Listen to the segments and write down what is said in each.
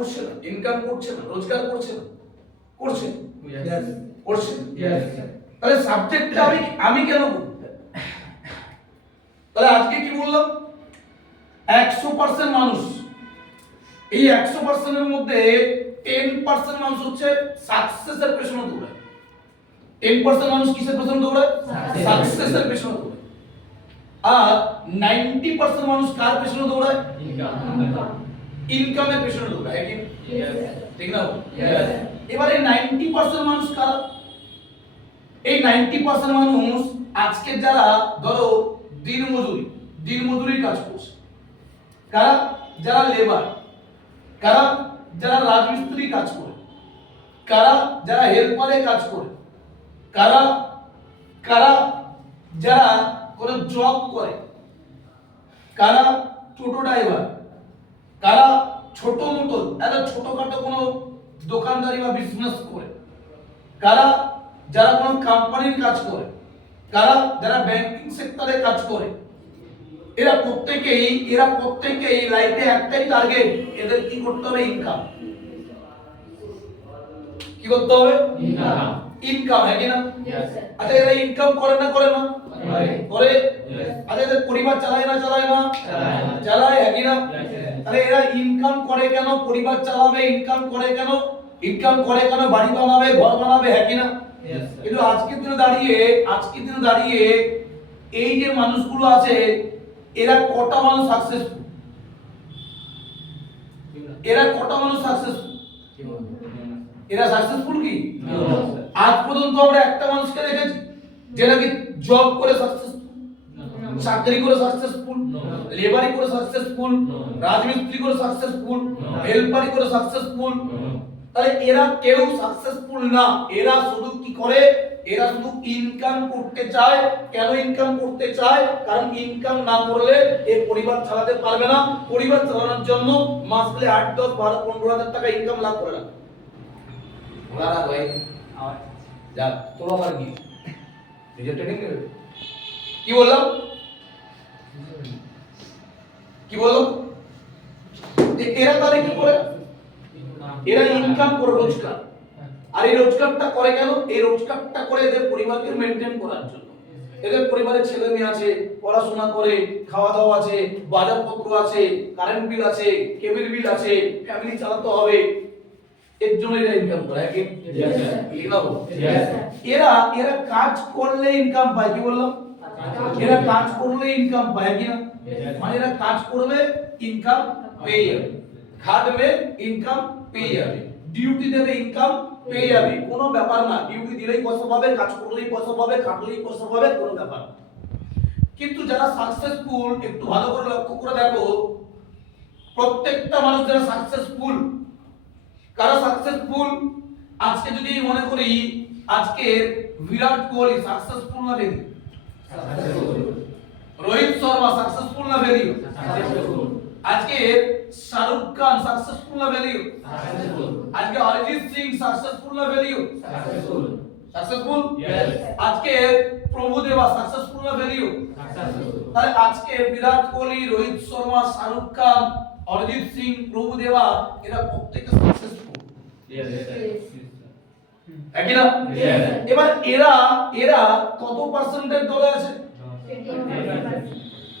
করছে না, ইনকাম করছে না, রোজগার করছে না, করছে করছে। তাহলে সাবজেক্টটা আমি কেন বলবো? তাহলে আজকে কি বললাম, 100% মানুষ, এই 100% এর মধ্যে 10% মানুষ হচ্ছে সাকসেসের পেছনে দৌড়ায়। 10% মানুষ কিসের পেছনে দৌড়ায়? সাকসেসের পেছনে দৌড়ায়। আর 90% মানুষ কার পেছনে দৌড়ায়? ইনকামের পেছনে দৌড়ায়। ঠিক না? এবারে 90% মানুষ কারা? এই 90% মানুষ আজকে যারা ধরো দিনমজুরি কাজ করছে, কারা? যারা লেবার, কারা? যারা রাজমিস্ত্রি কাজ করে, কারা? যারা হেল্পারে কাজ করে, কারা? কারা? যারা কোনো জব করে, কারা? টোটো ড্রাইভার, কারা? ছোট মোটো ছোটখাটো কোনো দোকানদারি বা বিজনেস করে, কারা? যারা কোনো কোম্পানির কাজ করে, কারা? যারা ব্যাংকিং সেক্টরে কাজ করে। এরা প্রত্যেকেই লাইফে একটাই টার্গেট, এদের কি করতে হবে? ইনকাম। কি করতে হবে? ইনকাম, হ্যাঁ কি না? আচ্ছা, এরা ইনকাম করে না করে? আচ্ছা, এদের পরিবার চালায় না? চালায়, হ্যাঁ কি না? তাহলে এরা ইনকাম করে কেন? পরিবার চালাবে। ইনকাম করে কেন? বাড়ি বানাবে, ঘর বানাবে, হ্যাঁ কি না? কিন্তু আজকের দিনে দাঁড়িয়ে এই যে মানুষগুলো আছে, এরা কটা মানুষ সাকসেসফুল? এরা সাকসেসফুল কি? আজ পর্যন্ত আমরা একটা মানুষকে দেখেছি যে নাকি জব করে সাকসেসফুল, চাকরি করে সাকসেসফুল, লেবারি করে সাকসেসফুল, রাজমিস্ত্রি করে সাকসেসফুল, হেল্পারি করে সাকসেসফুল। তাহলে এরা কেউ সাকসেসফুল না। এরা শুধু কি করে? এরা শুধু ইনকাম করতে চায়। কেন ইনকাম করতে চায়? কারণ ইনকাম না করলে এই পরিবার চালাতে পারবে না। পরিবার চালানোর জন্য মাসে 8, 10, 12, 15,000 টাকা ইনকাম লাভ করে না। ওরা ভাই যা তোর আমার কি নিজে ট্রেনিং নেবে? কি বললাম? এরা তাহলে কি করে? এরা ইনকাম করে, রোজগার। আর এই রোজগারটা করে কেন? এই রোজগারটা করে এদের পরিবারকে মেইনটেইন করার জন্য। এদের পরিবারে ছেলে মেয়ে আছে, পড়াশোনা করে, খাওয়া দাওয়া আছে, বাজারপত্র আছে, কারেন্ট বিল আছে, কেবল বিল আছে, ফ্যামিলি চালাতে হবে। এর জন্য এরা ইনকাম করে। এরা কাজ করলে ইনকাম পায়। কি বললাম? এরা কাজ করলে ইনকাম পায় কি না? মানে এরা কাজ করবে, ইনকাম পেয়ে যাবে। খাটবে, ইনকাম পেয়ে যাবে। ডিউটি দেবে, ইনকাম পেয়ে যাবে। কোনো ব্যাপার না। ডিউটি দিলেই পয়সা পাবে, কাজ করলেই পয়সা পাবে, খাটলেই পয়সা পাবে, কোনো ব্যাপার না। কিন্তু যারা সাকসেসফুল, একটু ভালো করে লক্ষ্য করে দেখো, প্রত্যেকটা মানুষ যারা সাকসেসফুল, কারা সাকসেসফুল? আজকে যদি মনে করি, আজকে বিরাট কোহলি সাকসেসফুল না ফেলি? রোহিত শর্মা সাকসেসফুল না ফেলি? আজকে শাহরুখ খান সাকসেসফুল না ফেলি? আজকে অরিজিৎ সিং সাকসেসফুল না ফেলি? সাকসেসফুল। আজকে প্রভুদেবা সাকসেসফুল না ফেলি? তাহলে আজকে বিরাট কোহলি, রোহিত শর্মা, শাহরুখ খান, অরিজিৎ সিং, প্রভুদেবা, এরা প্রত্যেকে সাকসেসফুল। একই না? এবার এরা কত পার্সেন্টের দলে আছে?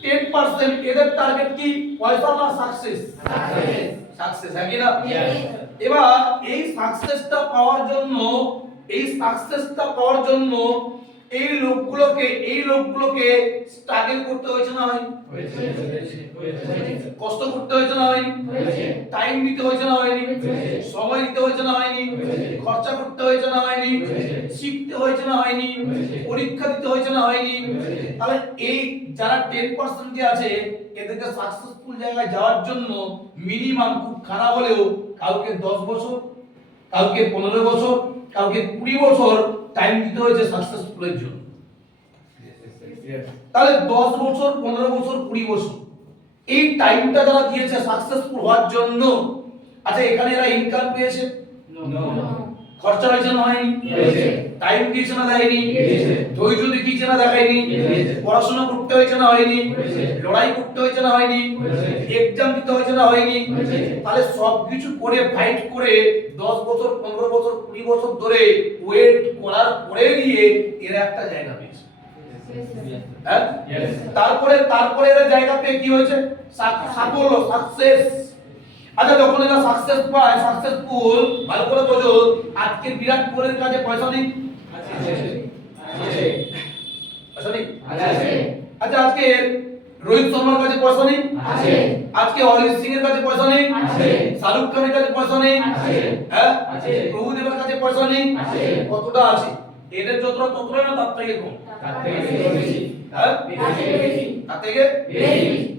10%। এদের টার্গেট কি? পয়সা না সাকসেস? সাকসেস, একই না? এবার এই সাকসেসটা পাওয়ার জন্য এই লোকগুলোকে স্ট্রাগল করতে হয়েছে না হয়নি? কষ্ট করতে হয়েছে না হয়নি? টাইম দিতে হয়েছে না হয়নি? সময় দিতে হয়েছে না হয়নি? খরচা করতে হয়েছে না হয়নি? শিখতে হয়েছে না হয়নি? পরীক্ষা দিতে হয়েছে না হয়নি? তাহলে এই যারা 10% আছে, এদেরকে সাকসেসফুল জায়গায় যাওয়ার জন্য মিনিমাম, খুব খারাপ হলেও কাউকে 10 বছর, কাউকে 15 বছর, কাউকে 20 বছর টাইম দিতে হয়েছে সাকসেসফুলের জন্য। তাহলে 10 বছর, 15 বছর, 20 বছর এই টাইমটা যারা দিয়েছে সাকসেসফুল হওয়ার জন্য, আচ্ছা এখানে এরা ইনকাম পেয়েছে? খরচা হয়েছে না হয়নি? টাইম দিয়েছে না দেয়নি? ধৈর্য দেখিয়েছে না দেখায়নি? পড়াশোনা করতে হয়েছে না হয়নি? লড়াই করতে হয়েছে না হয়নি? এক্সাম দিতে হয়েছে না হয়নি? তাহলে সবকিছু করে ফাইট করে 10 বছর 15 বছর 20 বছর ধরে ওয়েট করার পরে গিয়ে এরা একটা জায়গা পেয়েছে। হ্যাঁ, তারপরে এরা জায়গা পেয়ে কি হয়েছে? সাফল্য, সাকসেস। আচ্ছা, যখন এরা সাকসেস পায়, সাকসেসফুল, ভালো করে বোঝো, আজকে বিরাট কোহলির কাছে পয়সা নেই? পয়সা নেই? আচ্ছা, আজকে রোহিত শর্মার কাছে পয়সা নেই? আজকে অরিজিৎ সিং এর কাছে পয়সা নেই? শাহরুখ খানের কাছে পয়সা নেই? হ্যাঁ, প্রভুদেবের কাছে পয়সা নেই? কতটা আছে? এদের যতটা ততটা না তার থেকে কম? হ্যাঁ, তার থেকে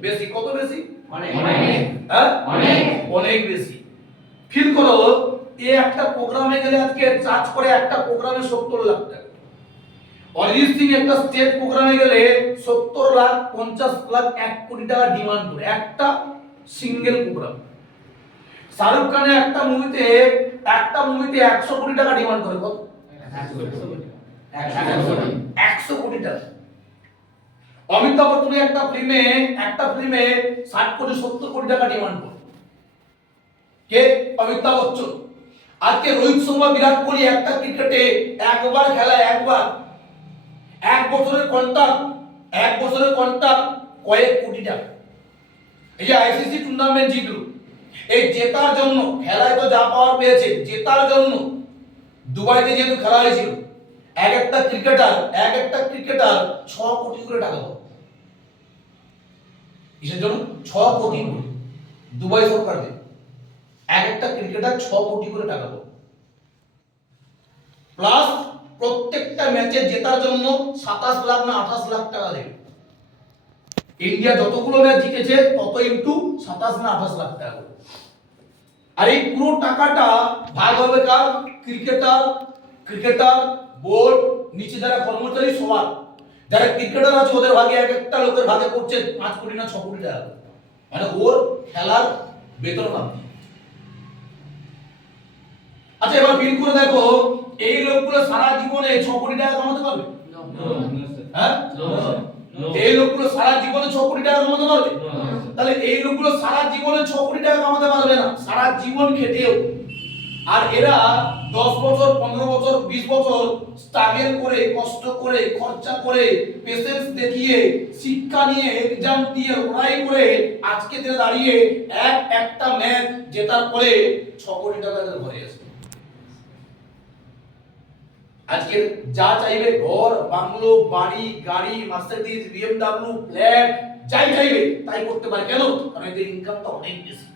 বেশি। কত বেশি? অনেক বেশি। ফিল করো, এই একটা প্রোগ্রামে গেলে আজকে চার্জ করে একটা প্রোগ্রামে 70 লাখ টাকা। অরিজিৎ সিং একটা স্টেজ প্রোগ্রামে গেলে 70 লাখ 50 লাখ 1 কোটি টাকা ডিমান্ড করে একটা সিঙ্গেল প্রোগ্রাম। শাহরুখ খানের একটা মুভিতে 100 কোটি টাকা ডিমান্ড করে। কত? 100 কোটি টাকা। অমিতাভ বচ্চন একটা ফিল্মে 60 কোটি 70 কোটি টাকা ডিমান্ড করে। কে? অমিতাভ বচ্চন। আজকে রোহিত শর্মা, বিরাট কোহলি একটা ক্রিকেটে একবার খেলায়, এক বছরের কন্ট্রাক্ট কয়েক কোটি টাকা। এই যে আইসিসি টুর্নামেন্ট জিতলো, এই জেতার জন্য, খেলায় তো যা পাওয়ার পেয়েছে, জেতার জন্য দুবাইতে যেহেতু খেলা হয়েছিল, এক একটা ক্রিকেটার 6 কোটি করে টাকা পায়। কিসের জন্য? 6 কোটি করে দুবাই সরকার দেয়। এক একটা ক্রিকেটার 6 কোটি করে টাকা পায়। প্লাস প্রত্যেকটা ম্যাচে জেতার জন্য 27 লাখ না 28 লাখ টাকা দেবে। ইন্ডিয়া যতগুলো ম্যাচ জিতেছে তত ইনটু 27 না 28 লাখ টাকা। আর এই পুরো টাকাটা ভাগ হবে কার? ক্রিকেটার, বোর্ড, নিচে যারা কর্মচারী, সবার। যারা ক্রিকেটার আছে ওদের ভাগে, এক একটা লোকের ভাগে পড়ছে 5 কোটি না 6 কোটি টাকা। মানে ওর খেলার বেতন পাবে। আচ্ছা, এবার বিল করে দেখো, এই লোকগুলো সারা জীবনে 6 কোটি টাকা কামাতে পারবে? হ্যাঁ, এই লোকগুলো সারা জীবনে 6 কোটি টাকা কামাতে পারবে? তাহলে এই লোকগুলো সারা জীবনে 6 কোটি টাকা কামাতে পারবে না, সারা জীবন খেটেও। আর এরা 10 বছর 15 বছর 20 বছর স্ট্রাগল করে, কষ্ট করে, খরচা করে, পেশেন্স দেখিয়ে, শিক্ষা নিয়ে, এক্সাম দিয়ে, লড়াই করে আজকে দিনে দাঁড়িয়ে একটা ম্যাচ জেতার পরে 6 কোটি টাকা তাদের ঘরে আসে। আজকে যা চাইবে, ঘর, বাংলো, বাড়ি, গাড়ি, মার্সিডিজ, বিএমডব্লিউ, ফ্ল্যাট, যাই চাইবে তাই করতে পারে। কেন? কারণ এদের ইনকামটা অনেক বেশি।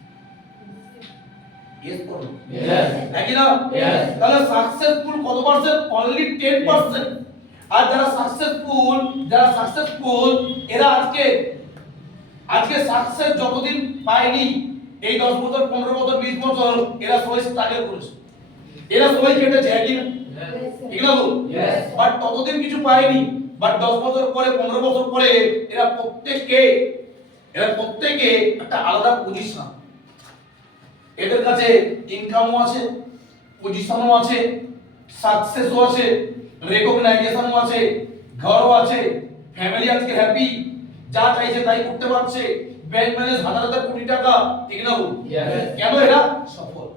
ইয়েস করুন, ইয়েস, নাকি না? ইয়েস। তাহলে সাকসেসফুল কত পার্সেন্ট? অনলি 10%। আর যারা সাকসেসফুল এরা আজকে সাকসেস যতদিন পায়নি, এই 10 বছর 15 বছর 20 বছর এরা সবাই স্ট্রাগল করেছে, এরা সবাই কেটেছে, একই না? ঠিক না? বাট ততদিন কিছু পায়নি। বাট 10 বছর পরে, 15 বছর পরে এরা প্রত্যেকে একটা আলাদা পজিশন। এদের কাছে ইনকামও আছে, পজিশনও আছে, সাকসেসও আছে, রেকগনাইজেশনও আছে, ঘরও আছে, ফ্যামিলি আজকে হ্যাপি, যা চাইছে তাই করতে পারছে, ব্যাংক ব্যালেন্স হাজার হাজার কোটি টাকা। ঠিক না? কেন এরা সফল?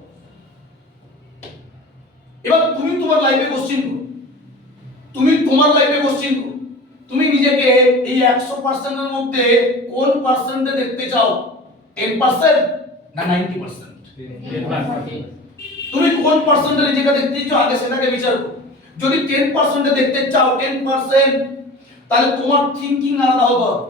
এবার তুমি তোমার লাইফে কোশ্চেন করো, তুমি নিজেকে এই 100% এর মধ্যে কোন পার্সেন্টে দেখতে চাও? 10% না 90%? তুমি কোন পার্সেন্টে নিজেকে দেখতে চাও আগে সেটাকে বিচার করো। যদি 10% দেখতে চাও, 10%, তাহলে তোমার থিংকিং আলাদা হতে হবে,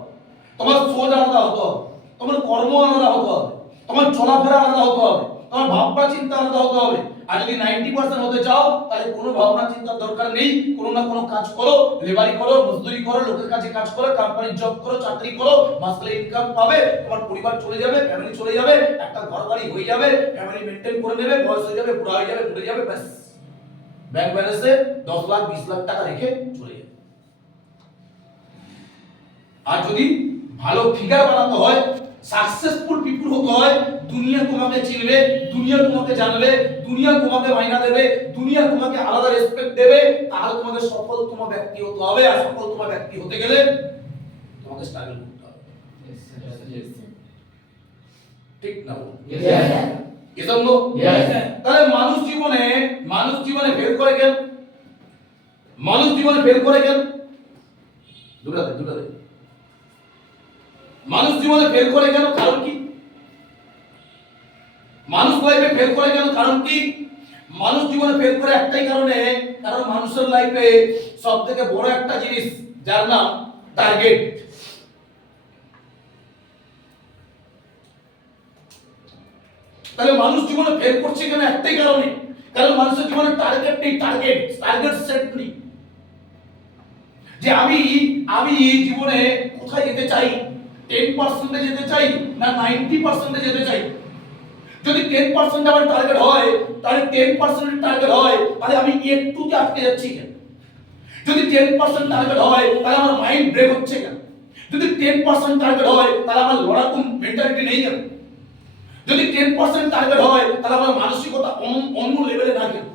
তোমার সোচ আলাদা হতে হবে, তোমার কর্ম আলাদা হতে হবে, তোমার চলাফেরা আলাদা হতে হবে, তোমার ভাবনা চিন্তা আলাদা হতে হবে। আর যদি 90% হতে চাও তাহলে কোনো ভাবনা চিন্তার দরকার নেই, কোনো না কোনো কাজ করো, লেবারি করো, মজদুরি করো, লোকের কাছে কাজ করো, কোম্পানির জব করো, চাকরি করো, মাসে ইনকাম পাবে, তোমার পরিবার চলে যাবে, ফ্যামিলি চলে যাবে, একটা ঘর বাড়ি হয়ে যাবে, ফ্যামিলি মেইনটেইন করে নেবে, বয়স হয়ে যাবে, বুড়া হয়ে যাবে, মরে যাবে, ব্যাস ব্যাংক ব্যালেন্সে 10 লাখ 20 লাখ টাকা রেখে চলে যাবে। আর যদি ভালো ফিগার বানাতে হয়, সাকসেসফুল পিপল হতে হয়, দুনিয়া তোমাকে চিনবে, দুনিয়া তোমাকে জানবে, দুনিয়া তোমাকে মাইনা দেবে, দুনিয়া তোমাকে আলাদা রেসপেক্ট দেবে, তাহলে তোমাকে সফলতম ব্যক্তি হতে হবে। আর সফলতম ব্যক্তি হতে গেলে তোমাকে স্ট্রাগল করতে হবে। ঠিক না? এজন্য তাহলে মানুষ জীবনে ফেল করে কেন? মানুষ জীবনে ফেল করে কেন? দুটা দে। মানুষ জীবনে ফেল করে কেন? কারণ কি? মানুষ লাইফে ফেল করে কেন? কারণ কি? মানুষ জীবনে ফেল করে একটাই কারণে, কারণ মানুষের লাইফে সবথেকে বড় একটা জিনিস যার নাম টার্গেট। তাহলে মানুষ জীবনে ফেল করছে কেন? একটাই কারণে, কারণ মানুষের জীবনে টার্গেট নেই, টার্গেট সেট নেই। যে আমি জীবনে কোথায় যেতে চাই, 10% যেতে চাই না 90% যেতে চাই। যদি 10% আমার টার্গেট হয়, তাহলে 10% টার্গেট হয়, তাহলে আমি একটুতে আটকে যাচ্ছি কেন? যদি 10% টার্গেট হয়, তাহলে আমার মাইন্ড ব্রেক হচ্ছে কেন? যদি 10% টার্গেট হয়, তাহলে আমার লড়াকু মেন্টালিটি নেই কেন? যদি 10% টার্গেট হয়, তাহলে আমার মানসিকতা অন্য লেভেলে না কেন?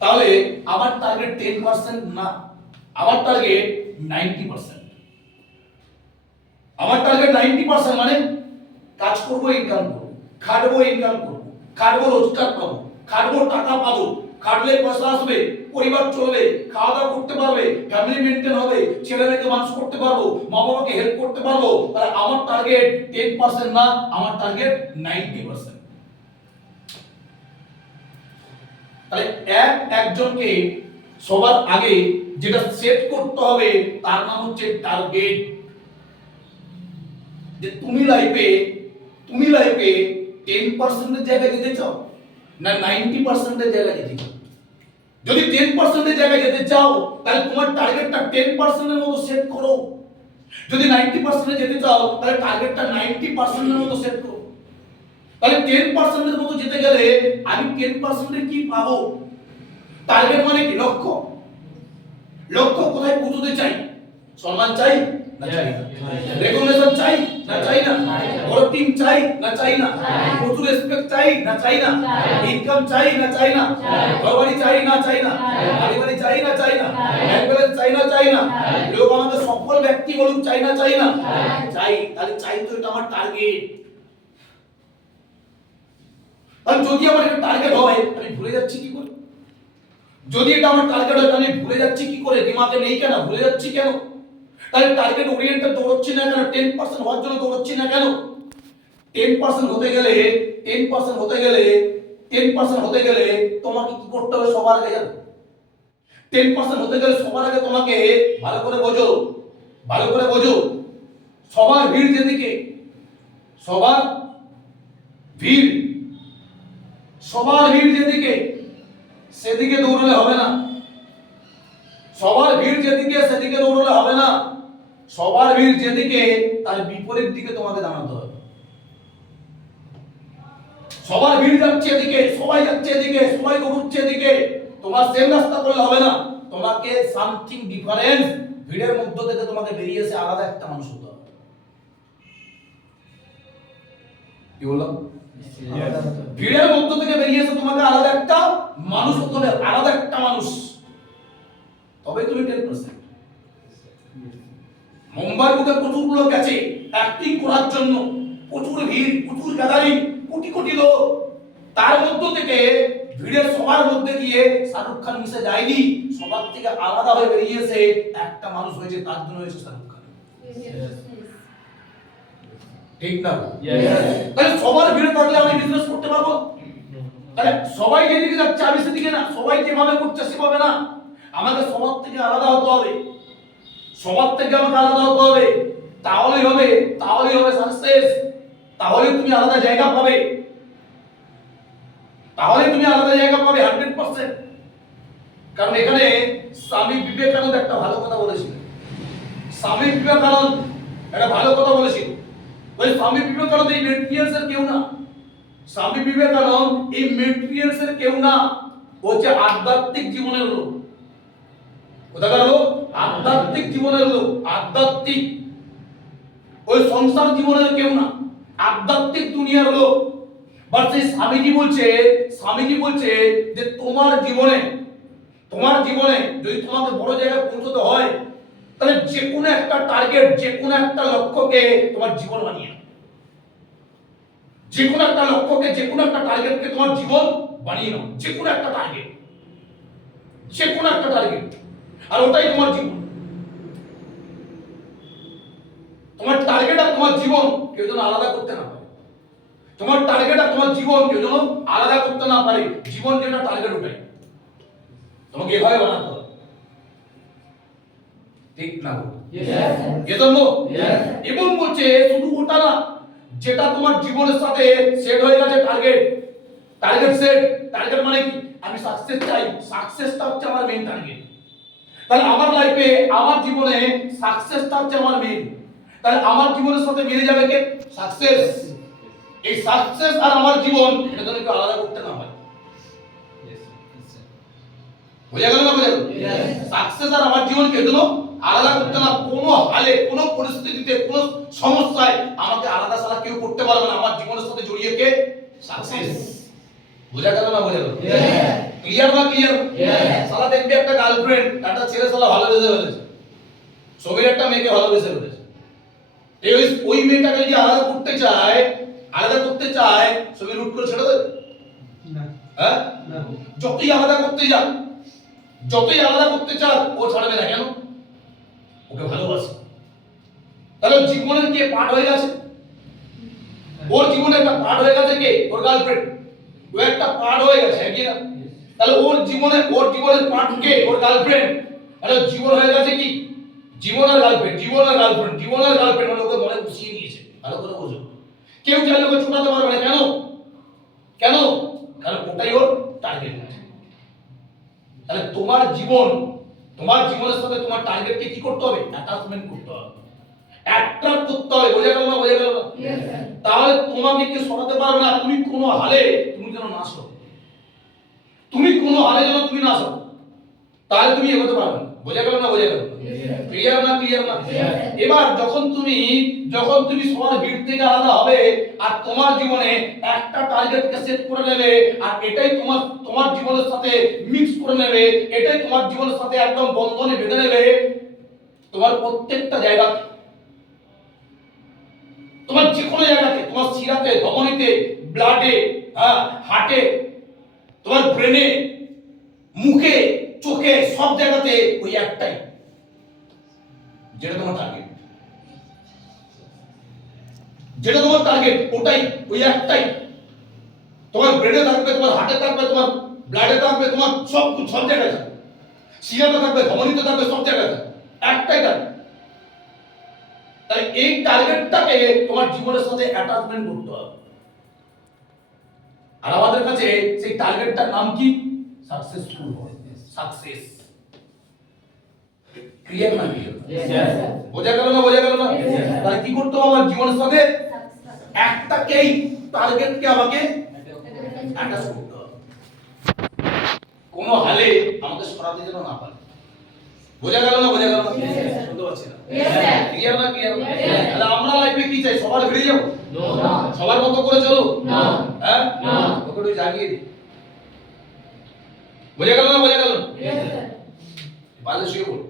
তাহলে আমার টার্গেট 10% না, আমার টার্গেট 90%। আমার টার্গেট 90% মানে কাজ করব, ইনকাম করব, খাটবো, ইনকাম করব, খাটবো, রোজগার পাবো, খাটবো, টাকা পাবো, খাটলে পয়সা আসবে, পরিবার চলবে, খাওয়া দাওয়া করতে পারবে, ফ্যামিলি মেনটেন হবে, ছেলে মেয়েকে মানুষ করতে পারবো, মা বাবাকে হেল্প করতে পারবো। তাহলে আমার টার্গেট 10% না, আমার টার্গেট 90%। তাহলে একজনকে সবার আগে যেটা সেট করতে হবে তার নাম হচ্ছে টার্গেট। যে তুমি লাইফে 10% এর জায়গায় যেতে চাও না 90% এর জায়গায় যেতে চাও? যদি 10% এর জায়গায় যেতে চাও, তাহলে তোমার টার্গেটটা 10% এর মতো সেট করো। যদি 90% এ যেতে চাও, তাহলে টার্গেটটা 90% এর মতো সেট করো। তাহলে 10% এর মতো যেতে গেলে আমি 10% এ কি পাবো? টার্গেট মানে কি? লক্ষ্য কোথায় পৌঁছতে চাই? সম্মান চাই না চাই না? রেকগনিশন চাই না চাই না? বড় টিম চাই না চাই না? প্রচুর রেসপেক্ট চাই না চাই না? ইনকাম চাই না চাই না? ঘরবাড়ি চাই না চাই না? বাড়ি চাই না চাই না? ব্যাংক ব্যালেন্স চাই না চাই না? লোক আমাকে সফল ব্যক্তি বলুক চাই না চাই না? চাই। তাহলে চাই তো এটা আমার টার্গেট। আর যদি আমার এটা টার্গেট হয়, আমি ভুলে যাচ্ছি কি করে? যদি এটা আমার টার্গেট হয়, আমি ভুলে যাচ্ছি কি করে? দিমাগে নেই কেন? ভুলে যাচ্ছি কেন? তাহলে টার্গেট ওরিয়েন্টেড দৌড়চ্ছি না কেন? 10% হওয়ার জন্য দৌড়চ্ছি না কেন? 10% হতে গেলে 10% হতে গেলে তোমাকে কি করতে হবে সবার আগে জানো? 10% হতে গেলে সবার আগে তোমাকে ভালো করে বোঝো সবার ভিড় যেদিকে, সবার ভিড় যেদিকে সেদিকে দৌড়লে হবে না। সবার ভিড় যেদিকে সেদিকে দৌড়লে হবে না। সবার ভিড় যেদিকে তার বিপরীত দিকে তোমাকে দাঁড়াতে হবে। সবার ভিড় যাচ্ছে এদিকে, সবাই যাচ্ছে এদিকে, সবাই দৌড়চ্ছে এদিকে, তোমার সেম রাস্তা করলে হবে না। তোমাকে সামথিং ডিফারেন্স, ভিড়ের মধ্য থেকে তোমাকে বেরিয়ে এসে আলাদা একটা মানুষ হতে হবে। কি বললাম? ভিড়ের মধ্য থেকে বেরিয়ে এসে তোমাকে আলাদা একটা মানুষ হতে হবে, আলাদা একটা মানুষ। তবে তুমি 10%। মুম্বাই বুকে প্রচুর লোক গেছে অ্যাক্টিং করার জন্য, প্রচুর ভিড়, প্রচুর গ্যাদারিং, কোটি লোক। তার মধ্য থেকে ভিড়ের সবার মধ্যে গিয়ে শাহরুখ খান মিশে যায়নি, সবার থেকে আলাদা হয়ে বেরিয়ে এসে একটা মানুষ হয়েছে, তার জন্য হয়েছে শাহরুখ খান। ঠিক না? তাহলে সবার ভিড়ে থাকলে আমি বিজনেস করতে পারবো? তাহলে সবাই যেদিকে যাচ্ছে আমি সেদিকে না, সবাই যেভাবে করছে সেভাবে না, আমাকে সবার থেকে আলাদা হতে হবে। সবার থেকে আমাকে আলাদা হতে হবে, তাহলেই হবে সাকসেস। তাহলে তুমি আলাদা জায়গা পাবে, 100%। কারণ এখানে স্বামী বিবেকানন্দ একটা ভালো কথা বলেছিল। স্বামী বিবেকানন্দ একটা ভালো কথা বলেছিল। ওই স্বামী বিবেকানন্দ এই মেটেরিয়ালসের কেউ না। স্বামী বিবেকানন্দ এই মেটেরিয়ালসের কেউ না, ও হচ্ছে আধ্যাত্মিক জীবনের লোক। কোথাকার লোক? আধ্যাত্মিক জীবনের লোক, আধ্যাত্মিক। ওই সংসার জীবনের কেউ না। আধ্যাত্মিক দুনিয়ার লোক। বাট সেই স্বামীজি বলছে যে তোমার জীবনে যদি তোমাকে বড় জায়গায় পৌঁছতে হয়, তাহলে যে কোনো একটা টার্গেট, যে কোনো একটা লক্ষ্যকে তোমার জীবন বানিয়ে নাও। যে কোনো একটা লক্ষ্যকে, যে কোনো একটা টার্গেটকে তোমার জীবন বানিয়ে নাও। যে কোনো একটা টার্গেট, আর ওটাই তোমার জীবন। তোমার টার্গেট আর তোমার জীবন কেউ যেন আলাদা করতে না পারে। তোমার টার্গেট আর তোমার জীবন কেউ যেন আলাদা করতে না পারে। জীবন যেটা টার্গেট ওটাই তোমাকে এভাবে বানাতে হবে। ঠিক না? এবং বলছে শুধু ওটা না, যেটা তোমার জীবনের সাথে সেট হয়ে গেছে, টার্গেট মানে কি? আমি সাকসেস চাই, সাকসেসটা হচ্ছে আমার মেইন টার্গেট। তাহলে আমার লাইফে, আমার জীবনে সাকসেসটা হচ্ছে আমার মেইন। তাহলে আমার জীবনের সাথে মিলে যাবে কে? সাকসেস। এই সাকসেস আর আমার জীবন এটা যেন কেউ আলাদা করতে না পারে। বোঝা গেল না? সাকসেস আর আমার জীবন কেউ যেন আলাদা করতে না, কোনো হালে, কোনো পরিস্থিতিতে, কোনো সমস্যায় আমাকে আলাদা সালা কেউ করতে পারবে না। আমার জীবনের সাথে জড়িয়ে কে? সাকসেস। বোঝা গেল না? ক্লিয়ার না? সালা দেখবি একটা গার্লফ্রেন্ড একটা ছেলে সালা ভালোবেসে ফেলেছে, ছবির একটা মেয়েকে ভালোবেসে ফেলেছে। ওই মেয়েটাকে যদি আলাদা করতে চায় ছবি রুট করে ছেড়ে দেবে না? হ্যাঁ, যতই আলাদা করতে চান ও ছাড়বে না। কেন? ওকে ভালোবাসে। তাহলে জীবনের কে পার্ট হয়ে গেছে? ওর জীবনে একটা পার্ট হয়ে গেছে কে? ওর গার্লফ্রেন্ড। ও একটা পার্ট হয়ে গেছে, কি না? তাহলে ওর জীবনের পার্ট কে? ওর গার্লফ্রেন্ড। তাহলে জীবন হয়ে গেছে কি? জীবন আর গার্লফ্রেন্ড মানে ওকে মনে বসিয়ে নিয়েছে। ভালো করে বোঝো। কেউ চাইলে ওকে ছোটাতে পারবে না। কেন? কারণ ওটাই ওর টার্গেট। তাহলে তোমার জীবনের সাথে তোমার টার্গেটকে কি করতে হবে? অ্যাটাচমেন্ট করতে হবে, অ্যাট্রাক্ট করতে হবে। বোঝা গেল না? তাহলে তোমাকে কেউ সরাতে পারবে না। তুমি কোনো হালে যেন না আসো, তাহলে তুমি এগোতে পারবে না। বোঝা গেল না? ক্লিয়ার না? এবার যখন তুমি সবার ভিড় থেকে আলাদা হবে আর তোমার জীবনে একটা টার্গেটকে সেট করে নেবে, আর এটাই তোমার জীবনের সাথে মিক্স করে নেবে, এটাই তোমার জীবনের সাথে একদম বন্ধনে বেঁধে নেবে, তোমার প্রত্যেকটা জায়গা, তোমার যে কোনো জায়গাতে, তোমার শিরাতে, ধমনীতে, ব্লাডে, হার্টে, তোমার ব্রেনে, মুখে, চোখে, সব জায়গাতে ওই একটাই, যেটা তোমার টার্গেট, ওটাই, ওই একটাই। তোমার ব্রেনে থাকবে, তোমার হার্টে থাকবে, তোমার ব্লাডে থাকবে, তোমার সব জায়গায় থাকবে, শিরাতে থাকবে, ধমনীতে থাকবে, সব জায়গায় থাকবে, একটাই টার্গেট। তাই এই টার্গেটটাকে তোমার জীবনের সাথে অ্যাটাচমেন্ট করতে হবে। আর আমাদের কাছে সেই টার্গেটটার নাম কি? সাকসেসফুল হয়, সাকসেস। ক্লিয়ার না? বোঝা গেল না? তাই কি করতে হবে? আমার জীবনের সাথে একটাকেই টার্গেটকে আমাকে অ্যাটাচ করতে হবে, কোনো হালে আমাকে সরাতে যেন না পারে। বোঝা গেল না? শুনতে পাচ্ছি না? ক্লিয়ার না? তাহলে আমরা লাইফে কি চাই? সবার ভিড়ে যাবো? সবার মতো করে চলো? হ্যাঁ, ওকে একটু জাগিয়ে দিই। বোঝা গেল না? পারলে শুয়ে পড়ো।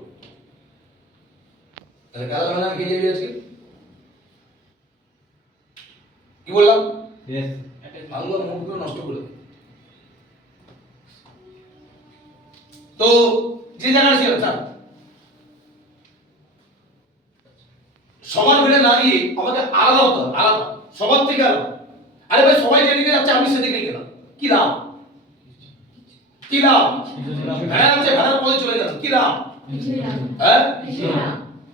তাহলে কাল আমরা কে যাবি আজকে? কি বললাম? আল্লাহ মুখগুলো নষ্ট করে। তো যে জায়গাটা ছিল সবার ভিড়ে না গিয়ে আমাকে আলাদা হতে হবে, আলাদা, সবার থেকে আলাদা। আরে ভাই সবাই যেদিকে যাচ্ছে আমি সেদিকে গেলাম, কি লাভ? ভেড়া আছে, ভেড়ার পথে চলে গেলাম, কি লাভ? হ্যাঁ,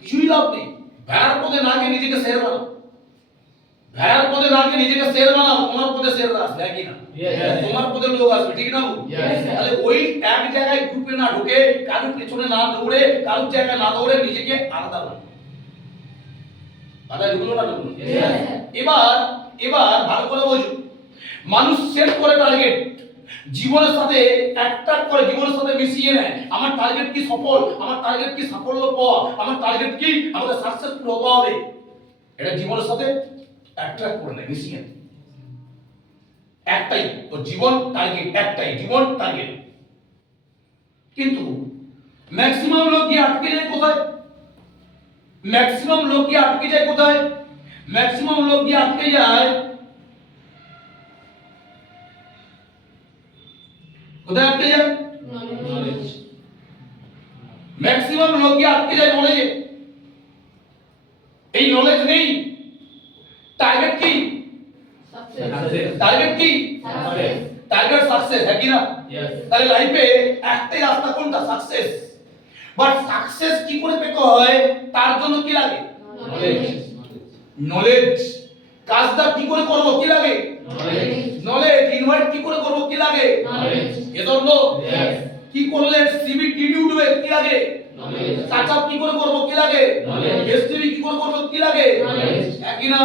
কিছুই লাভ নেই। ভেড়ার পথে না গিয়ে নিজেকে শের বানাও, তোমার পথে শের আসবে, কি না? তোমার পথে লোক আসবে, ঠিক না? তাহলে ওই এক জায়গায় গ্রুপে না ঢুকে, কারোর পেছনে না দৌড়ে, কারোর জায়গায় না দৌড়ে নিজেকে আলাদা বানাও। এবার ভালো করে বোঝো। মানুষ সেট করে টার্গেট, জীবনের সাথে অ্যাট্রাক্ট করে, জীবনের সাথে মিশিয়ে নেয়। আমার টার্গেট কি সফল, আমার টার্গেট কি সাফল্য পাওয়া, আমার টার্গেট কি আমাকে সাকসেসফুল হতে হবে, এটা জীবনের সাথে অ্যাট্রাক্ট করে নেয় মিশিয়ে। একটাই তো জীবন টার্গেট, একটাই জীবন টার্গেট। কিন্তু ম্যাক্সিমাম লোক গিয়ে আটকে যায় কোথায়? ম্যাক্সিমাম লোক গিয়ে আটকে যায় কোথায়? ম্যাক্সিমাম লোক গিয়ে আটকে যায় কোথায়? আটকে যায় নলেজ। ম্যাক্সিমাম লোক গিয়ে আটকে যায় নলেজে। এই নলেজ নেই, টার্গেট কি? টার্গেট কি? টার্গেট সাকসেস, है कि ना? তাহলে লাইফে একটাই রাস্তা, কোনটা? সাকসেস। বাট সাকসেস কি করে পেতে হয় তার জন্য কি লাগে? নলেজ। নলেজ। কাজটা কি করে করব কি লাগে? নলেজ। নলেজ। ইনভাইট কি করে করব কি লাগে? নলেজ। এজন্য কি করলে সিভি ডিডি উঠবে কি লাগে? নলেজ। সার্চআপ কি করে করব কি লাগে? নলেজ। এসটিভি কি করে করব কি লাগে? নলেজ। একই না?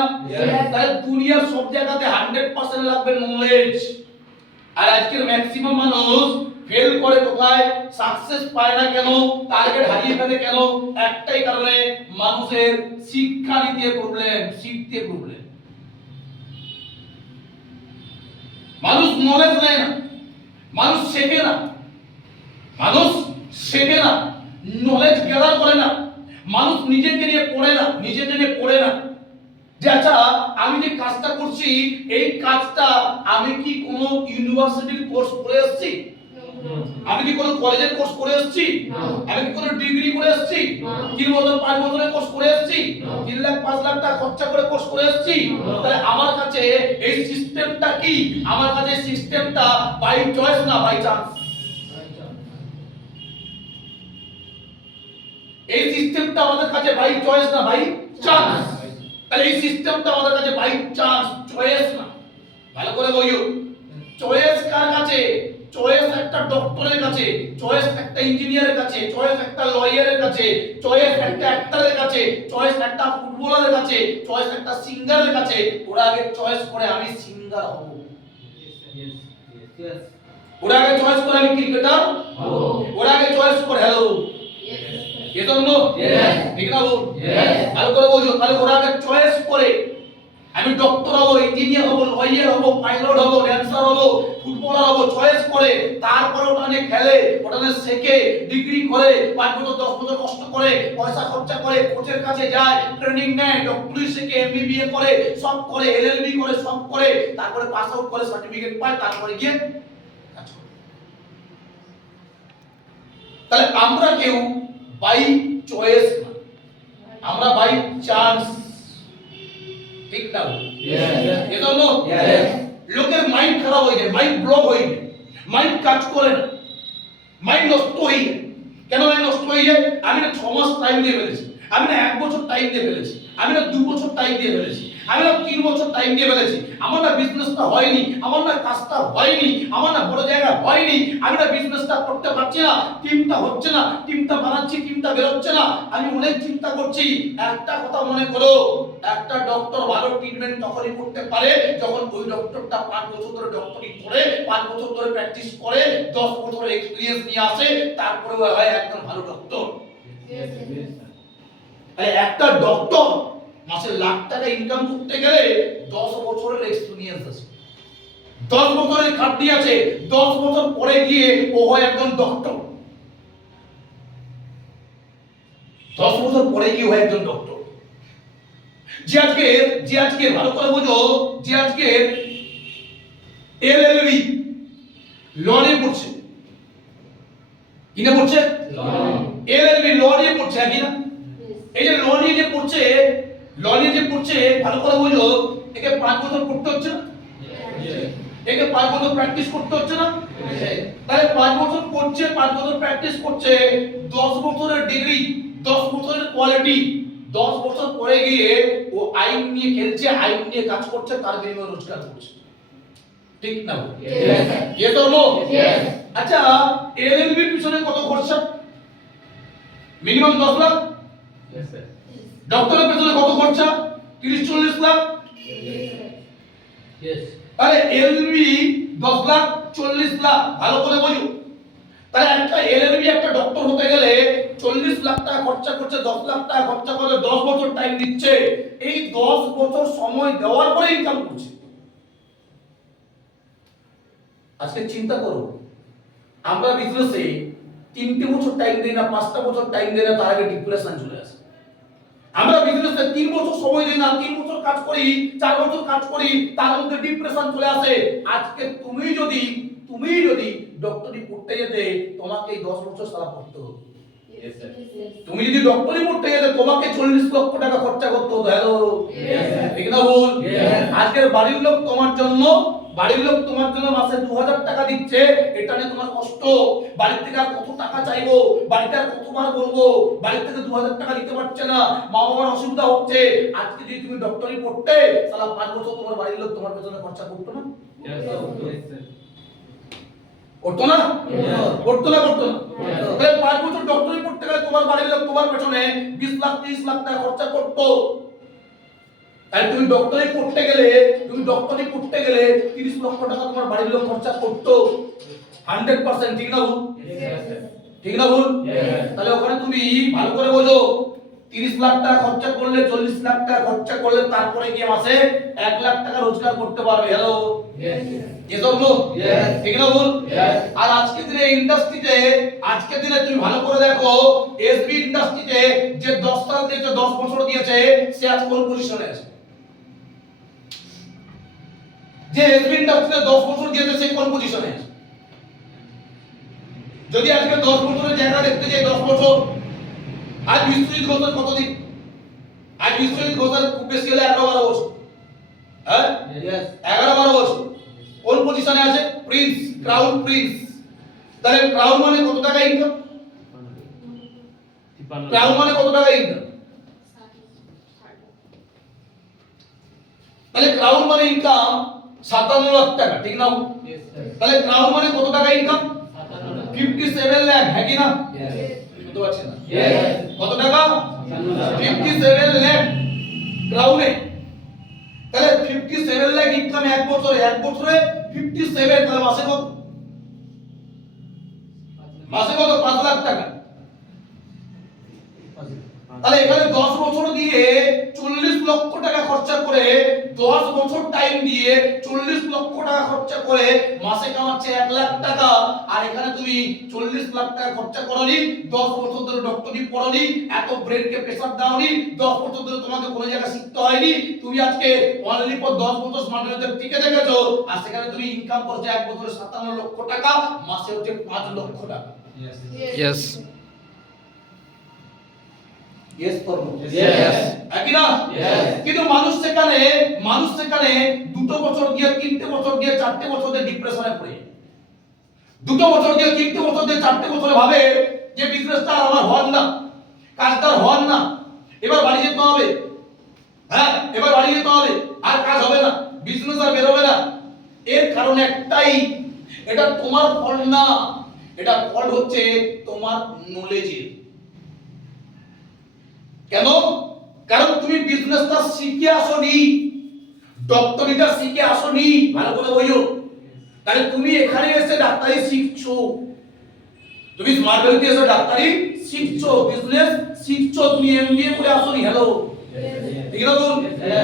তাহলে দুনিয়ার সব জায়গাতে 100% লাগবে নলেজ। আর আজকের ম্যাক্সিমাম মানুষ ফেল করে কোথায়? সাকসেস পায় না কেন? টার্গেট হারিয়ে ফেলে কেন? একটাই কারণে, মানুষের শিক্ষা নিতে প্রবলেম, শিখতে প্রবলেম। মানুষ নলেজ নেয় না, মানুষ শেখে না, মানুষ শেখে না, নলেজ গ্যাদার করে না, মানুষ নিজেকে নিয়ে পড়ে না, নিজেকে নিয়ে পড়ে না যে আচ্ছা আমি যে কাজটা করছি এই কাজটা আমি কি কোনো ইউনিভার্সিটির কোর্স করে এসেছি? আমি কি কোনো কলেজের কোর্স করে এসেছি? আমি কি কোনো ডিগ্রি করে এসেছি? 3 বছর 5 বছরের কোর্স করে এসেছি? 3 লাখ 5 লাখ টাকা খরচা করে কোর্স করে এসেছি? তাহলে আমার কাছে এই সিস্টেমটা কি? আমার কাছে সিস্টেমটা বাই চয়েস না বাই চান্স। এই সিস্টেমটা আমাদের কাছে বাই চয়েস না বাই চান্স। তাহলে এই সিস্টেমটা আমাদের কাছে বাই চান্স, চয়েস না। ভালো করে বইও, চয়েস কার কাছে? চয়েস একটা ডক্টরের কাছে, চয়েস একটা ইঞ্জিনিয়ারের কাছে, চয়েস একটা লয়ারের কাছে, চয়েস একটা অ্যাক্টরের কাছে, চয়েস একটা ফুটবলারের কাছে, চয়েস একটা সিঙ্গারের কাছে। ওরা আগে চয়েস করে আমি সিঙ্গার হব, ওরা আগে চয়েস করে আমি ক্রিকেটার হব, ওরা আগে চয়েস করে হ্যালো এজন্য ঠিক না বল? ভালো করে বোঝো। তাহলে ওরা আগে চয়েস করে আমি ডক্টর হব, ইঞ্জিনিয়ার হব, লয়ার হব, পাইলট হব, ড্যান্সার হব, ফুটবলার হব, চয়েস করে তারপরে ওটা নিয়ে খেলে, ওটা নিয়ে শেখে, ডিগ্রি করে, 5 বছর 10 বছর কষ্ট করে, পয়সা খরচা করে, কোচের কাছে যায়, ট্রেনিং নেয়, ডক্টরি শেখে, এমবিবিএ করে, সব করে, এলএলবি করে, সব করে, তারপরে পাস আউট করে সার্টিফিকেট পায়, তারপরে গিয়ে কাজ করে। তাহলে আমরা কেউ বাই চয়েস না, আমরা বাই চান্স। ঠিক না? এজন্য লোকের মাইন্ড খারাপ হয়ে যায়, মাইন্ড ব্লক হয়ে যায়, মাইন্ড কাজ করে না, মাইন্ড নষ্ট হয়ে যায়। কেন মাইন্ড নষ্ট হয়ে যায়? আমি না 6 মাস টাইম দিয়ে ফেলেছি, আমি না 1 বছর টাইম দিয়ে ফেলেছি, আমি না 2 বছর টাইম দিয়ে ফেলেছি, আমি না 3 বছর টাইম দিয়ে ফেলেছি, আমার না বিজনেসটা হয়নি, আমার না কাজটা হয়নি, আমার না বড় জায়গা হয়নি, আমি না বিজনেসটা করতে পারছি না, টিমটা হচ্ছে না, টিমটা বানাচ্ছি, টিমটা বেরোচ্ছে না, আমি অনেক চিন্তা করছি। একটা কথা মনে করো, একটা ডক্টর ভালো ট্রিটমেন্ট তখনই করতে পারে যখন ওই ডক্টরটা 5 বছর ধরে ডক্টরি করে, 5 বছর ধরে প্র্যাকটিস করে, 10 বছরের এক্সপেরিয়েন্স নিয়ে আসে, তারপরে হয় একজন ভালো ডক্টর। একটা ডক্টর মাসে লাখ টাকা ইনকাম করতে গেলে 10 বছরের এক্সপেরিয়েন্স আছে, 10 বছরের খাটনি আছে, 10 বছর পরে গিয়ে ও হয় একজন ডক্টর, 10 বছর পরে গিয়ে হয় একজন ডক্টর। যে আজকে ভালো করে বোঝো, যে আজকে এলএলবি ল নিয়ে পড়ছে, কি নিয়ে পড়ছে? এলএলবি ল নিয়ে পড়ছে, কি না? এই যে ল নিয়ে যে পড়ছে, ল নিয়ে যে পড়ছে, ভালো করে বোঝো, একে 5 বছর পড়তে হচ্ছে না? একে 5 বছর প্র্যাকটিস করতে হচ্ছে না? তাহলে 5 বছর পড়ছে, 5 বছর প্র্যাকটিস করছে, 10 বছরের ডিগ্রি, 10 বছরের কোয়ালিটি, 10 বছর পরে গিয়ে ও আইন নিয়ে খেলছে, আইন নিয়ে কাজ করছে, তার বিনিময়ে রোজগার করছে। ঠিক না? ये तो नो। আচ্ছা এলএলবি পিছনে কত খরচা? মিনিমাম 10 লাখ। ডক্টরের পেছনে কত খরচা? 30-40 লাখ। আরে এলএলবি 10 লাখ 40 লাখ, ভালো করে বোঝো। তাহলে একটা এলএলবি একটা ডক্টর হতে গেলে 40 লাখ টাকা খরচা করছে, 10 লাখ টাকা খরচা করে 10 বছর টাইম দিচ্ছে, এই 10 বছর সময় দেওয়ার পরে ইনকাম করছে। আজকে চিন্তা করো, আমরা বিজনেসে 3টে বছর টাইম দিই না, 5টা বছর টাইম দিই না, তার আগে ডিপ্রেশন চলে আসে। আমরা বিজনেসে 3 বছর সময় দিই না, 3 বছর কাজ করি, 4 বছর কাজ করি, তার মধ্যে ডিপ্রেশন চলে আসে। আজকে তুমি যদি ডক্টরি পড়তে যেতে, তোমাকে এই 10 বছর সারা পড়তে হতো। তুমি যদি ডক্টরি পড়তে যেতে, তোমাকে 40 লক্ষ টাকা খরচা করতে হতো। হ্যালো, ঠিক না ভুল? আজকের বাড়ির লোক তোমার জন্য মাসে 2000 টাকা দিচ্ছে, এটা নিয়ে তোমার কষ্ট। বাড়ি থেকে আর কত টাকা চাইবো, বাড়িতে আর কতবার বলবো, বাড়ি থেকে 2000 টাকা দিতে পারছে না, মা বাবার অসুবিধা হচ্ছে। আজকে যদি তুমি ডক্টরি পড়তে, সারা 5 বছর তোমার বাড়ির লোক তোমার পেছনে খরচা করতো না? করতো না? করতো না? তাহলে 5 বছর ডক্টরি পড়তে গেলে তোমার বাড়ির লোক তোমার পেছনে 20 লাখ 30 লাখ টাকা খরচা করতো। তাই তুমি ডক্টরি পড়তে গেলে 30 লক্ষ টাকা তোমার বাড়ির লোক খরচা করতো। 100% ঠিক না ভুল? ঠিক না ভুল? তাহলে ওখানে তুমি ভালো করে বোঝো, 30 লাখ টাকা খরচা করলে, 40 লাখ টাকা খরচা করলে, তারপরে গিয়ে মাসে 1 লাখ টাকা রোজগার করতে পারবে। হ্যালো, ঠিক না ভুল? আর আজকের দিনে ইন্ডাস্ট্রিতে, আজকের দিনে তুমি ভালো করে দেখো, এসবি ইন্ডাস্ট্রিতে যে 10 সাল দিয়েছে, 10 বছর দিয়েছে, সে আজ কোন পজিশনে আছে? যে এসবি ইন্ডাস্ট্রিতে 10 বছর দিয়েছে, সে কোন পজিশনে আছে? যদি আজকে 10 বছরের জায়গা দেখতে যাই, 10 বছর, আজ বিশ্বজিৎ ঘোষের কতদিন? আজ বিশ্বজিৎ ঘোষের খুব বেশি হলে 11-12 বছর। হ্যাঁ, 11-12 বছর। কোন পজিশনে আছে? Prince, crown Prince. তাহলে ক্রাউন মানে কত টাকা ইনকাম? ক্রাউন মানে কত টাকা ইনকাম? তাহলে ক্রাউন মানে ইনকাম 57 লাখ টাকা, ঠিক না? তাহলে ক্রাউন মানে কত টাকা ইনকাম? 57 লাখ, হ্যাঁ কি না? বুঝতে পারছেন না? কত টাকা? 57 লাখ ক্রাউনে। তাহলে 57 লাখ ইনকাম এক বছরে 57, তাহলে মাসে কত? মাসে কত? 5 লাখ টাকা। তাহলে এখানে 10 বছর দিয়ে 40 লক্ষ টাকা খরচা করে, 10 বছর টাইম দিয়ে 40 লক্ষ টাকা খরচা করে মাসে কামাচ্ছে 1 লাখ টাকা। আর এখানে তুমি 40 লাখ টাকা খরচা করনি, 10 বছর ধরে ডক্টরি পড়নি, এত ব্রেনকে প্রেসার দাওনি, 10 বছর ধরে তোমাকে কোনো জায়গা শিখতে হয়নি, তুমি আজকে অনলি ফর 10 বছর স্মার্ট মিটার টিকে দেখেছো, আর সেখানে তুমি ইনকাম করছো এক বছরে 57 লক্ষ টাকা, মাসে হচ্ছে 5 লক্ষ টাকা। Yes. Yes or no? Yes. একই না? Yes. কিন্তু মানুষ সেখানে 2 বছর দিয়ে, 3টে বছর দিয়ে, 4টে বছর দিয়ে ডিপ্রেশনে পড়ে। 2 বছর দিয়ে, 3টে বছর দিয়ে, 4টে বছরে ভাবে যে বিজনেসটা আমার হল না, কাজটা হল না, এবার বাড়ি যেতে হবে। হ্যাঁ, এবার বাড়ি যেতে হবে, আর কাজ হবে না, বিজনেস আর বেরোবে না। এর কারণ একটাই, এটা তোমার ফল না, এটা ফল হচ্ছে তোমার নলেজের। কেন? কারণ তুমি বিজনেসটা শিখে আসোনি, ডক্টরিটা শিখে আসোনি, ভালো করে বোঝো। তাহলে তুমি এখানে এসে ডাক্তারি শিখছো, তুমি স্মার্ট ভ্যালিতে এসে ডাক্তারি শিখছো, বিজনেস শিখছো, তুমি এমবিএ করে আসোনি। হ্যালো, ঠিক না বল?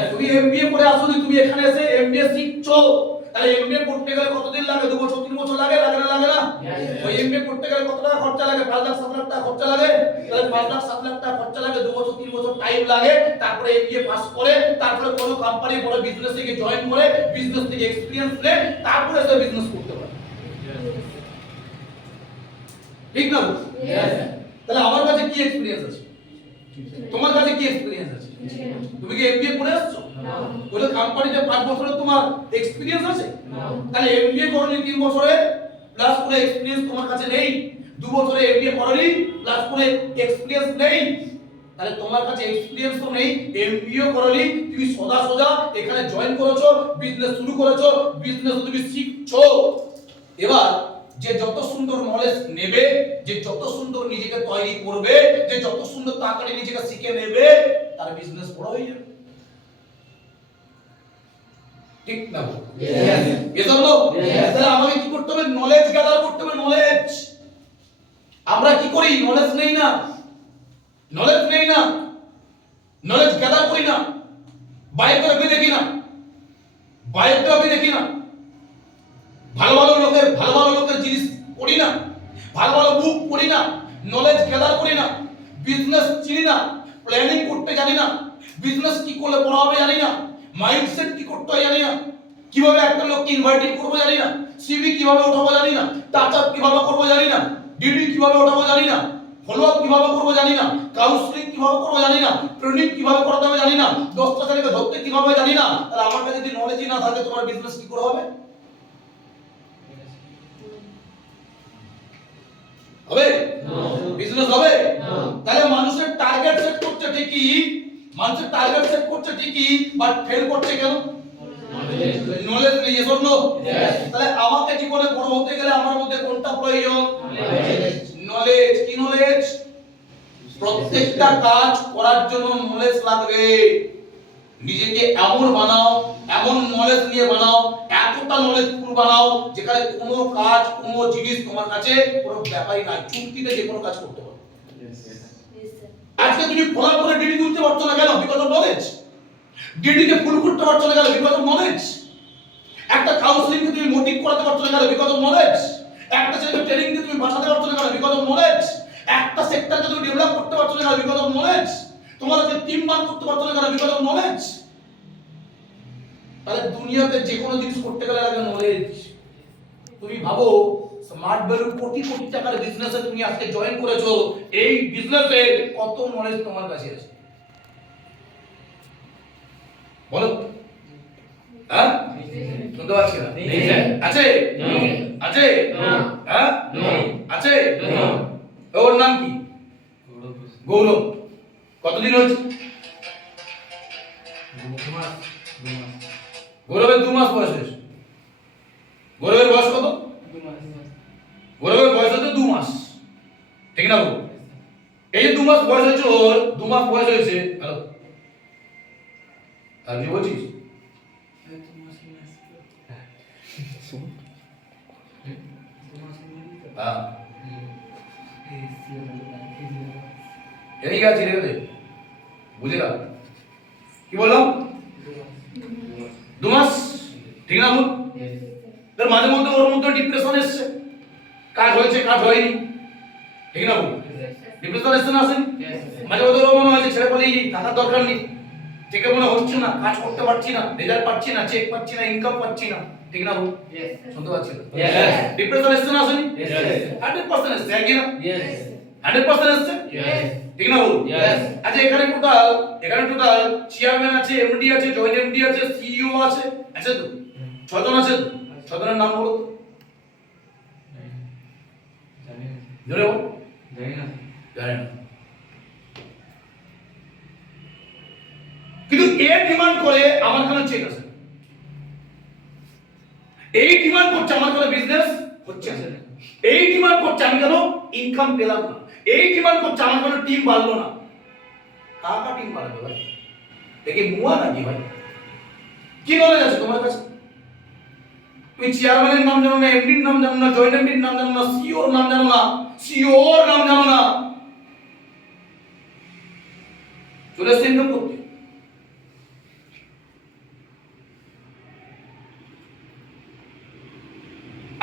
তুমি এমবিএ করে আসোনি, তুমি এখানে এসে এমবিএ শিখছো। তাহলে এমবিএ পড়তে গেলে কতদিন লাগে? 2 বছর 3 বছর লাগে না? লাগে না? ওই এমবিএ পড়তে গেলে কত টাকা খরচা লাগে? 5 লাখ 7 লাখ টাকা খরচা লাগে। তাহলে 5 লাখ 7 লাখ টাকা খরচা লাগে, 2 বছর 3 বছর টাইম লাগে, তারপরে এমবিএ পাস করে, তারপরে কোনো কোম্পানি বড় বিজনেস থেকে জয়েন করে, বিজনেস থেকে এক্সপেরিয়েন্স নিয়ে, তারপরে সে বিজনেস করতে পারে। ঠিক না? তাহলে আমার কাছে কি এক্সপেরিয়েন্স আছে? তোমার কাছে কি এক্সপেরিয়েন্স আছে? তুমি কি এমবিএ করে আসছো? বলে কোম্পানিতে 5 বছরের তোমার এক্সপেরিয়েন্স আছে? তাহলে এমবিএ করনি 3 বছরে, প্লাস করে এক্সপেরিয়েন্স তোমার কাছে নেই। 2 বছরে এমবিএ করনি, প্লাস করে এক্সপেরিয়েন্স নেই। তাহলে তোমার কাছে এক্সপেরিয়েন্স তো নেই, এমবিএ করনি, তুমি সোজা এখানে জয়েন করেছো, বিজনেস শুরু করেছো, বিজনেস তুমি শিখছো। এবার যে যত সুন্দর নলেজ নেবে, যে যত সুন্দর নিজেকে তৈরি করবে, যে যত সুন্দর তাড়াতাড়ি নিজেকে শিখে নেবে, তার বিজনেস বড় হয়ে যাবে। ঠিক না? তাহলে আমাকে কি করতে হবে? নলেজ গ্যাদার করতে হবে, নলেজ। পড়ি না, ভালো ভালো বুক পড়ি না, নলেজ গ্যাদার করি না, বিজনেস চিনি না, প্ল্যানিং করতে জানি না, বিজনেস কি করলে বড় হবে জানি না, মাইন্ডসেট কি করতে হয় জানি না, কিভাবে একটা লোককে ইনভাইটিং করবো জানি না, সিভি কিভাবে ওঠাবো জানি না, টাচ আপ কিভাবে করবো জানি না, ডিডি কিভাবে ওঠাবো জানি না, ফলো আপ কিভাবে করবো জানি না, কাউন্সিলিং কিভাবে করবো জানি না, ট্রেনিং কিভাবে করাতে হবে জানি না, 10টা ছেলেকে ধরতে কিভাবে জানি না, তাহলে আমার কাছে যদি নলেজই না থাকে তোমার বিজনেস কি করে হবে? হবে? বিজনেস হবে? তাহলে মানুষের টার্গেট সেট করছে ঠিকই, মানুষের টার্গেট সেট করছে ঠিকই, বাট ফেল করছে কেন? নলেজ নেই। এ জন্য তাহলে আমাকে জীবনে বড় হতে গেলে আমার মধ্যে কোনটা প্রয়োজন? নলেজ। কি নলেজ? প্রত্যেকটা কাজ করার জন্য নলেজ লাগবে। নিজেকে এমন বানাও, এমন নলেজ নিয়ে বানাও, এতটা নলেজফুল বানাও যেখানে কোনো কাজ, কোনো জিনিস তোমার কাছে কোনো ব্যাপারই না, চুক্তিতে যে কোনো কাজ করতে পারো। আজকে তুমি ফলো করে ডিডি তুলতে পারছো না কেন? Because of knowledge. ডিডিকে ফুল করতে পারছো না কেন? Because of knowledge. একটা কাউন্সিলিং কে তুমি মোটিভ করাতে পারছো না কেন? Because of knowledge. একটা ছেলেকে ট্রেনিং দিয়ে তুমি বাঁচাতে পারছো না কেন? Because of knowledge. একটা সেক্টরকে তুমি ডেভেলপ করতে পারছো না কেন? Because of knowledge. তোমার যে টিম বার করতে পারছো না কেন? Because of knowledge. তাহলে দুনিয়াতে যে কোনো জিনিস করতে গেলে লাগে নলেজ। তুমি ভাবো স্মার্ট ভ্যালু কোটি কোটি টাকার বিজনেসে তুমি আজকে জয়েন করেছো, এই বিজনেসে কত নলেজ তোমার কাছে আছে বলো? হ্যাঁ, শুনতে পাচ্ছি না? আছে? আছে? হ্যাঁ, আছে? ওর নাম কি? গৌরব। কতদিন হয়েছে? গৌরবের 2 মাস বয়স হয়েছে। গৌরবের বয়স কত? 2 মাস। গৌরবের বয়স হচ্ছে 2 মাস, ঠিক না? এই যে 2 মাস বয়স হয়েছে, ওর 2 মাস বয়স হয়েছে। হ্যালো, আর কি বলছিস? হ্যাঁ, এই গেছি রে রে, বুঝে গেল কি বললাম? 2 মাস, ঠিক না? তার মাঝে মধ্যে ওর মধ্যে ডিপ্রেশন এসছে, কাজ হয়েছে কাজ হয়নি, ঠিক না? ডিপ্রেশন এসছে না? আসেনি? মাঝে মধ্যে ওর মনে হয়েছে ছেড়ে পালিয়ে যাই, টাকার দরকার নেই, ঠিক মনে হচ্ছে না, কাজ করতে পারছি না, রেজাল্ট পাচ্ছি না, চেক পাচ্ছি না, ইনকাম পাচ্ছি না, ঠিক না? শুনতে পাচ্ছি? ডিপ্রেশন এসছে না? আসেনি? 100% এসছে, কি না? 100% এসছে, ঠিক না? আচ্ছা, এখানে টোটাল চেয়ারম্যান আছে, এমডি আছে, জয়েন্ট এমডি আছে, সিইও আছে, আছে তো? 6 জন আছে। 6 জনের নাম বলো। জানি না। জানি না। কিন্তু এ ডিমান্ড করে আমার কেন চেক আছে, এই ডিমান্ড করছে আমার কেন বিজনেস হচ্ছে না, এই ডিমান্ড করছে আমি কেন ইনকাম পেলাম না, এই ডিমান্ড করছে আমার কেন টিম বাড়লো না। কাকা টিম বাড়বে ভাই? দেখে মুয়া নাকি ভাই? কি নলেজ আছে তোমার কাছে? তুমি চেয়ারম্যানের নাম জানো না, এমডির নাম জানো না, জয়েন্ট এমডির নাম জানো না, সিইওর নাম জানো না, সিইওর নাম জানো না, চলে এসে ইনকাম করতে।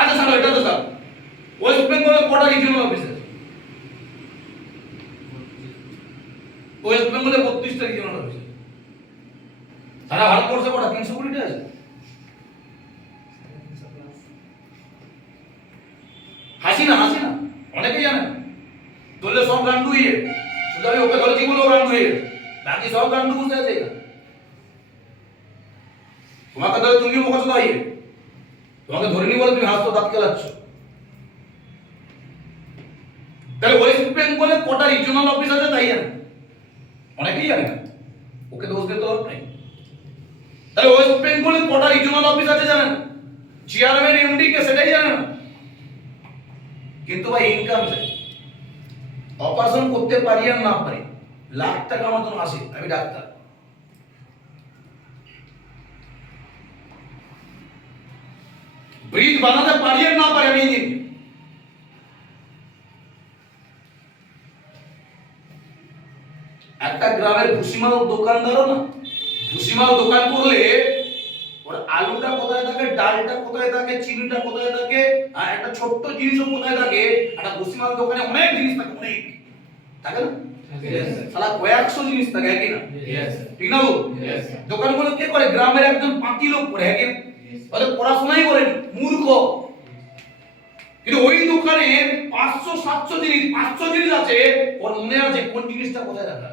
আচ্ছা স্যার, এটা তো স্যার ওয়েস্ট বেঙ্গলে কটা রিজিওনাল অফিস আছে? ওয়েস্ট বেঙ্গলে 32টা রিজিওনাল অফিস আছে। সারা ভারতবর্ষে কটা? 320টা আছে। হাসি না, অনেকেই জানে। ধরলে সব গান্ডু ইয়ে, শুধু আমি ওকে ধরেছি বলে ও গান্ডু ইয়ে, বাকি সব গান্ডু বুঝতে আছে। তোমাকে ধরে তুমি মুখস্থ ইয়ে, তোমাকে ধরিনি বলে তুমি হাসতো, দাঁত কেলাচ্ছ। তাহলে ওয়েস্ট বেঙ্গলে কটা রিজিওনাল অফিস আছে তাই জানে, অনেকেই জানে না, ওকে দোষ দিতে হবে নাই। তাহলে ওয়েস্ট বেঙ্গলে কটা রিজিওনাল অফিস আছে জানেন? চেয়ারম্যান এমডি কে সেটাই জানেন না, কিন্তু ভাই ইনকাম চাই। অপারেশন করতে পারি আর না পারি, লাখ টাকা আমার জন্য আসে, আমি ডাক্তার। ব্রিজ বানাতে পারি আর না পারি, আমি ইঞ্জিনিয়ার। একটা গ্রামের ভুসিমাল দোকানদারও না, ভুসিমাল দোকান করলে ওর আলুটা কোথায় থাকে, ডালটা কোথায় থাকে, চিনিটা কোথায় থাকে, আর একটা ছোট্ট জিনিসও কোথায় থাকে। একটা ভুসিমাল দোকানে অনেক জিনিস থাকে, অনেক থাকে না, সালা কয়েকশো জিনিস থাকে, একই না, ঠিক না? দোকানগুলো কে করে? গ্রামের একজন পাঁতি লোক করে, একই না? ওদের পড়াশোনাই করেনি, মূর্খ। কিন্তু ওই দোকানে 500-700 জিনিস, 500 জিনিস আছে, ওর মনে আছে কোন জিনিসটা কোথায় রাখা।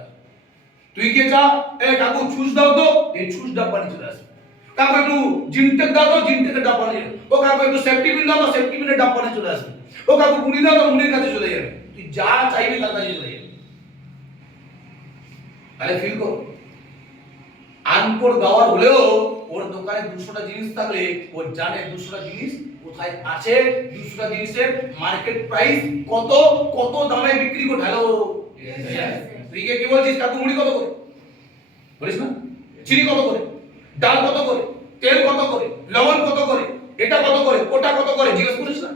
তুই কে চা, এ কাকু ছুস দাও তো, এই ছুস ডাব্বা নিয়ে চলে আসে। কাকু একটু জিনটেক দাও তো, জিনটেকের ডাব্বা নিয়ে। ও কাকু একটু সেফটি পিন দাও তো, সেফটি পিনের ডাব্বা নিয়ে চলে আসে। ও কাকু মুড়ি দাও তো, মুড়ির কাছে চলে যাবে। তুই যা চাইবি তার কাছে চলে যাবে। তাহলে ফিল করো, আনপড় গাওয়ার হলেও ওর দোকানে 200টা জিনিস থাকলে ও জানে 200টা জিনিস কোথায় আছে, 200টা জিনিসের মার্কেট প্রাইস কত, কত দামে বিক্রি করে। হ্যালো, তুই কি বলছিস? কাকু মুড়ি কত করে বলিস না? চিনি কত করে, ডাল কত করে, তেল কত করে, লবণ কত করে, এটা কত করে, ওটা কত করে জিজ্ঞেস করিস না?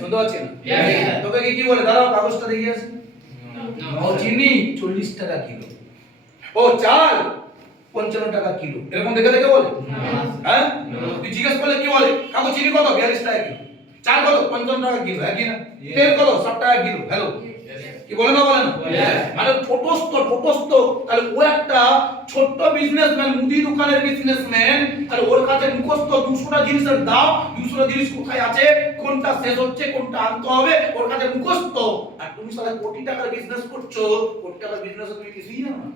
শুনতে পাচ্ছি না? তোকে কি বলে? দাঁড়াও কাগজটা দেখে আসি। ও চিনি 40 টাকা কিলো, ও চাল 55 টাকা কিলো, এরকম দেখে দেখে বলে? হ্যাঁ, তুই জিজ্ঞেস করলে কি বলে? কাকু চিনি কত? 42 টাকা কিলো। চাল কত? 55 টাকা কিলো, হ্যাঁ কি না? তেল কত? 60 টাকা কিলো। হ্যালো, কি বলে না বলে না? মানে ছোটস্থ। তাহলে ও একটা ছোট্ট বিজনেসম্যান, মুদি দোকানের বিজনেসম্যান। তাহলে ওর কাছে মুখস্থ 200টা জিনিসের দাম, 200টা জিনিস কোথায় আছে, কোনটা শেষ হচ্ছে, কোনটা আনতে হবে, ওর কাছে মুখস্থ। আর তুমি সারা কোটি টাকার বিজনেস করছো, কোটি টাকার বিজনেস তুমি কিছুই জানো না।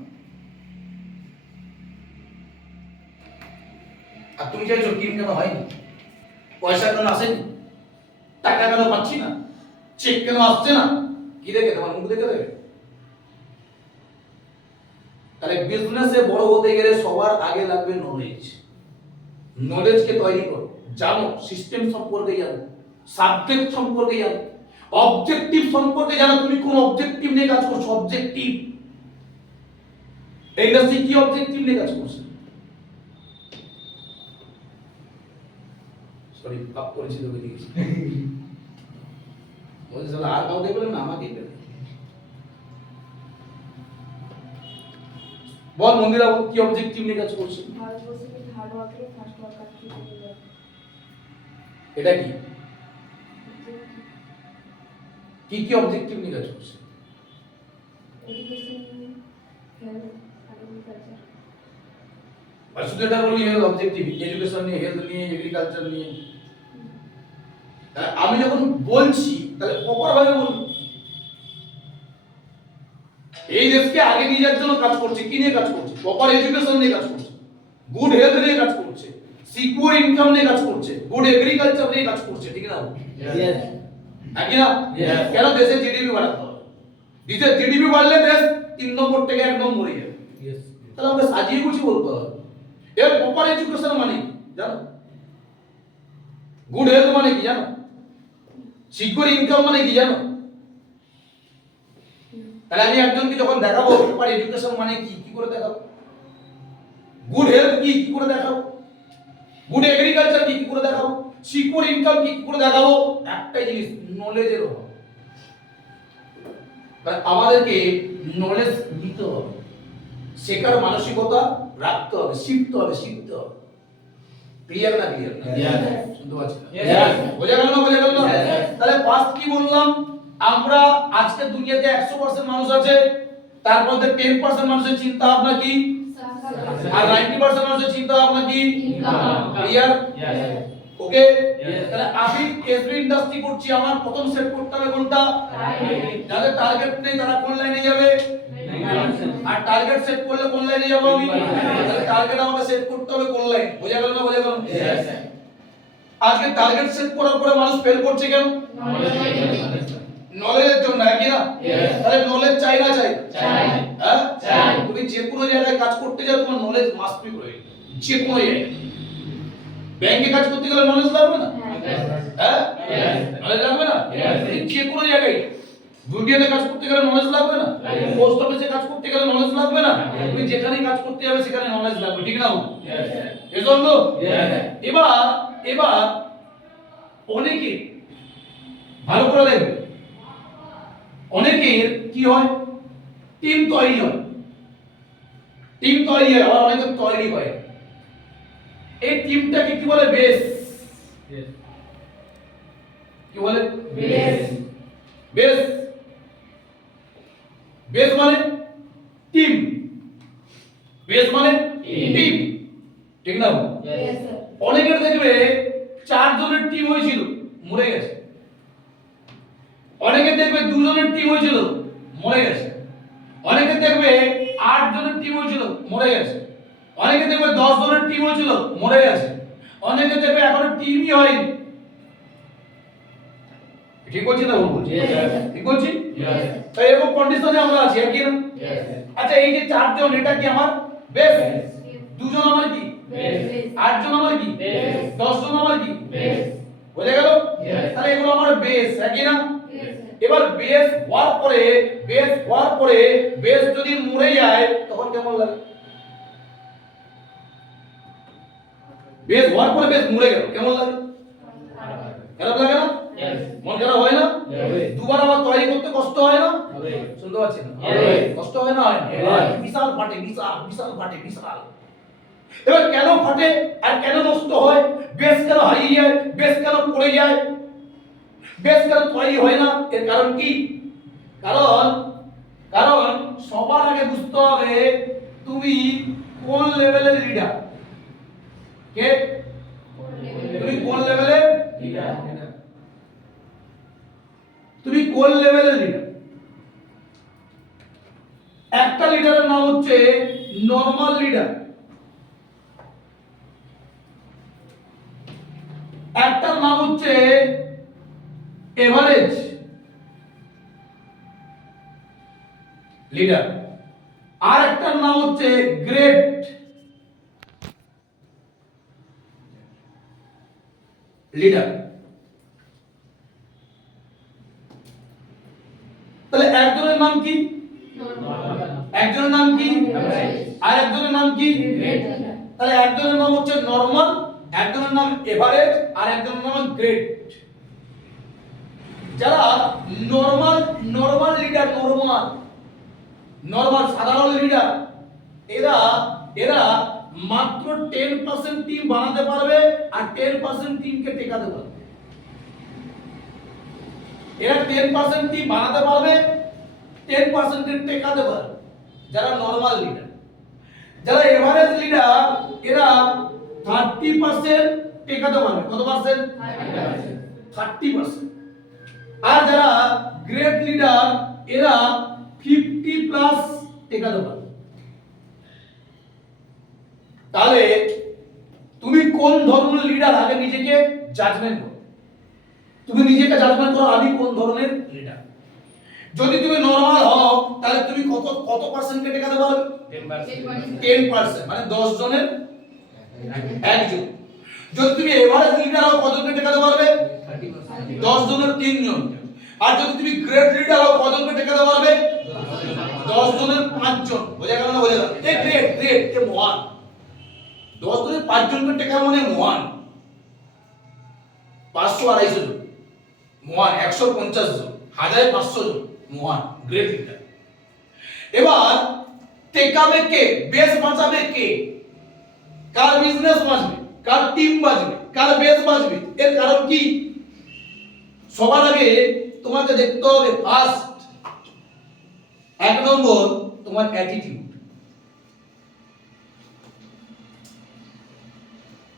আর তুমি চাইছো টিম কেন হয়নি, পয়সা কেন আসেনি, টাকা কেন পাচ্ছি না, চেক কেন আসছে না? কি দেখে? তোমার মুখ দেখে দেবে? তাহলে বিজনেসে বড় হতে গেলে সবার আগে লাগবে নলেজ। নলেজকে তৈরি করো, জানো, সিস্টেম সম্পর্কে জানো, সাবজেক্ট সম্পর্কে জানো, অবজেক্টিভ সম্পর্কে জানো। তুমি কোন অবজেক্টিভ নিয়ে কাজ করছো? অবজেক্টিভ, এই ইন্ডাস্ট্রি কি অবজেক্টিভ নিয়ে কাজ করছে? সরি, পাপ করেছি তোকে দিয়েছি। বলছে আর কাউকে পেলেন না, আমাকেই পেলেন। বল মন্দিরা, কি অবজেক্টিভ নিয়ে কাজ করছে? এটা কি কি কি অবজেক্টিভ নিয়ে কাজ করছে? আর শুধু এটা বলি হেলথ অবজেক্টিভ, এডুকেশন নিয়ে, হেলথ নিয়ে, এগ্রিকালচার নিয়ে। আমি যখন বলছি তাহলে প্রপার ভাবে বলবো। এই দেশকে আগে নিয়ে যাওয়ার জন্য কাজ করছে, কি নিয়ে কাজ করছে? প্রপার এডুকেশন নিয়ে কাজ করছে, গুড হেলথ নিয়ে কাজ করছে, সিকিউর ইনকাম নিয়ে কাজ করছে, গুড এগ্রিকালচার নিয়ে কাজ করছে, ঠিক না? यस, একই না? কেন? দেশের জিডিপি বাড়াতে হবে। দেশের জিডিপি বাড়লে দেশ 3 নম্বর থেকে 1 নম্বর মরে যাবে। তাহলে আমরা সাজিয়ে গুছিয়ে বলতে হবে। এর প্রপার এডুকেশন মানে কি জানো? গুড হেলথ মানে কি জানো? সিকিউর ইনকাম মানে কি জানো? তাহলে আমি একজনকে যখন দেখাবো প্রপার এডুকেশন মানে কি, কি করে দেখাবো? গুড হেলথ কি, কি করে দেখাবো? গুড এগ্রিকালচার কি, কি করে দেখাবো? সিকিউর ইনকাম কি, কি করে দেখাবো? একটাই জিনিস, নলেজের অভাব। আমাদেরকে নলেজ নিতে হবে, শেখার মানসিকতা রাখতে হবে, শিখতে হবে। ক্লিয়ার না? ক্লিয়ার শুনতে পাচ্ছি না? বোঝা গেল না? বোঝা গেল না? তাহলে ফার্স্ট কি বললাম? আমরা আজকে দুনিয়াতে 100% মানুষ আছে, তার মধ্যে 10% মানুষের চিন্তা ভাবনা কি, আর 90% মানুষের চিন্তা ভাবনা কি? ক্লিয়ার? ওকে। তাহলে আমি এসবি ইন্ডাস্ট্রি করছি, আমার প্রথম সেট করতে হবে কোনটা? যাদের টার্গেট নেই তারা কোন লাইনে যাবে? আর টার্গেট সেট করলে কোন লাইনে যাব আমি? তাহলে টার্গেট আমাকে সেট করতে হবে কোন লাইন? বোঝা গেল না? বোঝা গেল? আজকে টার্গেট সেট করার পরে মানুষ ফেল করছে কেন? নলেজের জন্য, নাকি না? তাহলে নলেজ চাই না চাই? হ্যাঁ, চাই। তুমি যে কোনো জায়গায় কাজ করতে যাও তোমার নলেজ মাস্ট বি প্রয়োজন। যে কোনো জায়গায় ব্যাংকে কাজ করতে গেলে নলেজ লাগবে না? হ্যাঁ, নলেজ লাগবে না? যে কোনো জায়গায় দুনিয়াতে কাজ করতে গেলে নলেজ লাগবে না? পোস্ট অফিসে কাজ করতে গেলে নলেজ লাগবে না? তুমি যেখানে কাজ করতে যাবে সেখানে নলেজ লাগবে, ঠিক না? এজন্য এবার অনেকে ভালো করে দেখবে, অনেকের কি হয়? টিম তৈরি হয়, আবার অনেকের তৈরি হয়। এই টিমটাকে কি বলে? বেস। কি বলে? বেস। বেস। বেস মানে টিম। বেস মানে টিম, ঠিক না? অনেকের দেখবে 4 জনের টিম হয়েছিল, মরে গেছে। অনেকের দেখবে 2 জনের টিম হয়েছিল, মরে গেছে। অনেকের দেখবে 8 জনের টিম হয়েছিল, মরে গেছে। অনেকে দেখবে 10 জনের টিম হয়েছিল, মরে গেছে। অনেকে দেখবে এখনো টিমই হয়নি। ঠিক বলছি না? ভুল বলছি? ঠিক বলছি? তাই এরকম কন্ডিশনে আমরা আছি, কি না? আচ্ছা, এই যে 4 জন, এটা কি আমার বেস? 2 জন আমার কি বেস? 8 জন আমার কি বেস? 10 জন আমার কি বেস? বুঝে গেল? তাহলে এগুলো আমার বেস, কি না? এবার বেস হওয়ার পরে বেস যদি মরে যায় তখন কেমন লাগে? বেস হওয়ার পরে বেস মরে গেল, কেমন লাগে? খারাপ লাগে না? মন খারাপ হয় না? দুবার আবার তৈরি করতে কষ্ট হয় না? শুনতে পাচ্ছেন না? কষ্ট হয় না? বিশাল ফাটে, বিশাল ফাটে, বিশাল। এবার কেন ফাটে আর কেন নষ্ট হয়? বেস কেন হারিয়ে যায়? বেস কেন পড়ে যায়? বেস কেন তৈরি হয় না? এর কারণ কি? কারণ সবার আগে বুঝতে হবে তুমি কোন লেভেলের লিডার। কে? তুমি কোন লেভেলের লিডার? তুমি কোন লেভেলের লিডার? একটা লিডারের নাম হচ্ছে নরমাল লিডার, একটার নাম হচ্ছে এভারেজ লিডার, আর একটার নাম হচ্ছে গ্রেট লিডার। তাহলে একজনের নাম কি? একজনের নাম কি? আর একজনের নাম কি? তাহলে একজনের নাম হচ্ছে নরমাল, একজনের নাম এভারেজ, আর একজনের নাম গ্রেট। যারা নরমাল লিডার, নরমাল সাধারণ লিডার, এরা মাত্র 10% টিম বানাতে পারবে আর 10% টিমকে টেকাতে পারবে। এরা 10% টিম বানাতে পারবে, 10% কে টেকাতে পারবে, যারা নরমাল লিডার। যারা এভারেজ লিডার, এরা 30% টেকাতে পারবে। কত পার্সেন্ট? 30%। আর যারা গ্রেট লিডার, এরা 50+ টেকাতে পারবে। তাহলে তুমি কোন ধরনের লিডার আগে নিজেকে জাজমেন্ট করো। তুমি নিজেকে জাজমেন্ট করো আমি কোন ধরনের লিডার। যদি তুমি নরমাল হও তাহলে তুমি কত পার্সেন্ট কে টেকাতে পারবে? 10%, মানে 10 জনের একজন। যদি তুমি এভারেজ লিডার হও কতজনকে টেকাতে পারবে? 10 জনের 3 জন। আর যদি তুমি গ্রেট লিডার হও কতজনকে টেকাতে পারবে? 10 জনের 5 জন। বোঝা গেল না? বোঝা গেল? এই গ্রেট কে মহান। 10 জনের 5 জনকে টেকা মানে মহান। 500 250 জন মহান, 150 জন, 1500 জন মহান, গ্রেট লিডার। এবার টেকাবে কে? বেস বাঁচাবে কে? কার বিজনেস বাঁচবে? কার টিম বাঁচবে? কার বেস বাঁচবে? এর কারণ কি? সবার আগে তোমাকে দেখতে হবে ফার্স্ট 1 নম্বর তোমার অ্যাটিটিউড।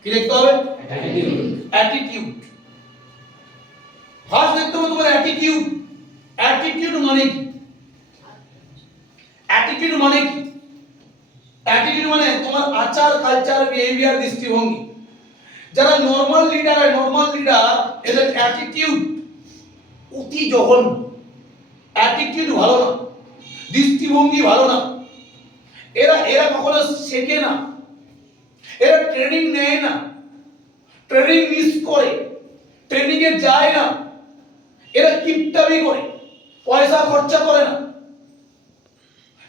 কি দেখতে হবে? অ্যাটিটিউড। ফার্স্ট দেখতে হবে তোমার অ্যাটিটিউড। অ্যাটিটিউড মানে কি? অ্যাটিটিউড মানে কি? অ্যাটিটিউড মানে তোমার আচার, কালচার, বিহেভিয়ার, দৃষ্টিভঙ্গি। যারা নরমাল লিডার এদের অ্যাটিটিউড অতি জঘন্য। অ্যাটিটিউড ভালো না, দৃষ্টিভঙ্গি ভালো না। এরা কখনো শেখে না, এরা ট্রেনিং নেয় না, ট্রেনিং মিস করে, ট্রেনিং এ যায় না, এরা কিপটামি করে, পয়সা খরচা করে না,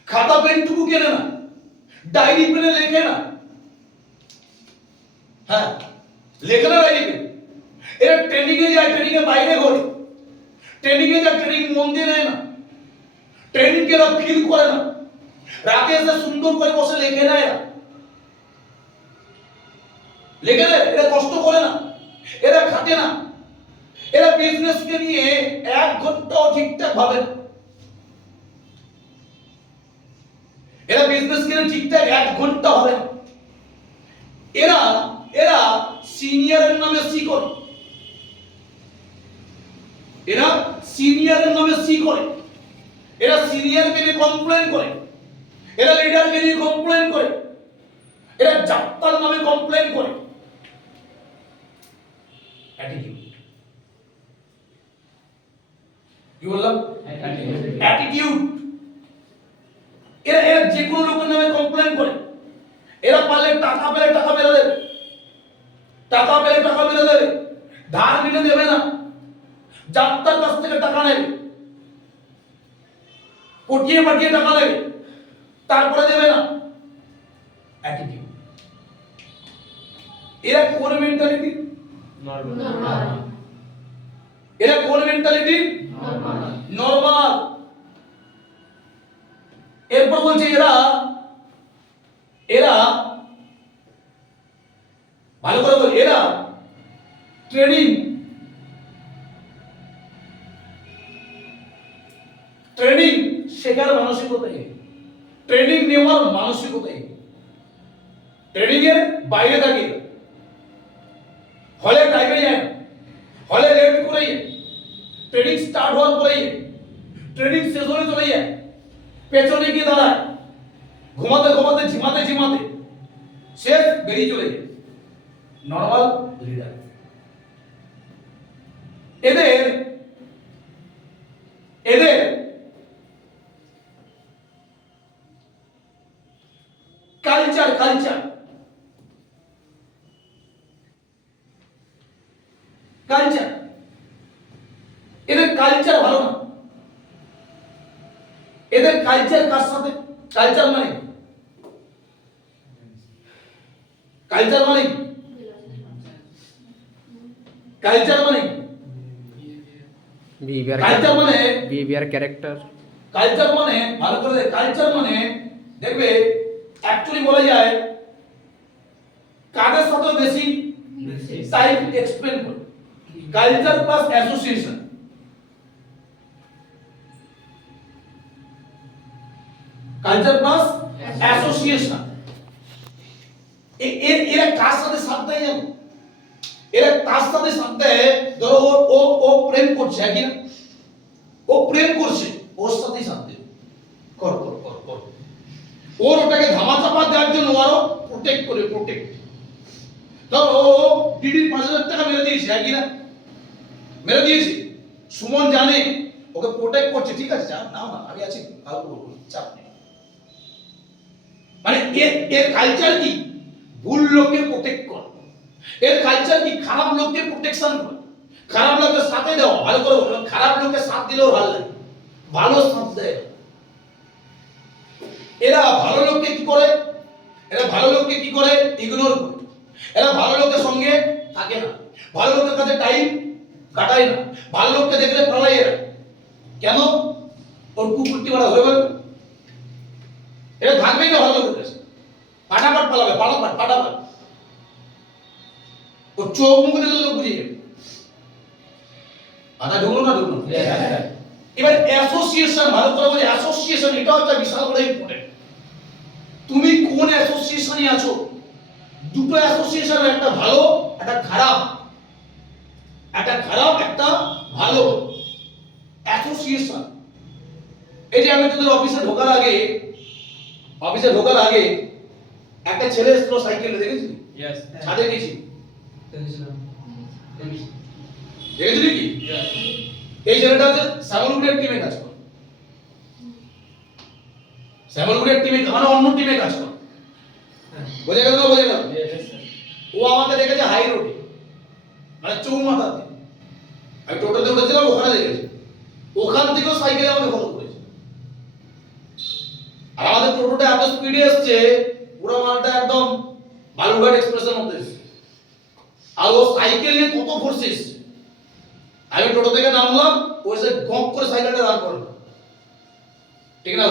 খাতা পেনটুকু কেনে না, ডায়েরি পেনে লেখে না। হ্যাঁ, লেখে না ডায়েরি পেন। এরা ট্রেনিং এ যায়, ট্রেনিং এর বাইরে ঘোরে, ট্রেনিং এ যায়, ট্রেনিং মন দিয়ে নেয় না, ট্রেনিং কে এরা ফিল করে না, রাতে এসে সুন্দর করে বসে লেখে না। লেগে দেয়, এরা কষ্ট করে না, এরা খাটে না, এরা বিজনেসকে নিয়ে 1 ঘন্টাও ঠিকঠাক ভাবে না, এরা বিজনেসকে নিয়ে ঠিকঠাক 1 ঘন্টা হবে না। এরা এরা সিনিয়রের নামে সি করে, এরা সিনিয়রের নামে সি করে, এরা সিনিয়রকে নিয়ে কমপ্লেইন করে, এরা লিডারকে নিয়ে কমপ্লেইন করে, এরা যাত্রার নামে কমপ্লেইন করে। অ্যাটিটিউড, কি বললাম? অ্যাটিটিউড। এরা এরা যে কোনো লোকের নামে কমপ্লেইন করে, এরা পারলে টাকা পেলে টাকা মেরে দেবে, টাকা পেলে টাকা মেরে দেবে, ধার নিলে দেবে না, যাত্রার কাছ থেকে টাকা নেবে, পটিয়ে পাঠিয়ে টাকা নেবে, তারপরে দেবে না। অ্যাটিটিউড। এরা কোন মেন্টালিটি? নরমাল। এরা কোন মেন্টালিটি? নরমাল। এরপর বলছে এরা এরা ভালো করে বল, এরা ট্রেনিং শেখার মানসিকতাই, ট্রেনিং নেওয়ার মানসিকতাই, ট্রেনিং এর বাইরে থাকে, হলে টাইমে যায়, হলে লেট করে যায়, ট্রেনিং স্টার্ট হওয়ার পরেই ট্রেনিং শেষ হলে চলে যায়, পেছনে গিয়ে দাঁড়ায়, ঘুমাতে ঘুমাতে ঝিমাতে ঝিমাতে শেষ, বেরিয়ে চলে যায়। Normal leader. এদের এদের কালচার কালচার কালচার এদের কালচার ভালো না। এদের কালচার কার সাথে? কালচার মানে কালচার মানে কালচার মানে কালচার মানে বিহেভিয়ার, ক্যারেক্টার। কালচার মানে ভালো করে, কালচার মানে দেখবে অ্যাকচুয়ালি বলা যায় কাদের সাথে বেশি টাইম এক্সপ্লেন করে, culture plus association. Culture plus association. এরা কার সাথে সাথ দেয় জানো? এরা কার সাথে সাথ দেয়? ধরো ও ও প্রেম করছে, একই না, ও প্রেম করছে, ওর সাথেই সাথ দেয়, কর কর কর কর, ওর ওটাকে ধামাচাপা দেওয়ার জন্য আরো প্রোটেক্ট করে, প্রোটেক্ট। ধরো ও ডিডির 5,000 টাকা মেরে দিয়েছে, একই না, মেরে দিয়েছে, সুমন জানে ওকে প্রোটেক্ট করছে, ঠিক আছে যা নাও না, আমি আছি, ভালো করবো, চাপ নেই। মানে এর কালচার কি? ভুল লোককে প্রোটেক্ট করা। এর কালচার কি? খারাপ লোককে প্রোটেকশন করা, খারাপ লোকের সাথে দেওয়া। ভালো করে বলো, খারাপ লোকের সাথ দিলেও ভালো লাগে, ভালো সাথ দেয়। এরা ভালো লোককে কি করে? এরা ভালো লোককে কি করে? ইগনোর করে। এরা ভালো লোকের সঙ্গে থাকে না, ভালো লোকের কাছে টাইম কাটায় না, ভালো লোককে দেখলে পালায় এরা। কেন? ওর কুকুরটি মারা হয়ে গেল, এরা থাকবেই না ভালো লোকের কাছে, পাটাপাট পালাবে, পাটাপাট পাটাপাট। ওর চোখ মুখ দেখলে লোক বুঝিয়ে যাবে। আদা ঢুকলো না ঢুকলো? এবার অ্যাসোসিয়েশন, ভালো করে বলি, অ্যাসোসিয়েশন এটাও একটা বিশাল বড় ইম্পর্টেন্ট। তুমি কোন অ্যাসোসিয়েশনে আছো? দুটো অ্যাসোসিয়েশন, একটা ভালো একটা খারাপ, একটা খারাপ একটা ভালো অ্যাসোসিয়েশন। এই যে আমি তোদের অফিসে ঢোকার আগে একটা ছেলে এসেছিল সাইকেলে, দেখেছিস? ছাদে গেছি, দেখেছিলি কি? এই ছেলেটা হচ্ছে শ্যামলগুড়ের টিমে কাজ করে, শ্যামলগুড়ের টিমে মানে অন্য টিমে কাজ করে, বোঝা গেল না? বোঝা গেল? ও আমাকে দেখেছে হাই রোডে, মানে চৌমাথাতে, আমি টোটোতে উঠেছিলাম, ওখানে দেখেছি, ওখান থেকেও সাইকেলে আমাকে ফলো করেছে। আর আমাদের টোটোটা এত স্পিডে এসছে, পুরো মালটা একদম বালুরঘাট এক্সপ্রেসের মধ্যে এসছে। আর ও সাইকেল নিয়ে কত ফোর্স এসছে। আমি টোটো থেকে নামলাম, ও এসে গপ করে সাইকেলটা দাঁড় করলো, ঠিক না?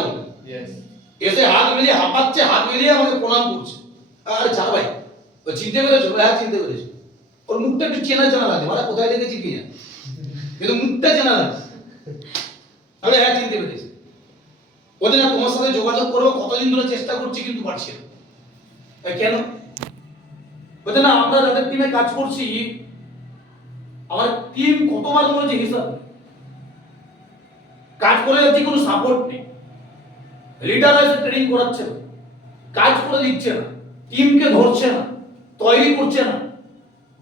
এসে হাত মিলিয়ে হাঁপাচ্ছে, হাত মিলিয়ে আমাকে প্রণাম করছে, আরে যা ভাই ও চিনতে পেরেছো? হ্যাঁ চিনতে পেরেছো। ওর মুখটা একটু চেনা চেনা লাগে, মানে কোথায় দেখেছি কি জানি, কিন্তু মুখটা চেনা লাগে। তাহলে হ্যাঁ চিনতে পেরেছি। ওদের না তোমার সাথে যোগাযোগ করবো কতদিন ধরে চেষ্টা করছি কিন্তু পারছি না। কেন? ওদের না আমরা যাদের টিমে কাজ করছি, আমার টিম কতবার বলেছে হিসাব কাজ করে যাচ্ছি, কোনো সাপোর্ট নেই। লিডার এসে ট্রেনিং করাচ্ছে না, কাজ করে দিচ্ছে না, টিমকে ধরছে না, তৈরি করছে না।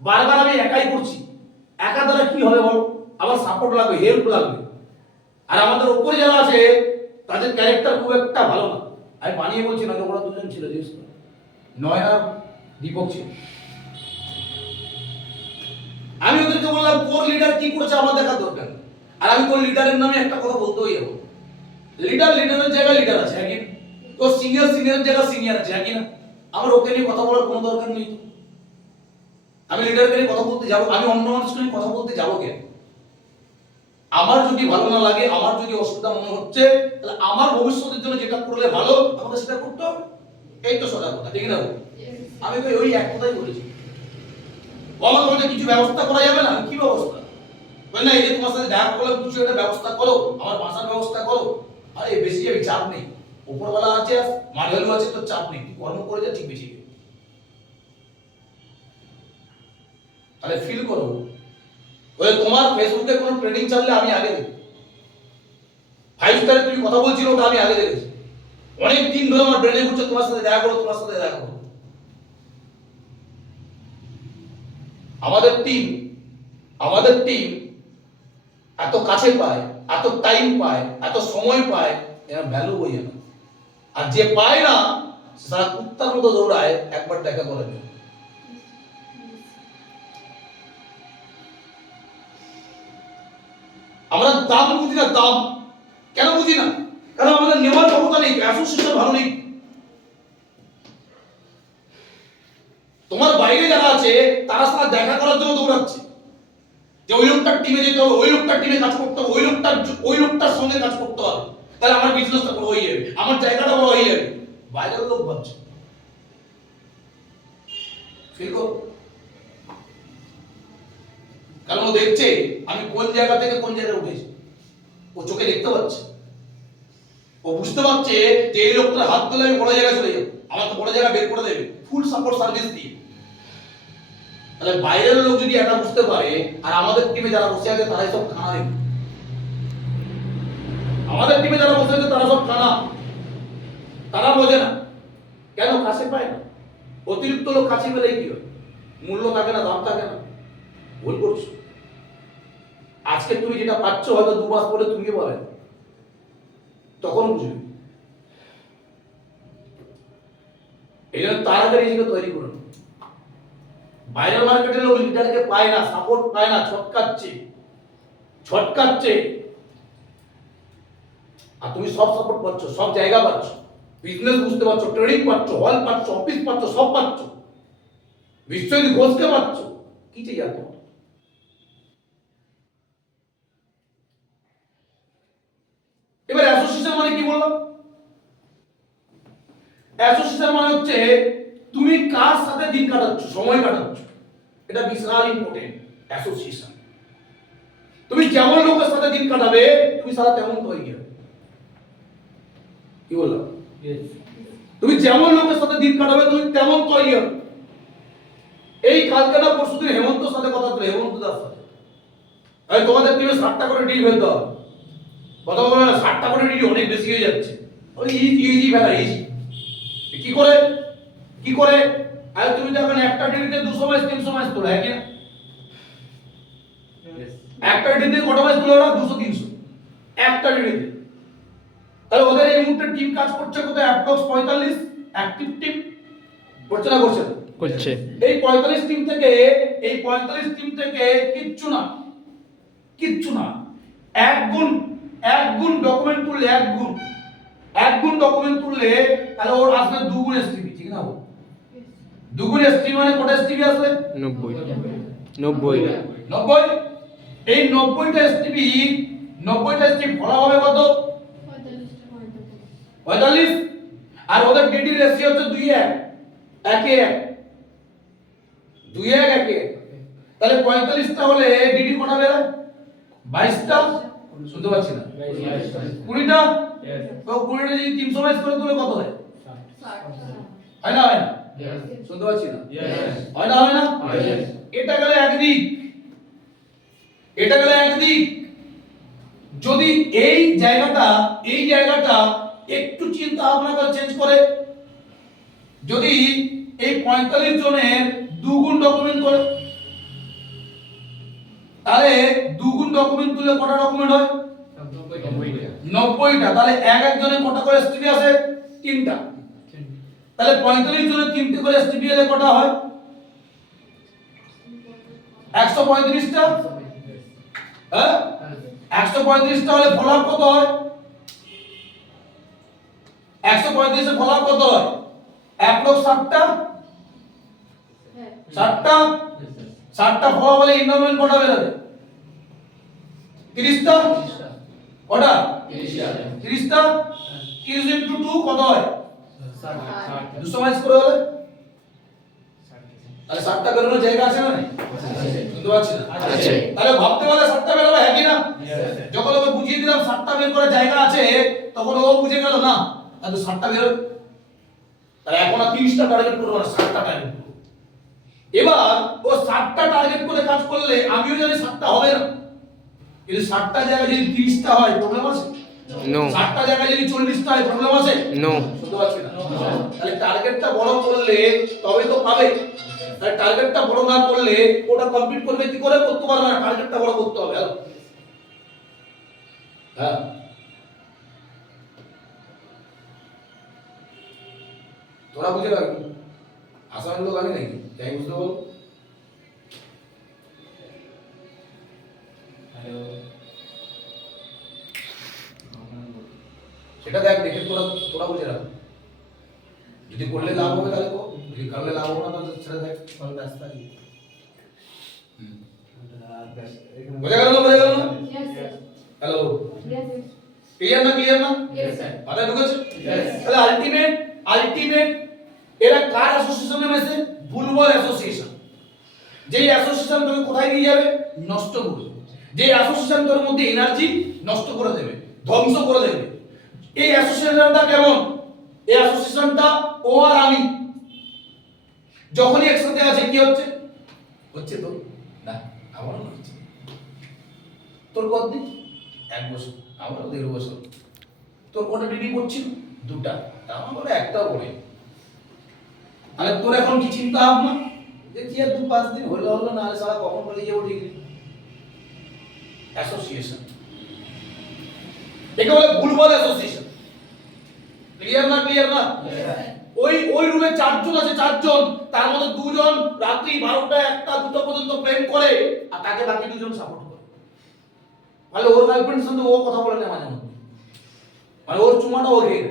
বারবার আমি একাই করছি। একা দ্বারা কি হবে বল? আবার সাপোর্ট লাগবে, হেল্প লাগবে। আর আমাদের উপরে যারা আছে তাদের ক্যারেক্টার খুব একটা ভালো না। আমি বানিয়ে বলছি না, ওরা দুজন ছিল, নয়না দীপক ছিল। আমি ওদেরকে বললাম তোর লিডার কি করেছে আমার দেখার দরকার। আর আমি তোর লিডারের নামে একটা কথা বলতেই যাবো। লিডার লিডারের জায়গায় লিডার আছে, হ্যাঁ কি? তোর সিনিয়র সিনিয়রের জায়গায় সিনিয়র আছে, হ্যাঁ কি না? আমার ওকে নিয়ে কথা বলার কোনো দরকার নেই। আমি লিডারকে নিয়ে কথা বলতে যাবো? আমি অন্য মানুষকে নিয়ে কথা বলতে যাবো কেন? আমার যদি ভালো না লাগে, আমার যদি অসুবিধা মনে হচ্ছে, তাহলে আমার ভবিষ্যতের জন্য যেটা করলে ভালো আমাকে সেটা করতে হবে। এই তো সোজা কথা, ঠিক না? আমি তো ওই এক কথাই বলেছি। বলা তোমাকে কিছু ব্যবস্থা করা যাবে না? কি ব্যবস্থা? বল না, এই যে তোমার সাথে দেখা করলাম, কিছু একটা ব্যবস্থা করো, আমার বাসার ব্যবস্থা করো। আরে বেশি আমি চাপ নেই, উপরওয়ালা আছে, মাঝালু আছে, তো চাপ নেই, তুই কর্ম করে যা, ঠিক বেশি। তাহলে ফিল করো, ওই তোমার ফেসবুকে কোনো ট্রেনিং চাললে আমি আগে দেখি। 5 স্টারে তুমি কথা বলছিল, ওটা আমি আগে দেখেছি। অনেক দিন ধরে আমার ব্রেনে ঘুরছে তোমার সাথে দেখা করো, তোমার সাথে দেখা করো। আমাদের টিম এত কাছে পায়, এত টাইম পায়, এত সময় পায়, এর ভ্যালু বোঝে না। আর যে পায় না সারা কুত্তার মতো দৌড়ায় একবার দেখা করে না। আমরা দাম বুঝি না। দাম কেন বুঝি না? কারণ আমাদের নেওয়ার ক্ষমতা নেই, অ্যাসোসিয়েশন ভালো নেই। তোমার বাইরে যারা আছে তারা সারা দেখা করার জন্য দৌড়াচ্ছে, যে ওই লোকটার টিমে যেতে হবে, ওই লোকটার টিমে কাজ করতে হবে, ওই লোকটার সঙ্গে কাজ করতে হবে, তাহলে আমার বিজনেসটা বড় হয়ে যাবে, আমার জায়গাটা বড় হয়ে যাবে। বাইরের লোক ভাবছে, ফিল করো। কারণ ও দেখছে আমি কোন জায়গা থেকে কোন জায়গায় উঠেছি, ও চোখে দেখতে পাচ্ছে। ও বুঝতে পারছে যে এই লোকটার হাত ধরে আমি বড় জায়গায় চলে যাবো, আমাকে বড় জায়গা বের করে দেবে ফুল সাপোর্ট সার্ভিস দিয়ে। তাহলে বাইরের লোক যদি এটা বুঝতে পারে, আর আমাদের টিমে যারা বসে আছে তারাই সব খানা দেবে। আমাদের টিমে যারা বসে আছে তারা সব খানা, তারা বোঝে না। কেন? কাছে পায় না। অতিরিক্ত লোক কাছে পেলে কি হয়? মূল্য থাকে না, দাম থাকে না। ভুল করছো। আজকে তুমি যেটা পাচ্ছ হয়তো 2 মাস পরে তুমি পাবে, তখন বুঝবে। এই জন্য তাড়াতাড়ি নিজেকে তৈরি করুন। বাইরের মার্কেটের লোক লিডারকে পায় না, সাপোর্ট পায় না, ছটকাচ্ছে। আর তুমি সব সাপোর্ট পাচ্ছ, সব জায়গা পাচ্ছ, বিজনেস বুঝতে পারছো, ট্রেনিং পাচ্ছ, হল পাচ্ছ, অফিস পাচ্ছ, সব পাচ্ছ, বিশ্বজিৎ ঘোষকে পাচ্ছ। কি চাই আর তোমার? এবার অ্যাসোসিয়েশন মানে কি বললাম? অ্যাসোসিয়েশন মানে হচ্ছে তুমি কার সাথে দিন কাটাচ্ছ, সময় কাটাচ্ছ, এটা বিশাল ইম্পর্টেন্ট। অ্যাসোসিয়েশন তুমি যেমন লোকের সাথে দিন কাটাবে তুমি সারা তেমন তৈরি হবে। কি বললাম? তুমি যেমন লোকের সাথে দিন কাটাবে তুমি তেমন তৈরি হবে। এই কালকে না পরশু দিন হেমন্তর সাথে কথা বলে, হেমন্ত দাস সাথে, তোমাদের টিমে 60টা করে ডিল ফেলতে হবে। কথা বলে না, 60টা করে ডিল অনেক বেশি হয়ে যাচ্ছে। ইজি ভেলা, ইজি। কি করে? আর তুমি যখন একটা ডিলিতে 200 ম্যাচ 300 ম্যাচ তোলা, হ্যাঁ কি না? একটা ডিলিতে কত ম্যাচ তোলা? ওরা 200 300 একটা ডিলিতে। তাহলে ওদের এই মুহূর্তে টিম কাজ করছে কত? অ্যাপ্রক্স 45 অ্যাক্টিভ টিম করছে না? করছে। এই 45 টিম থেকে কিচ্ছু না এক গুণ ডকুমেন্ট তুললে, এক গুণ ডকুমেন্ট তুললে তাহলে ওর আসবে 2 গুণ এসটিপি, ঠিক না? 2 গুণ এসটিপি মানে কত এসটিপি আসবে? 90। এই 90টা এসটিপি ফলা হবে কত? 45। আর ওদের ডিডি রেশিও হচ্ছে 2:1, 1:1। 2 1 1 1 তাহলে 45টা হলে ডিডি কটা বেরোয় 22টা শুনতে পাচ্ছি না 20টা তো 20টা যদি 300 বাইশ করে তুলে কত হয় হয় না শুনতে পাচ্ছি না হয় না এটা গেলে একদিক এটা গেলে একদিক যদি এই জায়গাটা একটু চিন্তা ভাবনা করে চেঞ্জ করে যদি এই 45 জনের দুগুণ ডকুমেন্ট করে তাহলে দুগুণ ডকুমেন্ট তুলে কটা ডকুমেন্ট হয় 90টা তাহলে এক একজনের কটা করে এসটিপি আছে 3টা তাহলে 45 জনের 3টে করে এসটিপি এলে কটা হয় 135টা হ্যাঁ 135টা হলে ফলাফল কত হয় 135 এর ফলাফল কত হয় অ্যাপ্রক্স 60টা 60টা ফলাফল বলে ইনভলভমেন্ট কটা বেরোবে 30টা কটা 30টা 30 ইনটু 2 কত হয় 200 মাইনাস করে হলে তাহলে 60টা বেরোনোর জায়গা আছে না শুনতে পাচ্ছি না তাহলে ভাবতে পারলে 60টা বেরোবে হ্যাঁ কি না যখন ওকে বুঝিয়ে দিলাম 60টা বের করার জায়গা আছে তখন ও বুঝে গেল না তাহলে 60টা বেরোবে তাহলে এখন আর 30টা টার্গেট করব না 60টা টার্গেট করব এবার ও 60টা টার্গেট করে কাজ করলে আমিও জানি 60টা হবে না কিন্তু 60টা জায়গায় যদি 30টা হয় প্রবলেম আছে নো 60টা জায়গায় যদি 40টা হয় প্রবলেম আছে নো শুনতে পাচ্ছি না তাহলে টার্গেটটা বড় করলে তবে তো পাবে তাহলে টার্গেটটা বড় না করলে ওটা কমপ্লিট করবে কি করে করতে পারবে না টার্গেটটা বড় করতে হবে হ্যাঁ তোরা বুঝে রাখবি আসাম লোক আগে নাকি যাই বুঝতে বল সেটা দেখ দেখে তোরা বুঝে রাখ যদি করলে লাভ হবে তাহলে কো যদি করলে লাভ হবে না তাহলে ছেড়ে দেখ তাহলে ব্যস্ত আছি বুঝে গেল না হ্যালো ক্লিয়ার না মাথায় ঢুকেছে তাহলে আলটিমেট এরা কার অ্যাসোসিয়েশনে মেশে বুলবুল অ্যাসোসিয়েশন যেই অ্যাসোসিয়েশন তোকে কোথায় নিয়ে যাবে নষ্ট করে যে অ্যাসোসিয়েশন তোর মধ্যে এনার্জি নষ্ট করে দেবে ধ্বংস করে দেবে এই অ্যাসোসিয়েশনটা কেমন এই অ্যাসোসিয়েশনটা ও আর আমি যখনই একসাথে আছে কি হচ্ছে তো না আমারও হচ্ছে তোর কতদিন 1 বছর আমারও 1.5 বছর তোর কটা ডিডি করছিল 2টা আমার বলে একটাও করে আরে তোর এখন কি চিন্তা ভাবনা যে কি আর 2-5 দিন হলো না সারা কখন বলে যাবো ডিগ্রি অ্যাসোসিয়েশন একে বলে বুলবুল অ্যাসোসিয়েশন ক্লিয়ার না ওই রুমে 4 জন আছে 4 জন তার মধ্যে 2 জন রাত্রি 12টা 1টা 2টা পর্যন্ত প্রেম করে আর তাকে বাকি 2 জন সাপোর্ট করে মানে ওর গার্লফ্রেন্ডের সঙ্গে ও কথা বলে না মাঝে মধ্যে মানে ওর চুমাটা ও ঘের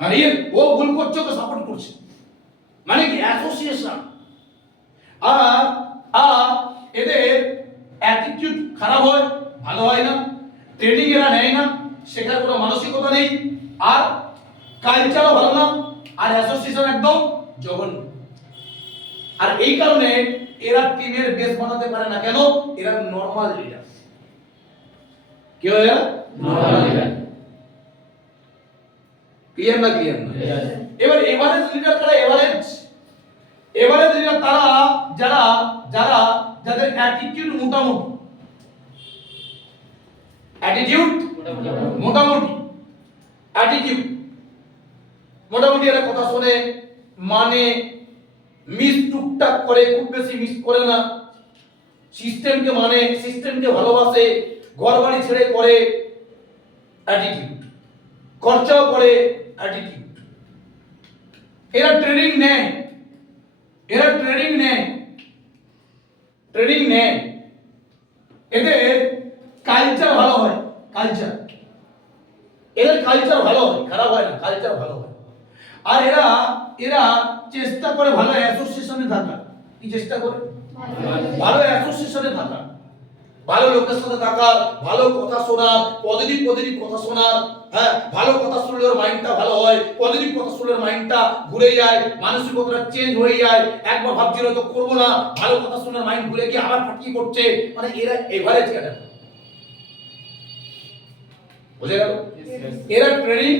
আরে ও ভুল করছে তো সাপোর্ট করছে মানে কি অ্যাসোসিয়েশন আর এদের অ্যাটিটিউড খারাপ হয় ভালো হয় না ট্রেনিং এরা নেয় না শেখার কোনো মানসিকতা নেই আর কালচারও ভালো না আর অ্যাসোসিয়েশন একদম জঘন্য আর এই কারণে এরা টিমের বেস বানাতে পারে না কেন এরা নরমাল লিডার কি হয় এরা নরমাল লিডার ক্লিয়ার না এবার এভারেজ লিডার কারা এভারেজ লিডার তারা যাদের অ্যাটিটিউড মোটামুটি এরা কথা শুনে মানে মিস টুকটাক করে খুব বেশি মিস করে না সিস্টেমকে মানে সিস্টেমকে ভালোবাসে ঘর বাড়ি ছেড়ে করে অ্যাটিটিউড খরচাও করে অ্যাটিটিউড এরা ট্রেনিং নেয় এদের কালচার ভালো হয় এদের কালচার ভালো হয় খারাপ হয় না কালচার ভালো হয় আর এরা চেষ্টা করে ভালো অ্যাসোসিয়েশনে থাকা কি চেষ্টা করে ভালো অ্যাসোসিয়েশনে থাকা ভালো লোকের সাথে থাকা ভালো কথা শোনার পজিটিভ কথা শোনার হ্যাঁ, ভালো কথা শুনলে ওর মাইন্ডটা ভালো হয়, পজিটিভ কথা শুনলে মাইন্ডটা ঘুরে যায়, মানসিকতাটা চেঞ্জ হয়ে যায়। একবার ভাবছিল তো করবো না, ভালো কথা শুনে মাইন্ড ঘুরে গিয়ে আবার কি করছে, মানে এরা এভারেজ ক্যাটাগরি। বুঝে গেল? এরা ট্রেনিং,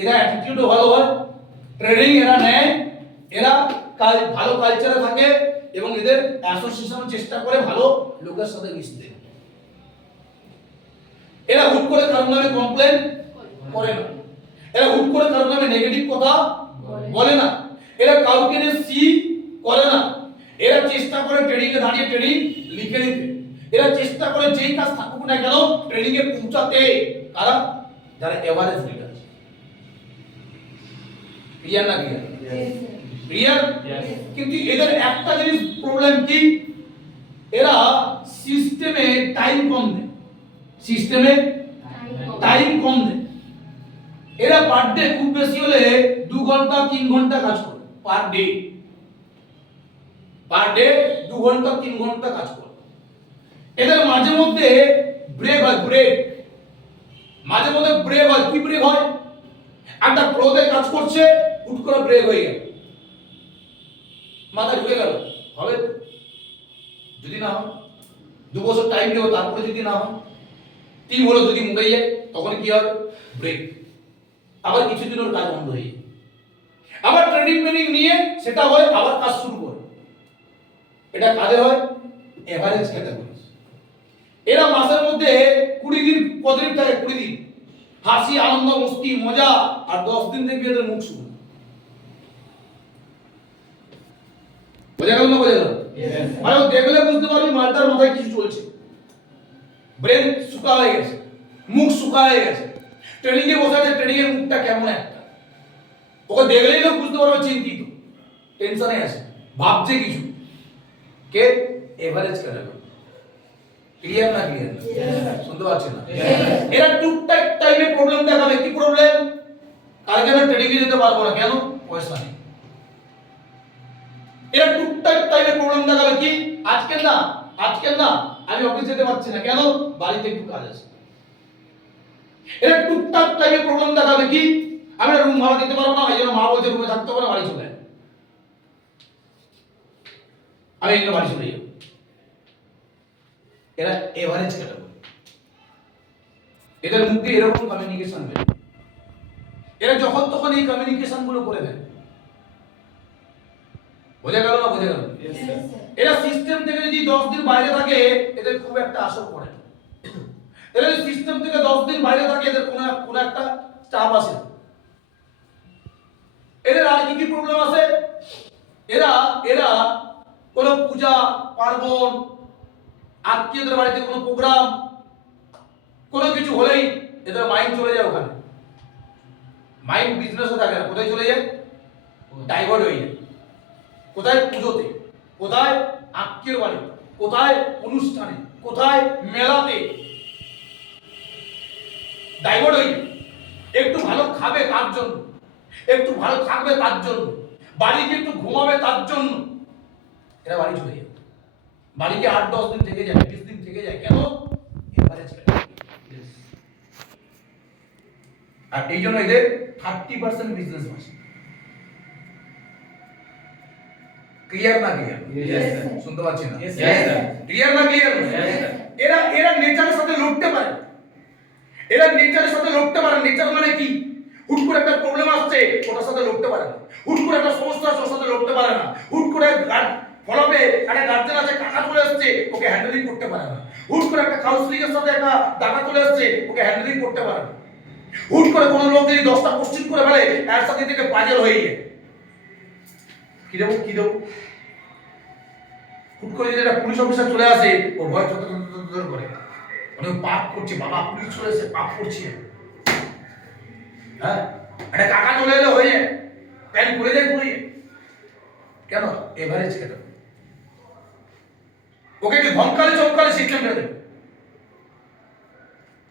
এরা অ্যাটিটিউডও ভালো হয়, ট্রেনিং এরা নেয়, এরা ভালো কালচারে থাকে এবং এদের অ্যাসোসিয়েশন চেষ্টা করে ভালো লোকের সাথে মিশতে। এরা হুট করে কারোর নামে কমপ্লেন করে না, এরা হুট করে কারোর নামে নেগেটিভ কথা বলে না, এরা কাউকে নিয়ে সি করে না, এরা চেষ্টা করে ট্রেনিং এ দাঁড়িয়ে ট্রেনিং লিখে দিতে, এরা চেষ্টা করে যেই কাজ থাকুক না কেন ট্রেনিং এ পৌঁছাতে। কারা? যারা এভারেজ লিডার। ক্লিয়ার না ক্লিয়ার? ক্লিয়ার? কিন্তু এদের একটা জিনিস প্রবলেম কি, এরা সিস্টেমে টাইম কম দেয়, সিস্টেমে টাইম কম দেয়। এরা পার ডে খুব বেশি হলে 2 ঘন্টা 3 ঘন্টা কাজ করে পার ডে, পার ডে 2 ঘন্টা 3 ঘন্টা কাজ করে। এদের মাঝে মধ্যে ব্রেক হয়, ব্রেক, মাঝে মধ্যে ব্রেক হয়। কি ব্রেক হয়? একটা ফ্লোতে কাজ করছে, হুট করে ব্রেক হয়ে গেল, মাথা ঢুকে গেল, হবে যদি না হয় 2 বছর টাইম দেবো, তারপরে যদি না হয়, টিম হলো যদি মুড়ে যায় তখন কি হবে? ব্রেক। আবার কিছুদিন ওর কাজ বন্ধ হয়ে যায়, আবার ট্রেনিং ট্রেনিং নিয়ে সেটা হয়, আবার কাজ শুরু করে। এটা কাদের হয়? Average category. এরা মাসের মধ্যে 20 দিন পজিটিভ থাকে, 20 দিন হাসি আনন্দ মস্তি মজা, আর 10 দিন থেকে এদের মুখ শুরু। বোঝা গেল না? বোঝা গেল? মানে দেখলে বুঝতে পারবি মালটার মাথায় কিছু চলছে, ব্রেন শুকা হয়ে গেছে, মুখ শুকা হয়ে গেছে। ট্রেনিং এ বসে আছে, ট্রেনিং এর মুখটা কেমন একটা, ওকে দেখলেই না বুঝতে পারবে চিন্তিত, টেনশনে আছে, ভাবছে কিছু। কে? Average category. ক্লিয়ার না ক্লিয়ার? শুনতে পাচ্ছেন না? এরা টুকটাক টাইমে প্রবলেম দেখাবে। কি প্রবলেম? কালকে আমি ট্রেনিং এ যেতে পারবো না, কেন? পয়সা নেই। এরা টুকটাক টাইমে প্রবলেম দেখাবে। কি? আজকে না, আজকে না আমি অফিস যেতে পারছি না, কেন? বাড়িতে একটু কাজ আছে। এরা টুকটাক টাইমে প্রবলেম দেখাবে। কি? আমি রুম ভাড়া দিতে পারবো না, এই জন্য মা বলছে রুমে থাকতে হবে না, বাড়ি চলে যায়, আমি এই জন্য বাড়ি চলে যাই। এরা এভারেজ ক্যাটাগরি। এদের মুখে এরকম কমিউনিকেশন বের, এরা যখন তখন এই কমিউনিকেশন গুলো করে দেয়। বোঝা গেল না? বোঝা গেল? এরা সিস্টেম থেকে যদি 10 দিন বাইরে থাকে এদের খুব একটা আসর পড়ে না। এরা যদি সিস্টেম থেকে 10 দিন বাইরে থাকে এদের কোনো একটা চাপ আসে। এদের আর কি কি প্রবলেম আছে? এরা এরা কোন পূজা পার্বণ, আত্মীয়দের বাড়িতে কোনো প্রোগ্রাম, কোনো কিছু হলেই এদের মাইন্ড চলে যায় ওখানে, মাইন্ড বিজনেসে থাকে না। কোথায় চলে যায়? ডাইভার্ট হয়ে যায়। কোথায়? পুজোতে, কোথায় আত্মীয় বাড়ি, কোথায় অনুষ্ঠানে, কোথায় মেলাতে, ডাইভার্ট হয়ে যায়। একটু ভালো খাবে তার জন্য, একটু ভালো থাকবে তার জন্য, বাড়িতে একটু ঘুমাবে তার জন্য এরা বাড়ি চলে যায়। বাড়িতে 8-10 দিন থেকে যায়, 20 দিন থেকে যায়, কেন? Average category. আর এই জন্য এদের 30% বিজনেস মাস। ক্লিয়ার না ক্লিয়ার? শুনতে পাচ্ছি না? ক্লিয়ার না ক্লিয়ার? এরা এরা নেচারের সাথে লড়তে পারে, এরা নেচারের সাথে লড়তে পারে। নেচার মানে কি? হুট করে একটা প্রবলেম আসছে ওটার সাথে লড়তে পারে না, হুট করে একটা সমস্যা আসছে ওর সাথে লড়তে পারে না, হুট করে ফলাবে একটা গার্জেন আছে টাকা চলে আসছে ওকে হ্যান্ডেলিং করতে পারে না, হুট করে একটা কাউন্সিলিং এর সাথে একটা টাকা চলে আসছে ওকে হ্যান্ডেলিং করতে পারে না, হুট করে কোনো লোক যদি 10টা কোশ্চেন করে ফেলে এর সাথে থেকে পাজল হয়ে যায়। কি দেবো কি দেবো? হুট করে যদি একটা পুলিশ অফিসার চলে আসে ও ভয় থর করে, মানে পাপ করছে, বাবা পুলিশ চলে এসে পাপ করছে। হ্যাঁ, একটা কাকা চলে এলে হয়ে যায়, প্যান করে যায় করে যায়, কেন? Average category. ওকে একটু ধমকালে চমকালে সিস্টেম ছেড়ে দেবে,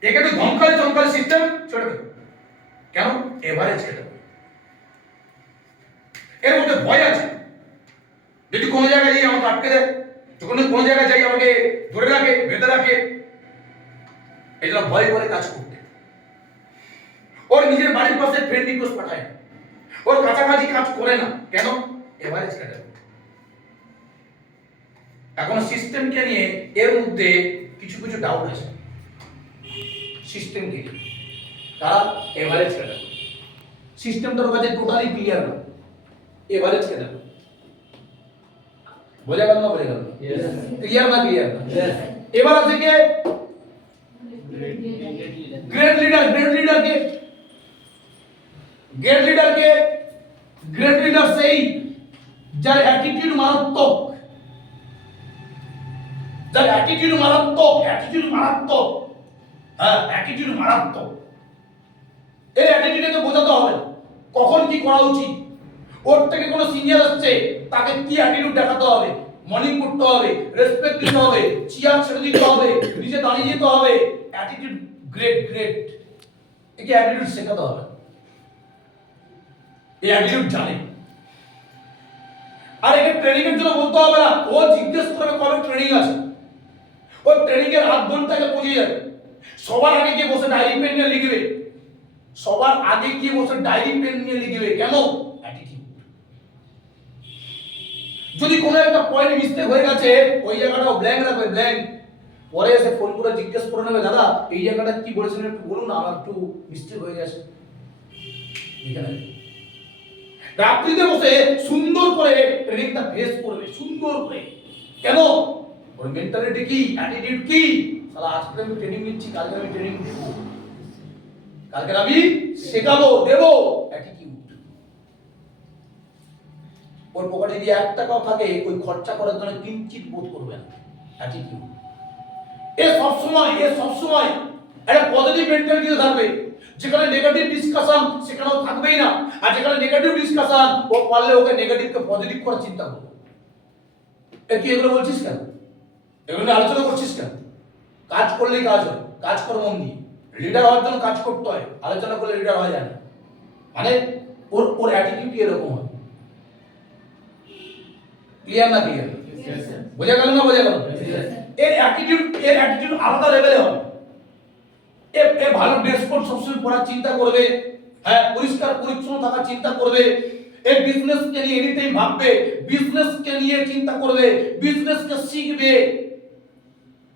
একে একটু ধমকালে চমকালে সিস্টেম ছেড়ে দেবে, কেন? Average category. এর মধ্যে ভয় আছে, যদি কোনো জায়গায় যাই আমাকে আটকে দেয়, যখন কোনো জায়গায় যাই আমাকে ধরে রাখে, বেঁধে রাখে, এই জন্য ভয় করে কাজ করতে। ওর নিজের বাড়ির পাশে ফ্রেন্ড রিকোয়েস্ট পাঠায় না, ওর কাছাকাছি কাজ করে না, কেন? Average category. এখন সিস্টেমকে নিয়ে এর মধ্যে কিছু কিছু ডাউট আছে। সিস্টেমকে তারা এভারেজ ক্যাটাগরি, সিস্টেমটার কাছে টোটালি ক্লিয়ার না, এভারেজ ক্যাটাগরি। বোঝা গেল না? বোঝা গেল? ক্লিয়ার না? ক্লিয়ার না? এবার আছে কে? Great leader. গ্রেট লিডার কে? গ্রেট লিডার কে? গ্রেট লিডার সেই যার অ্যাটিটিউড মারাত্মক, যার অ্যাটিটিউড মারাত্মক, অ্যাটিটিউড মারাত্মক, হ্যাঁ অ্যাটিটিউড মারাত্মক। এই অ্যাটিটিউডকে বোঝাতে হবে কখন কি করা উচিত। ওর থেকে কোনো সিনিয়র আসছে, তাকে কি অ্যাটিটিউড দেখাতে হবে, মর্নিং করতে হবে, রেসপেক্ট দিতে হবে, চেয়ার ছেড়ে দিতে হবে, নিচে দাঁড়িয়ে যেতে হবে। অ্যাটিটিউড গ্রেট গ্রেট, একে অ্যাটিটিউড শেখাতে হবে। এই অ্যাটিটিউড জানে, আর একে ট্রেনিং এর জন্য বলতে হবে না। ও জিজ্ঞেস করবে কবে ট্রেনিং আছে, ও ট্রেনিং এর আধ ঘন্টাকে পৌঁছে যাবে। সবার আগে গিয়ে বসে ডায়েরি পেন নিয়ে লিখবে, সবার আগে গিয়ে বসে ডায়েরি পেন নিয়ে লিখবে। কেন? অ্যাটিটিউড। যদি কোনো একটা পয়েন্ট মিস্টেক হয়ে গেছে, ওই জায়গাটাও ব্ল্যাঙ্ক রাখবে, ব্ল্যাঙ্ক। পরে এসে ফোন করে জিজ্ঞেস করে নেবে, দাদা এই জায়গাটা কি বলেছিলেন একটু বলুন না, আমার একটু মিস্টেক হয়ে গেছে। এখানে রাত্রিতে বসে সুন্দর করে ট্রেনিংটা ফেস করবে, সুন্দর করে। কেন? ওর মেন্টালিটি কি, অ্যাটিটিউড কি, শালা আজকে আমি ট্রেনিং নিচ্ছি, কালকে আমি ট্রেনিং দেব, কালকে আমি শেখাবো, দেব। অ্যাটিটিউড। ওর পকেটে যদি 1 টাকাও থাকে, ওই খরচা করার জন্য কিঞ্চিত বোধ করবে না। অ্যাটিটিউড। এ সব সময় একটা পজিটিভ মেন্টালিটিতে থাকবে। যেখানে নেগেটিভ ডিসকাশন সেখানেও থাকবেই না, আর যেখানে নেগেটিভ ডিসকাশন ও পারলে ওকে নেগেটিভকে পজিটিভ করার চিন্তা করবে। তুই এগুলো বলছিস কেন? এগুলো নিয়ে আলোচনা করছিস কেন? কাজ করলেই কাজ হয়, কাজ কর মন দিয়ে। লিডার হওয়ার জন্য কাজ করতে হয়, আলোচনা করলে লিডার হওয়া যায় না। মানে ওর অ্যাটিটিউড এরকম হয়। ক্লিয়ার না? ক্লিয়ার? বোঝা গেল না? বোঝা গেল? এর অ্যাটিটিউড আলাদা লেভেলে হয়। এ ভালো ড্রেস কোড সবসময় পরার চিন্তা করবে, হ্যাঁ পরিষ্কার পরিচ্ছন্ন থাকার চিন্তা করবে। এই বিজনেসকে নিয়ে এনিটাইম ভাববে, বিজনেসকে নিয়ে চিন্তা করবে, বিজনেসকে শিখবে।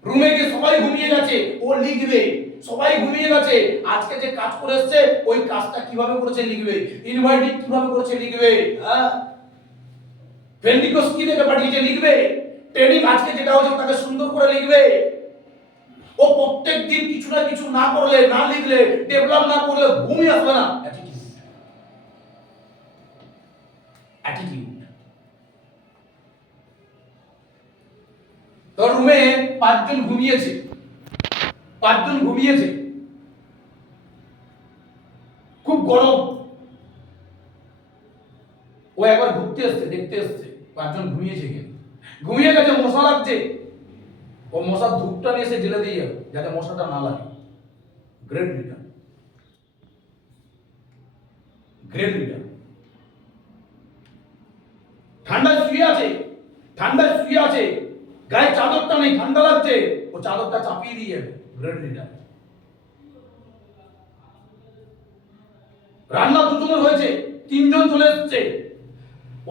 রুমে গিয়ে সবাই ঘুমিয়ে গেছে, ও লিখবে। সবাই ঘুমিয়ে গেছে, আজকে যে কাজ করে এসেছে ওই কাজটা কিভাবে করেছে লিখবে, ইনভাইটিং কিভাবে করেছে লিখবে, হ্যাঁ ফ্রেন্ড রিকোয়েস্ট কি দেখে পাঠিয়েছে লিখবে, ট্রেনিং আজকে যেটা হচ্ছে তাকে সুন্দর করে লিখবে। ও প্রত্যেক দিন কিছু না কিছু না করলে, না লিখলে, ডেভেলপ না করলে ঘুমই আসবে না। অ্যাটিটিউড। তোর রুমে 5 জন ঘুমিয়েছে, 5 জন ঘুমিয়েছে, খুব গরম। ও একবার ঘুরতে এসছে, দেখতে এসছে 5 জন ঘুমিয়েছে কি ঘুমিয়ে গেছে, মশা লাগছে। ও মশার ধূপটা নিয়ে এসে জেলে দিয়ে যাবে যাতে মশাটা না লাগে। Great leader, great leader. ঠান্ডায় শুয়ে আছে, গায়ে চাদরটা নেই, ঠান্ডা লাগছে, ও চাদরটা চাপিয়ে দিয়ে যাবে। Great leader. রান্না 2 জনের হয়েছে, 3 জন চলে এসেছে,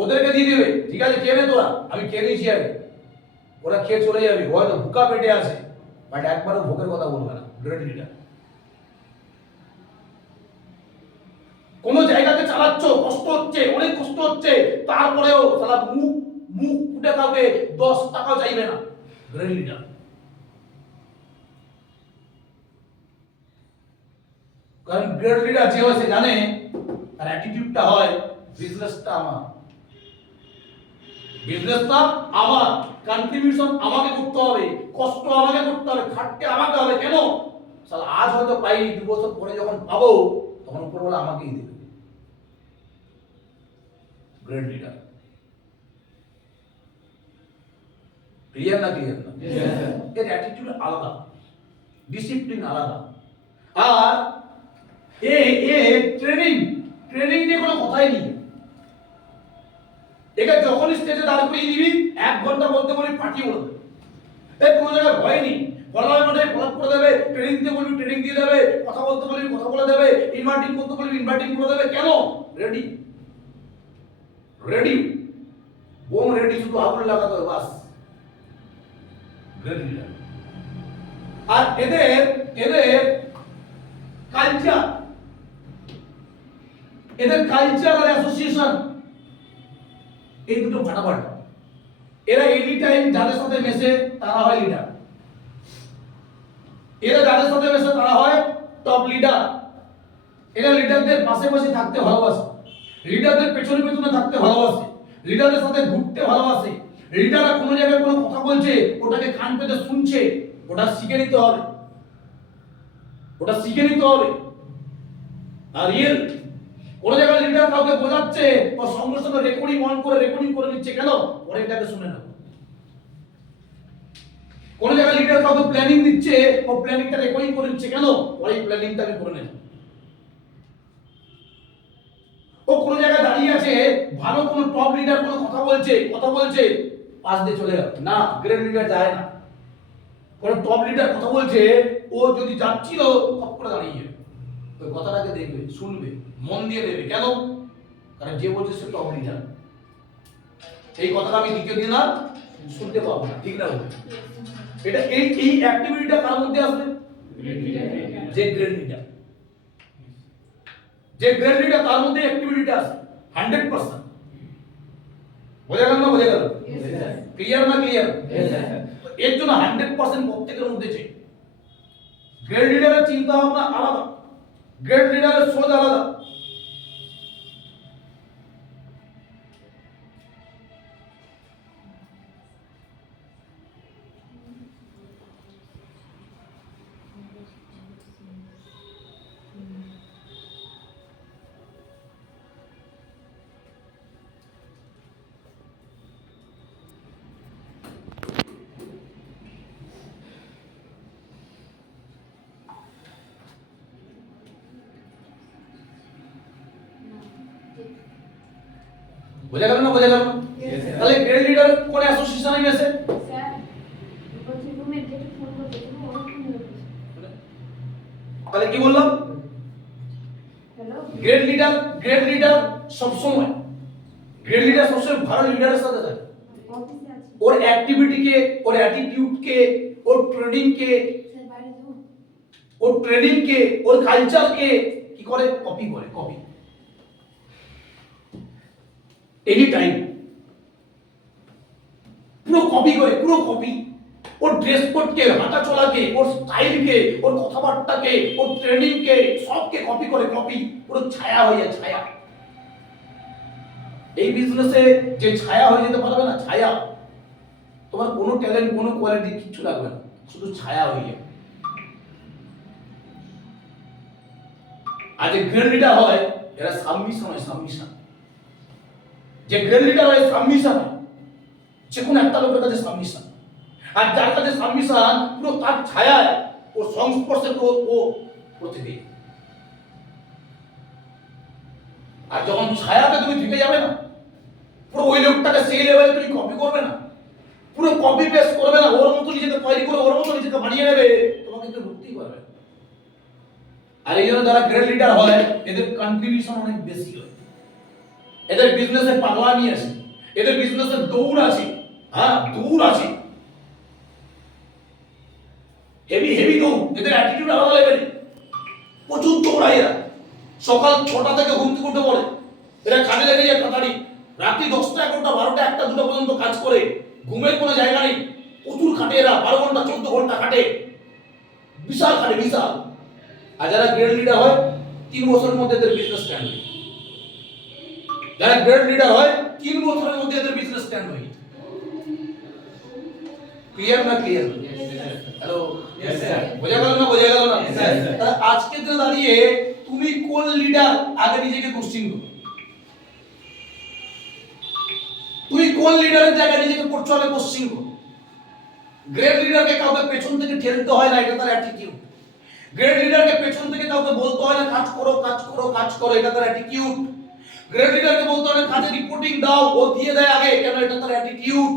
ওদেরকে দিয়ে দেবে, ঠিক আছে খেয়ে নে তোরা, আমি খেয়ে নিয়েছি আগে। ওরা খেয়ে চলে যাবে, হয়তো ভুকা পেটে আছে, বাট একবারও ভোকের কথা বলবে না। Great leader. কোন জায়গাতে চালাচ্ছ, কষ্ট হচ্ছে, অনেক কষ্ট হচ্ছে, তারপরেও সালা মুখ ফুটে কাউকে 10 টাকা চাইবে না। Great leader. কারণ গ্রেট লিডার যে হয় সে জানে তার অ্যাটিটিউডটা হয় বিজনেসটা আমার, বিজনেসটা আমার, কন্ট্রিবিউশন আমাকে করতে হবে, কষ্ট আমাকে করতে হবে, খাটতে আমাকে হবে। কেন? সালা আজ হয়তো পাই, 2 বছর পরে যখন পাবো তখন উপরওয়ালা আমাকেই দেবে। Great leader. ক্লিয়ার না? ক্লিয়ার না? এর অ্যাটিটিউড আলাদা, ডিসিপ্লিন আলাদা। আর ট্রেনিং নিয়ে কোনো কথাই নেই। একে যখন স্টেজে দাঁড় করিয়ে দিবি 1 ঘন্টা বলতে বলি পাঠিয়ে বলবে। কোনো জায়গায় ভয় নেই, ফলো করে দেবে, ট্রেনিং দিতে বলবি ট্রেনিং দিয়ে দেবে, কথা বলতে বলবি কথা বলে দেবে, ইনভাইটিং করতে বলবি ইনভাইটিং করে দেবে। কেন? রেডি রেডি বোম রেডি, শুধু আগুন লাগাতে হবে বাস। রেডি। আর এদের এদের কালচার, এদের কালচার আর অ্যাসোসিয়েশন এই দুটো ফাটাফাটি। এরা এনি টাইম যাদের সাথে মেশে তারা হয় লিডার, এরা যাদের সাথে মেশে তারা হয় টপ লিডার। এরা লিডারদের পাশে পাশে থাকতে ভালোবাসে, লিডারদের পেছনে পেছনে থাকতে ভালোবাসে, লিডারদের সাথে ঘুরতে ভালোবাসে। লিডাররা কোনো জায়গায় কোনো কথা বলছে ওটাকে কান পেতে শুনছে, ওটা শিখে নিতে হবে, ওটা শিখে নিতে হবে। আর রিয়েল কোনো জায়গায় লিডার কাউকে বোঝাচ্ছে ও সঙ্গে সঙ্গে রেকর্ডিং অন করে রেকর্ডিং করে নিচ্ছে, কেন? পরে এটাকে শুনে নাও। কোন জায়গায় লিডার কাউকে প্ল্যানিং দিচ্ছে, ও প্ল্যানিংটা রেকর্ডিং করে নিচ্ছে, কেন? পরে প্ল্যানিংটা আমি করে নেব। ও কোন জায়গায় দাঁড়িয়ে আছে, ভালো কোন টপ লিডার কোন কথা বলছে পাশ দিয়ে চলে গেল না, গ্রেট লিডার যায় না। কোন টপ লিডার কথা বলছে, ও যদি যাচ্ছিল সব করে দাঁড়িয়ে যাবে, ওই কথাটাকে দেখবে, শুনবে, মন দিয়ে দেবে। কেন? কারণ যে বলছে সে টপ লিডার, এই কথাটা আমি দ্বিতীয় দিন আর শুনতে পাবো না, ঠিক না? এটা এই অ্যাক্টিভিটিটা কার মধ্যে আসবে? যে গ্রেট লিডার, যে গ্রেট লিডার তার মধ্যে অ্যাক্টিভিটিটা আছে 100%। বোঝা গেল না? বোঝা গেল? ক্লিয়ার না? ক্লিয়ার। এর জন্য 100% প্রত্যেকের মধ্যে চাই। গ্রেট লিডারের চিন্তা ভাবনা আলাদা, গ্রেট লিডারের সোচ আলাদা। বোঝা গেল না? বোঝা গেল না? তাহলে গ্রেট লিডার কোন অ্যাসোসিয়েশনে মেশে? স্যার বলছি তুমি যেটা ফোন করতে তুমি অনেক ফোন করছো। তাহলে কি বললাম? হ্যালো গ্রেট লিডার সবসময় ভালো লিডারের সাথে থাকে। অফিসে আছি ওর অ্যাক্টিভিটিকে, ওর অ্যাটিটিউডকে, ওর ট্রেনিংকে, স্যার বাইরে যাও ওর কালচারকে কি করে? কপি করে, কপি এনি টাইম পুরো কপি করে, পুরো কপি। ওর ড্রেস কোডকে, হাঁটা চলাকে, ওর স্টাইলকে, ওর কথাবার্তাকে, ওর ট্রেনিংকে সবকে কপি করে, কপি পুরো ছায়া হয়ে যায়, ছায়া। এই বিজনেসে যে ছায়া হয়ে যেতে পারবে না, ছায়া, তোমার কোনো ট্যালেন্ট কোনো কোয়ালিটি কিচ্ছু লাগবে না, শুধু ছায়া হয়ে যাবে। আর যে গ্রেট লিডার হয় এরা সাবমিশন হয়, সাবমিশন। যে গ্রেট লিডার হয় সাবমিশন হয়, যে কোনো একটা লোকের কাছে সাবমিশন। আর যার কাছে সাবমিশন, পুরো তার ছায়ায় ও সংস্পর্শে ও প্রতিদিন। আর যখন ছায়াতে তুমি থেকে যাবে না, পুরো ওই লোকটাকে সেই লেভেলে তুমি কপি করবে না, পুরো কপি পেস্ট করবে না, ওর মতো নিজেকে তৈরি করে ওর মতো নিজেকে বানিয়ে নেবে, তোমাকে কেউ রুখতেই পারবে না। আর এই জন্য যারা গ্রেট লিডার হয় এদের কন্ট্রিবিউশন অনেক বেশি হয়, এদের বিজনেসে পাগলামি আছে, এদের বিজনেসে দৌড় আছে, হ্যাঁ দৌড় আছে, হেভি দৌড়। এদের অ্যাটিটিউড আলাদা লেভেলে, প্রচুর দৌড়ায় এরা। সকাল 6টা থেকে ঘুম থেকে উঠে পড়ে, এরা কাজে লেগে যায় তাড়াতাড়ি, রাত্রি 10টা 11টা 12টা 1টা 2টা পর্যন্ত কাজ করে, ঘুমের কোনো জায়গা নেই, প্রচুর খাটে এরা, 12 ঘন্টা 14 ঘন্টা খাটে, বিশাল খাটে, বিশাল। আর যারা গ্রেট লিডার হয় 3 বছরের মধ্যে এদের বিজনেস স্ট্যান্ড হয়। যারা গ্রেট লিডার হয় 3 বছরের মধ্যে এদের বিজনেস স্ট্যান্ড হয়। ক্লিয়ার না? ক্লিয়ার? Hello, yes sir. বোঝা গেল না? বোঝা গেল না? তাহলে আজকে দিনে দাঁড়িয়ে তুমি কোন লিডার, আগে নিজেকে কোশ্চেন করো। তুমি কোন লিডারের জায়গায় নিজেকে পড়ছো, আগে কোশ্চেন করো। গ্রেট লিডারকে কাউকে পেছন থেকে ঠেলতে হয় না, এটা তার অ্যাটিটিউড। গ্রেট লিডারকে পেছন থেকে কাউকে বলতে হয় না কাজ করো কাজ করো কাজ করো, এটা তার অ্যাটিটিউড। গ্রেট লিডারকে বলতে হয় না কাজে রিপোর্টিং দাও, ও দিয়ে দেয় আগে, কেন? এটা তার অ্যাটিটিউড।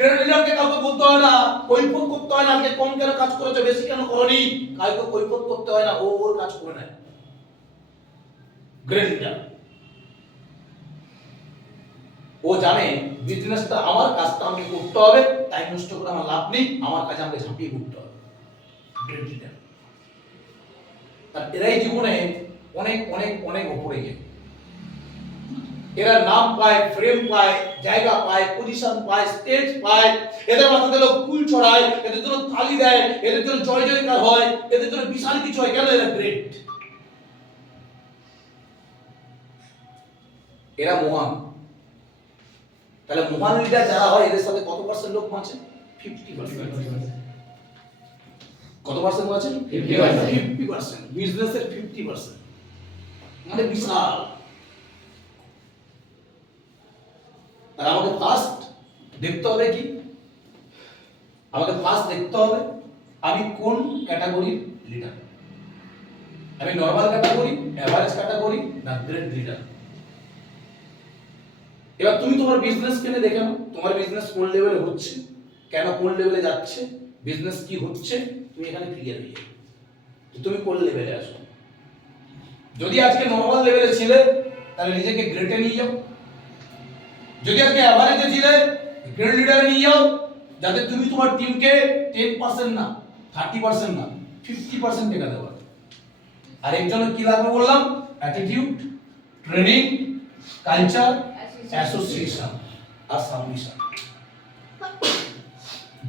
গ্রেড লিডারকে কাউকে বলতে হয় না, কৈফিয়ত করতে হয় না, আজকে কম কেন কাজ করেছো, বেশি কেন করনি, কাউকে কৈফিয়ত করতে হয় না, ও ওর কাজ করে নেয়। গ্রেড লিডার ও জানে বিজনেসটা আমার, কাজটা আমাকে করতে হবে, টাইম নষ্ট করে আমার লাভ নেই, আমার কাজে আমাকে ঝাঁপিয়ে পড়তে হবে। গ্রেড লিডার আর এরাই জীবনে অনেক অনেক অনেক উপরে গিয়ে এরা নাম পায়, ফ্রেম পায়, জায়গা পায়, পজিশন পায়, স্টেজ পায়, এদের মাথাতে লোক ফুল ছড়ায়, এদের জন্য তালি দেয়, এদের জন্য জয় জয়কার হয়, এদের জন্য বিশাল কিছু হয়। কেন? এরা গ্রেট, এরা মহান। তাহলে মহান লিডার যারা হয় এদের সাথে কত পার্সেন্ট লোক বাঁচে? 50%। কত পার্সেন্ট বাঁচে? 50%। বিজনেসের 50%, মানে বিশাল। আর আমাকে ফার্স্ট দেখতে হবে কি? আমাকে ফার্স্ট দেখতে হবে আমি কোন ক্যাটাগরির লিডার। আমি নরমাল ক্যাটাগরি, এভারেজ ক্যাটাগরি, না গ্রেট লিডার। এবার তুমি তোমার বিজনেস কেনে দেখে নাও, তোমার বিজনেস কোন লেভেলে হচ্ছে, কেন কোন লেভেলে যাচ্ছে, বিজনেস কি হচ্ছে, তুমি এখানে ক্লিয়ার হয়ে যাবে তুমি কোন লেভেলে আসো। যদি আজকে নরমাল লেভেলে ছিলে তাহলে নিজেকে গ্রেটে নিয়ে যাও, যদি আজকে এভারেজে ছিলে গ্রেট লিডারে নিয়ে যাও, যাতে তুমি তোমার টিমকে 10% না, 30% না, 50% টেকাতে পারো। আর এর জন্য কি লাগবে বললাম? অ্যাটিটিউড, ট্রেনিং, কালচার, অ্যাসোসিয়েশন আর সাবমিশন।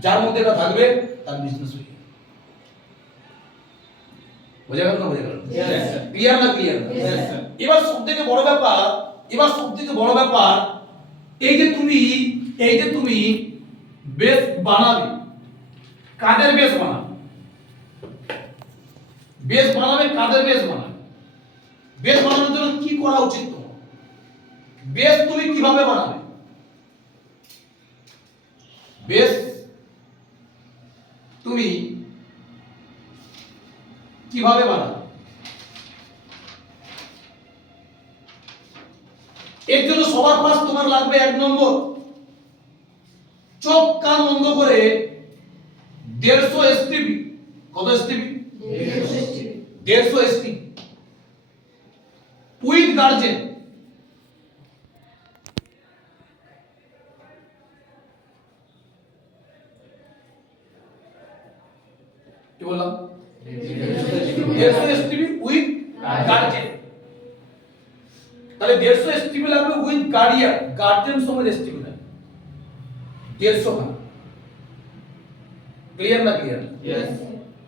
যার মধ্যে এটা থাকবে তার বিজনেস হয়ে যাবে। বোঝা গেল না? বোঝা গেল? ক্লিয়ার না? ক্লিয়ার না? এবার সবথেকে বড় ব্যাপার, এই যে তুমি বেস বানাবে, কাদের বেস বানাবে? বেস বানাবে কাদের বেস বানাবে? বেস বানানোর জন্য কি করা উচিত তোমার? বেস তুমি কিভাবে বানাবে? বেস তুমি কিভাবে বানাবে? এর জন্য সবার ফার্স্ট তোমার লাগবে 1 নম্বর, চোখ কান বন্ধ করে 150 এসটিপি। কত এসটিপি? 150 STP with guardian. কি বললাম? 150 এসটিপি উইথ গার্জেন। তাহলে 150 এসটিপি লাগবে উইথ গার্ডিয়ান, গার্জেন সমেত এসটিপি লাগবে 150 খানা। ক্লিয়ার না? ক্লিয়ার? यस।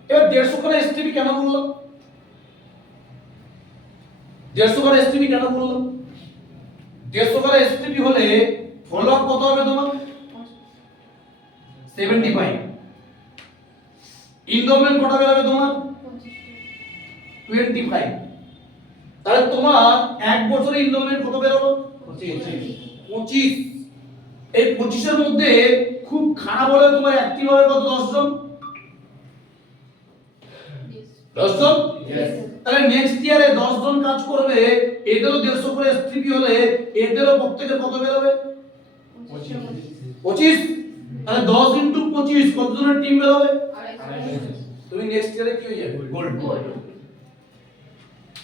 এবার 150 খানা এসটিপি কেন বললাম? 150 খানা এসটিপি কেন বললাম? 150 খানা এসটিপি হলে ফলো আপ কত হবে তোমার? 75। ইনভেস্টমেন্ট কত বেরোবে তোমার? 25। তাহলে তোমার 1 বছরে ইনভেস্টমেন্ট কত বেরোলো? 25। এই 25 এর মধ্যে খুব খারাপ হলে তোমার অ্যাক্টিভ হবে কত? 10 জন। 10 জন? यस। তাহলে নেক্সট ইয়ারে 10 জন কাজ করবে, এদেরও 150 করে এসটিপি হলে এদেরও প্রত্যেকের কত বেরোবে? 25। তাহলে 10 ইনটু 25 কত জনের টিম বেরোবে? তুমি নেক্সট ইয়ারে কি হয়ে যাবে? গোল্ড।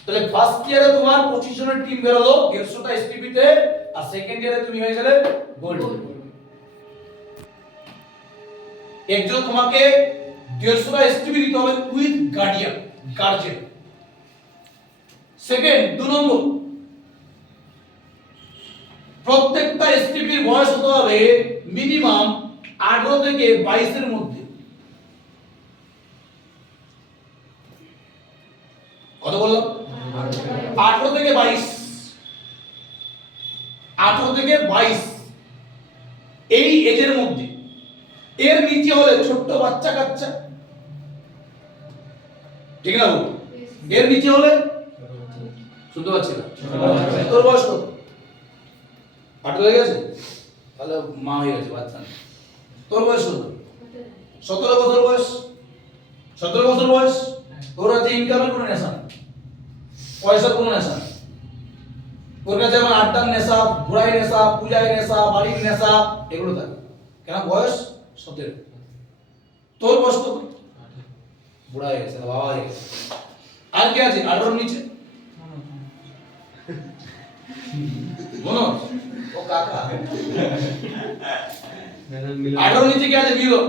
তাহলে ফার্স্ট ইয়ারে তোমার 25 জনের টিম বেরোলো 150টা এসটিপি তে, আর সেকেন্ড ইয়ারে তুমি হয়ে গেলে গোল্ড। একজন তোমাকে 150টা এসটিপি দিতে হবে উইথ গার্জেন। সেকেন্ড, 2 নম্বর, প্রত্যেকটা এসটিপির বয়স হতে হবে মিনিমাম 18 থেকে 22 এর মধ্যে। কত বললাম? 18 থেকে 22। 18 থেকে 22 এই এজের মধ্যে। এর নিচে হলে ছোট্ট বাচ্চা কাচ্চা, ঠিক না? এর নিচে হলে শুনতে পাচ্ছি না। তোর বয়স কত? 18 হয়ে গেছে? তাহলে মা হয়ে গেছে, বাচ্চা নেই। তোর বয়স কত? 17 বছর বয়স। 17 বছর বয়স। তোর আছে ইনকামের কোনো নেশা নেই, পয়সার কোনো নেশা নেই। তোর কাছে যেমন আড্ডার নেশা, ঘোড়াই নেশা, পূজায় নেশা, বাড়ির নেশা, এগুলো থাকে। কেন বয়স 17, তোর বয়স কত? বুড়া হয়ে গেছে, বাবা হয়ে গেছে। আর কে আছে 18 নিচে? মনোজ, ও কাকা। 18 নিচে কে আছে? মিলন।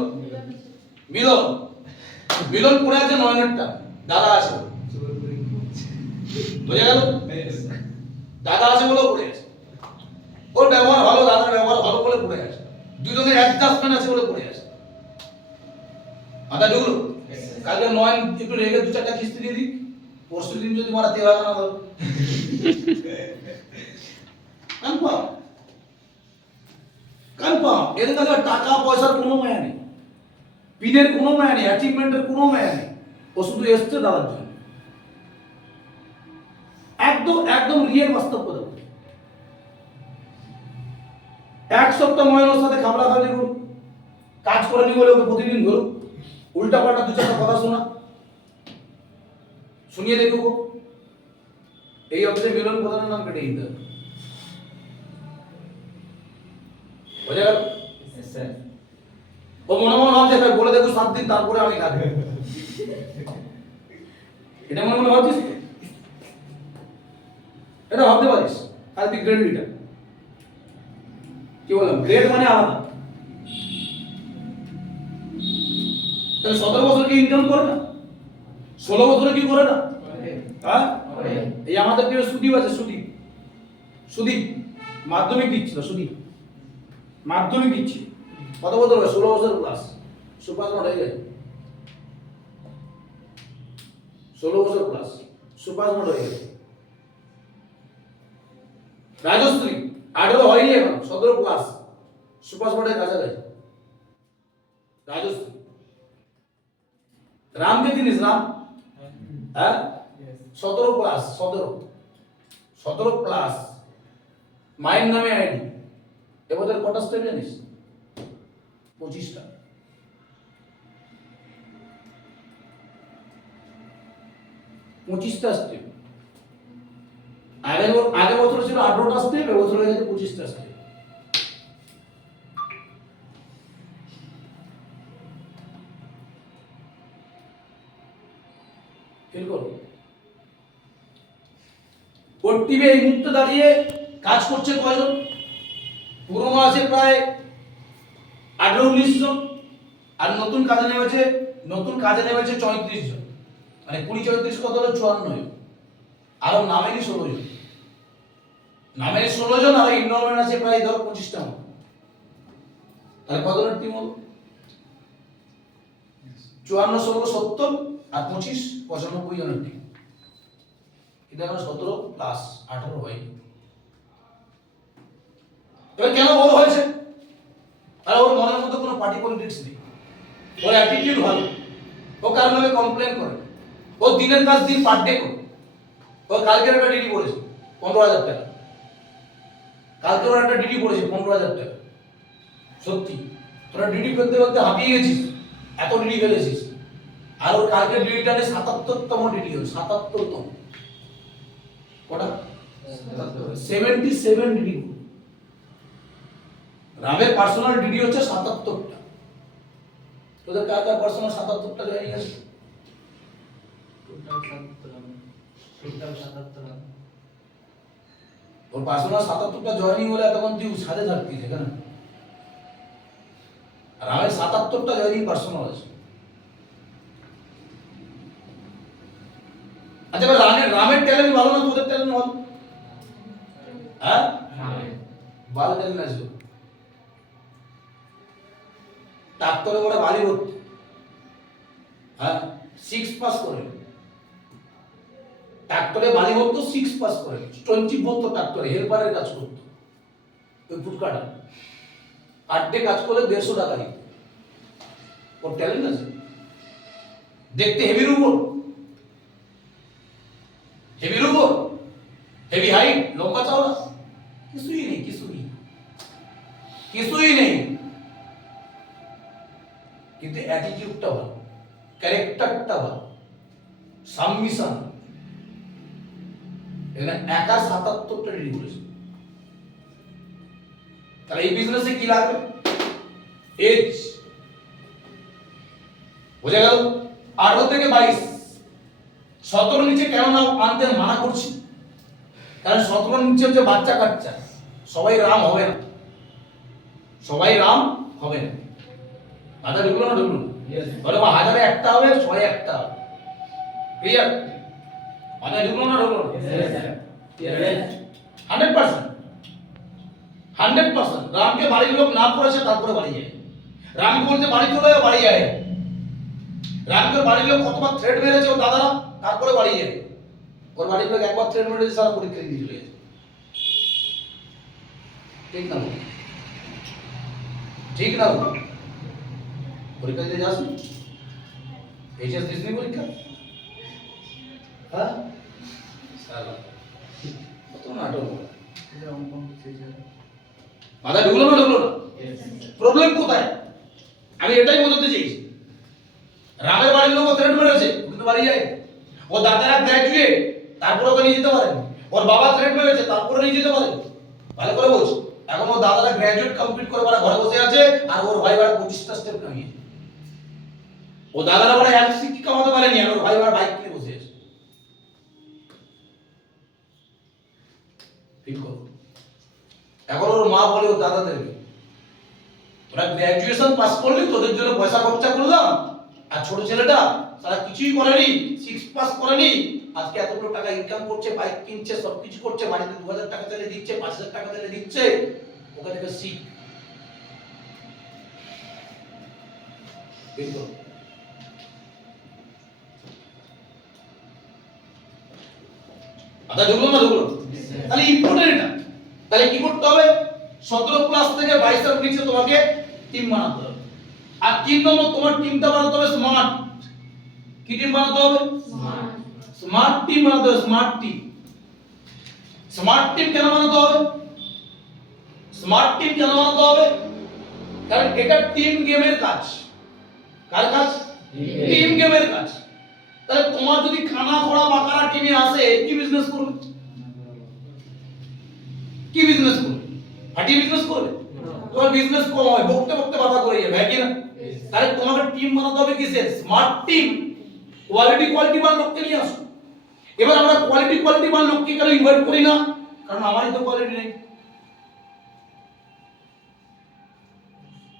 মিলন মিলন পড়ে আছে 9-এরটা, দাদা আছে, বুঝে গেল? দাদা আছে বলে পড়ে আছে, ওর ব্যবহার ভালো, দাদার ব্যবহার ভালো বলে পড়ে আছে, দুজনের অ্যাডজাস্টমেন্ট আছে বলে পড়ে আছে। মাথা ঢুকলো? কালকে 9 একটু রেগে 2-4টা কিস্তি দিয়ে দিই, পরশু দিন যদি মারা তেল না ধরো কনফার্ম কনফার্ম। এদের কাছে টাকা পয়সার কোনো মায়া নেই, পিনের কোনো মায়া নেই, অ্যাচিভমেন্টের কোনো মায়া নেই, ও শুধু এসছে দাদার জন্য। একদম একদম রিয়েল বাস্তব কথা বলি। এক সপ্তাহ ময়নার সাথে খাবলা খাবলি করুন, কাজ করে নি বলে ওকে প্রতিদিন ধরুন, উল্টা পাল্টা 2-4টা কথা শোনা, শুনিয়ে দেখবো। এই অবধি মিলন প্রধানের নাম কেটে দিতে হবে, বুঝে গেল? ও মনে মনে ভাবছে বলে দেখো 7 দিন, তারপরে আমি থাকবো, এটা মনে মনে ভাবছিস? এটা ভাবতে পারিস? আর তুই গ্রেড লিডার, কি বললাম? গ্রেড মানে আলাদা। তাহলে 17 বছর কি ইনকাম করে না? 16 বছরে কি করে না? হ্যাঁ, এই আমাদের প্রিয় সুদীপ আছে, সুদীপ মাধ্যমিক দিচ্ছিল, সুদীপ মাধ্যমিক দিচ্ছে, কত বছর হবে? 16 বছর প্লাস, সুপার স্মার্ট হয়ে গেছে, 16 বছর প্লাস সুপার স্মার্ট হয়ে গেছে। রাজশ্রী 18 হয়নি এখন, 17 প্লাস সুপার স্মার্টের কাছাকাছি রাজশ্রী। রামকে চিনিস? রাম, হ্যাঁ, 17 প্লাস, 17 প্লাস, মায়ের নামে আইডি। এবছর কটা স্টেপ জানিস? 25টা। 25টা স্টেপ। আগের বছর ছিল 18টা স্টেপ, এবছর হয়ে গেছে 25টা স্টেপ। ফিল করো। ওর টিভি এই মুহূর্তে দাঁড়িয়ে কাজ করছে কয়জন? পুরনো আছে প্রায় 18-19 জন, আর নতুন কাজে নেমেছে 34 জন, মানে 20-34 কত হলো? 54 জন। আরো নামেরই 16 জন, নামেরই 16 জন, আর ইনরোলমেন্ট আছে প্রায় ধরো 25টা মতো। তাহলে কত জনের টিম হলো? 54, 16, 70 আর 25, 95 জনের টিম। এটা এখন 17 প্লাস 18 হয়নি। এবার কেন বড় হয়েছে? আর ওর মনের মধ্যে কোনো পার্টি পলিটিক্স নেই, ওর অ্যাটিটিউড ভালো, ও কারণ নামে কমপ্লেন করে, ও দিনের কাজ দিন পার ডে করে। ও কালকে একটা ডিডি পড়েছে 15,000 টাকা, কালকে ওর একটা ডিডি পড়েছে 15,000 টাকা। সত্যি তোরা ডিডি ফেলতে ফেলতে হাঁপিয়ে গেছিস, এত ডিডি ফেলেছিস। আর ওর কালকে ডিডিটা 77তম ডিডি হল, 77তম। কটা? 77 ডিডি। রামের পার্সোনাল ডিডি হচ্ছে 77টা। তোদের কার কার পার্সোনাল 77টা জয়েনিং আছে? টোটাল 77। ওর পার্সোনাল 77টা জয়েনিং হলে তখন তুই সাথে থাকতিস এখানে। রামের 77টা জয়েনিং পার্সোনাল আছে। আচ্ছা রামের ট্যালেন্ট ভালো না তোদের ট্যালেন্ট ভালো? হ্যাঁ, ভালো ট্যালেন্ট আছে। ডাক্তারে ওরা বাড়ি ভর্তি, হ্যাঁ 6 পাস করে, ডাক্তারে বাড়ি ভর্তি 6 পাস করে, 20 ভর্তি ডাক্তারে হেল্পারের কাজ করতো, ওই ফুটকাটা 8 ডে কাজ করলে 150 টাকা দিত। ওর ট্যালেন্ট আছে, দেখতে হেভি রূপর, হেভি হাইট, লম্বা চওড়া, কিছুই নেই, কিন্তু অ্যাটিটিউডটা ভালো, ক্যারেক্টারটা ভালো, সাবমিশন। এখানে একা 77টা ডিগ্রি করেছে। তাহলে এই বিজনেসে কি লাগবে? এজ বোঝা গেল। 18 থেকে 22, 17 নিচে কেন না আনতে মানা করছি, কারণ 17 নিচে হচ্ছে বাচ্চা কাচ্চা, সবাই রাম হবে না, সবাই রাম হবে না। মাথা ঢুকলো না ঢুকলো? বলে বা হাজারে একটা হবে, 100 একটা হবে। ক্লিয়ার? মাথা ঢুকলো না ঢুকলো? 100%, 100%। রামকে বাড়ির লোক না করেছে তারপরে বাড়ি যায়। রামকে বলতে বাড়ি চলে যায়, বাড়ি যায়। রামকে বাড়ির লোক কতবার থ্রেড মেরেছে ও দাদারা, তারপরে বাড়ি যায়। ওর বাড়ির লোক একবার থ্রেড মেরেছে, সারা পরীক্ষা দিয়ে চলে গেছে। ঠিক না? ঠিক না? পরীক্ষা দিতে যাস? এইচএস দিস নি পরীক্ষা? হ্যাঁ সালা কত নাটক। মাথা ঢুকলো না ঢুকলো না? প্রবলেম কোথায়? আমি এটাই বোঝাতে চাইছি। রামের বাড়ির লোক থ্রেড মেরেছে, কিন্তু বাড়ি যায়। ও দাদারা গ্র্যাজুয়েট, তারপরে ওকে নিয়ে যেতে পারেন। ওর বাবা থ্রেড মেরেছে, তারপরে নিয়ে যেতে পারেন। ভালো করে বোঝ। এখন ও দাদারা গ্র্যাজুয়েট কমপ্লিট করে বাড়া ঘরে বসে আছে, আর ওর ভাই বাড়া 25টা স্টেপ নামিয়েছে। ও দাদারা বাড়া এক শিক্ষা কামাতে পারেনি, আর ওর ভাই বাড়া বাইক কিনে বসে আছে। ফিল করো। এখন ওর মা বলে ও দাদাদেরকে, তোরা গ্র্যাজুয়েশন পাস করলি, তোদের জন্য পয়সা খরচা করলাম, আর ছোট ছেলেটা তারা কিছুই করেনি, 6 পাস করেনি, আজকে এতগুলো টাকা ইনকাম করছে, বাইক কিনছে, সবকিছু করছে, বাড়িতে 2000 টাকা তেলে দিচ্ছে, 5000 টাকা তেলে দিচ্ছে। ওকে থেকে শিখ। বিলকুল। আদা ঢুকলো না ঢুকলো? তাহলে ইম্পর্টেন্ট এটা। তাহলে কি করতে হবে? 17 প্লাস থেকে 22 এর নিচে তোমাকে টিম বানাতে হবে। আর 3 নম্বর, তোমার টিমটা বানাতে হবে স্মার্ট। কি টিম বানাতে হবে? স্মার্ট। স্মার্ট টিম বানাতে হবে, স্মার্ট টিম। স্মার্ট টিম কেন বানাতে হবে? স্মার্ট টিম কেন বানাতে হবে? কারণ এটা টিম গেমের কাজ। কার কাজ? টিম গেমের কাজ। তাহলে তোমার যদি খানা খোড়া বাকারা টিমে আসে, কি বিজনেস করবে? কি বিজনেস করবে? ফাটি বিজনেস করবে? তোমার বিজনেস কম হবে, বকতে বকতে বাধা করে যাবে, হ্যাঁ কি না? তাহলে তোমাকে টিম বানাতে হবে কিসের? Smart team. কোয়ালিটি মান লোককে নিয়ে আসো। এবার আমরা কোয়ালিটি মান লোককে কেন ইনভাইট করি না? কারণ আমারই তো কোয়ালিটি নেই।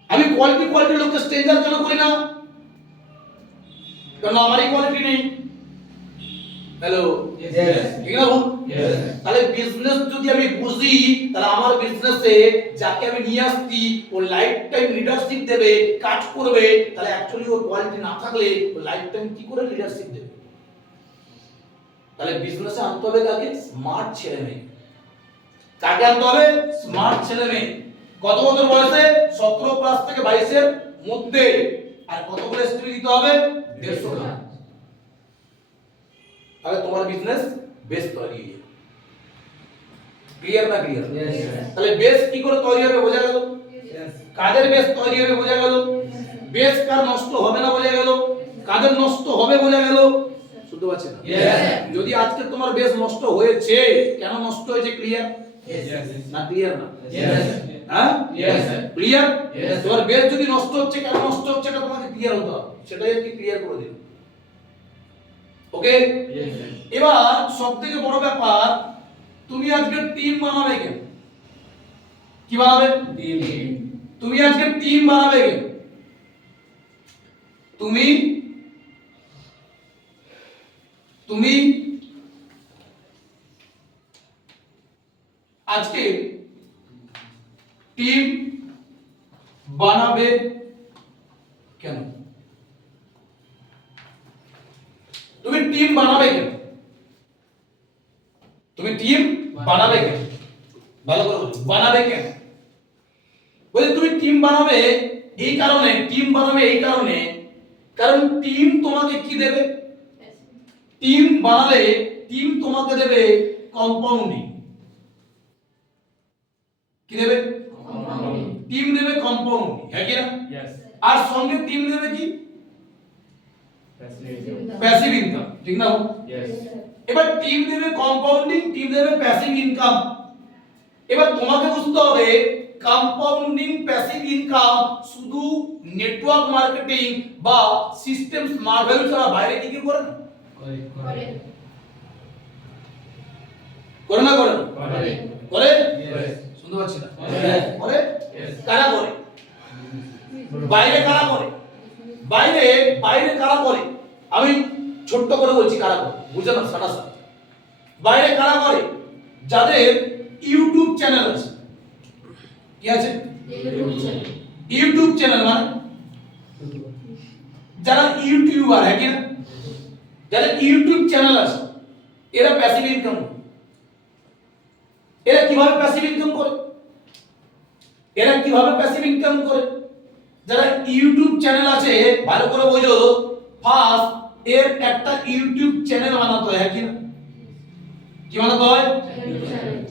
আমি কোয়ালিটি লোককে স্ট্রেঞ্জার কেন করি না? কারণ আমারই কোয়ালিটি নেই। হ্যালো, ঠিক না? তাহলে বিজনেস যদি আমি বুঝি, তাহলে আমার বিজনেসে যাকে আমি নিয়ে আসছি ও লাইফ টাইম লিডারশিপ দেবে, কাজ করবে, তাহলে অ্যাকচুয়ালি ওর কোয়ালিটি না থাকলে ও লাইফ টাইম কি করে লিডারশিপ দেবে? তাহলে বিজনেসে আনতে হবে কাকে? স্মার্ট ছেলে মেয়ে। কাকে আনতে হবে? স্মার্ট ছেলে মেয়ে। কত বছর বয়সে? 17 প্লাস থেকে 22 এর মধ্যে। আর কতগুলো এসটিভি দিতে হবে? 150 টা। তাহলে তোমার বিজনেস বেস তৈরি হয়ে যাবে। ক্লিয়ার না ক্লিয়ার? তাহলে বেস কি করে তৈরি হবে বোঝা গেল? কাদের বেস তৈরি হবে বোঝা গেল? বেস কার নষ্ট হবে না বোঝা গেল? কাদের নষ্ট হবে বোঝা গেল? শুনতে পাচ্ছেন? যদি আজকে তোমার বেস নষ্ট হয়েছে, কেন নষ্ট হয়েছে ক্লিয়ার? না ক্লিয়ার না? হ্যাঁ ক্লিয়ার? তোমার বেস যদি নষ্ট হচ্ছে, কেন নষ্ট হচ্ছে, এটা তোমাকে ক্লিয়ার হতে হবে। সেটাই কি ক্লিয়ার করে দিন। ওকে? এবার সবথেকে বড় ব্যাপার, তুমি আজকে টিম বানাবে কেন? কি বানাবে? টিম। তুমি আজকে টিম বানাবে কেন? তুমি আজকে টিম বানাবে কেন? তুমি টিম বানাবে কেন? তুমি টিম বানাবে কেন? ভালো করে বলো, বানাবে কেন? বলে তুমি টিম বানাবে এই কারণে, কারণ টিম তোমাকে কি দেবে? টিম বানালে টিম তোমাকে দেবে কম্পাউন্ডিং। কি দেবে? কম্পাউন্ডিং। টিম দেবে কম্পাউন্ডিং, হ্যাঁ কি না? আর সঙ্গে টিম দেবে কি? প্যাসিভ ইনকাম, ঠিক না? এবার টিম দেবে কম্পাউন্ডিং, টিম দেবে প্যাসিভ ইনকাম। এবার তোমাকে বুঝতে হবে কম্পাউন্ডিং প্যাসিভ ইনকাম শুধু নেটওয়ার্ক মার্কেটিং বা সিস্টেম স্মার্ট ভ্যালু ছাড়া বাইরে কি কি করে না? করে করে না করে না? করে করে Yes. শুনতে পাচ্ছি না Yes. করে Yes. কারা করে? বাইরে কারা করে? বাইরে বাইরে কারা করে? আমি ছোট্ট করে বলছি কারা করে, বুঝে না সাটা সাটা। বাইরে কারা করে? যাদের ইউটিউব চ্যানেল আছে। কি আছে? ইউটিউব চ্যানেল মানে যারা ইউটিউবার, হ্যাঁ কি না? যাদের ইউটিউব চ্যানেল আছে এরা প্যাসিভ ইনকাম। এরা কিভাবে প্যাসিভ ইনকাম করে? এরা কিভাবে প্যাসিভ ইনকাম করে? যারা ইউটিউব চ্যানেল আছে ভালো করে বোঝো, ফার্স্ট এর একটা ইউটিউব চ্যানেল বানাতে হয়, হ্যাঁ কি না? কি বানাতে হয়?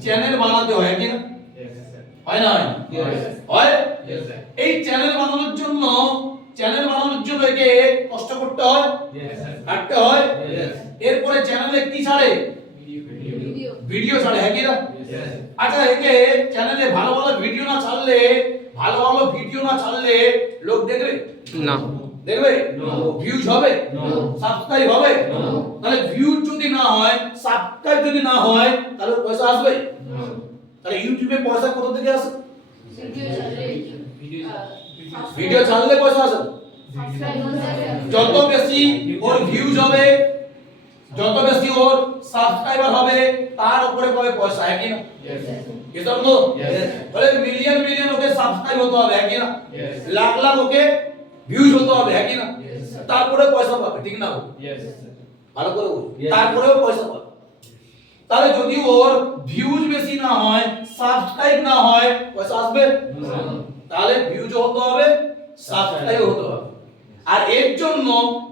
চ্যানেল বানাতে হয়, হ্যাঁ কি না? Yes, sir. হয় না? হয় না? Yes. হয়? Yes, sir. এই চ্যানেল বানানোর জন্য একে কষ্ট করতে হয়, Yes, sir. খাটতে হয়। Yes. এরপরে চ্যানেলে কি ছাড়ে? Video. ভিডিও ছাড়ে, হ্যাঁ কি না? Yes. আচ্ছা, একে চ্যানেলে ভালো ভালো ভিডিও না ছাড়লে লোক দেখবে না। দেখবে? No. ভিউজ হবে? No. সাবস্ক্রাইব হবে? No. তাহলে ভিউজ যদি না হয়, সাবস্ক্রাইব যদি না হয়, তাহলে পয়সা আসবে? No. তাহলে ইউটিউবে পয়সা কোথা থেকে আসে? Video. ভিডিও ছাড়লে পয়সা আসে। যত বেশি ওর ভিউজ হবে, যত বেশি ওর সাবস্ক্রাইবার হবে, তার উপরে পাবে পয়সা, হ্যাঁ কি না? Yes. এসব তো Yes. বলে মিলিয়ন মিলিয়ন ওকে সাবস্ক্রাইব হতে হবে, হ্যাঁ কি না? Yes. লাখ লাখ ওকে ভিউজ হতে হবে, হ্যাঁ কি না? Yes. তারপরে পয়সা পাবে, ঠিক না? Yes. ভালো করে বল, Yes. তারপরেও পয়সা পাবে। তাহলে যদি ওর ভিউজ বেশি না হয়, সাবস্ক্রাইব না হয়, পয়সা আসবে? No. তাহলে ভিউজ হতে হবে, সাবস্ক্রাইব হতে হবে। আর এর জন্য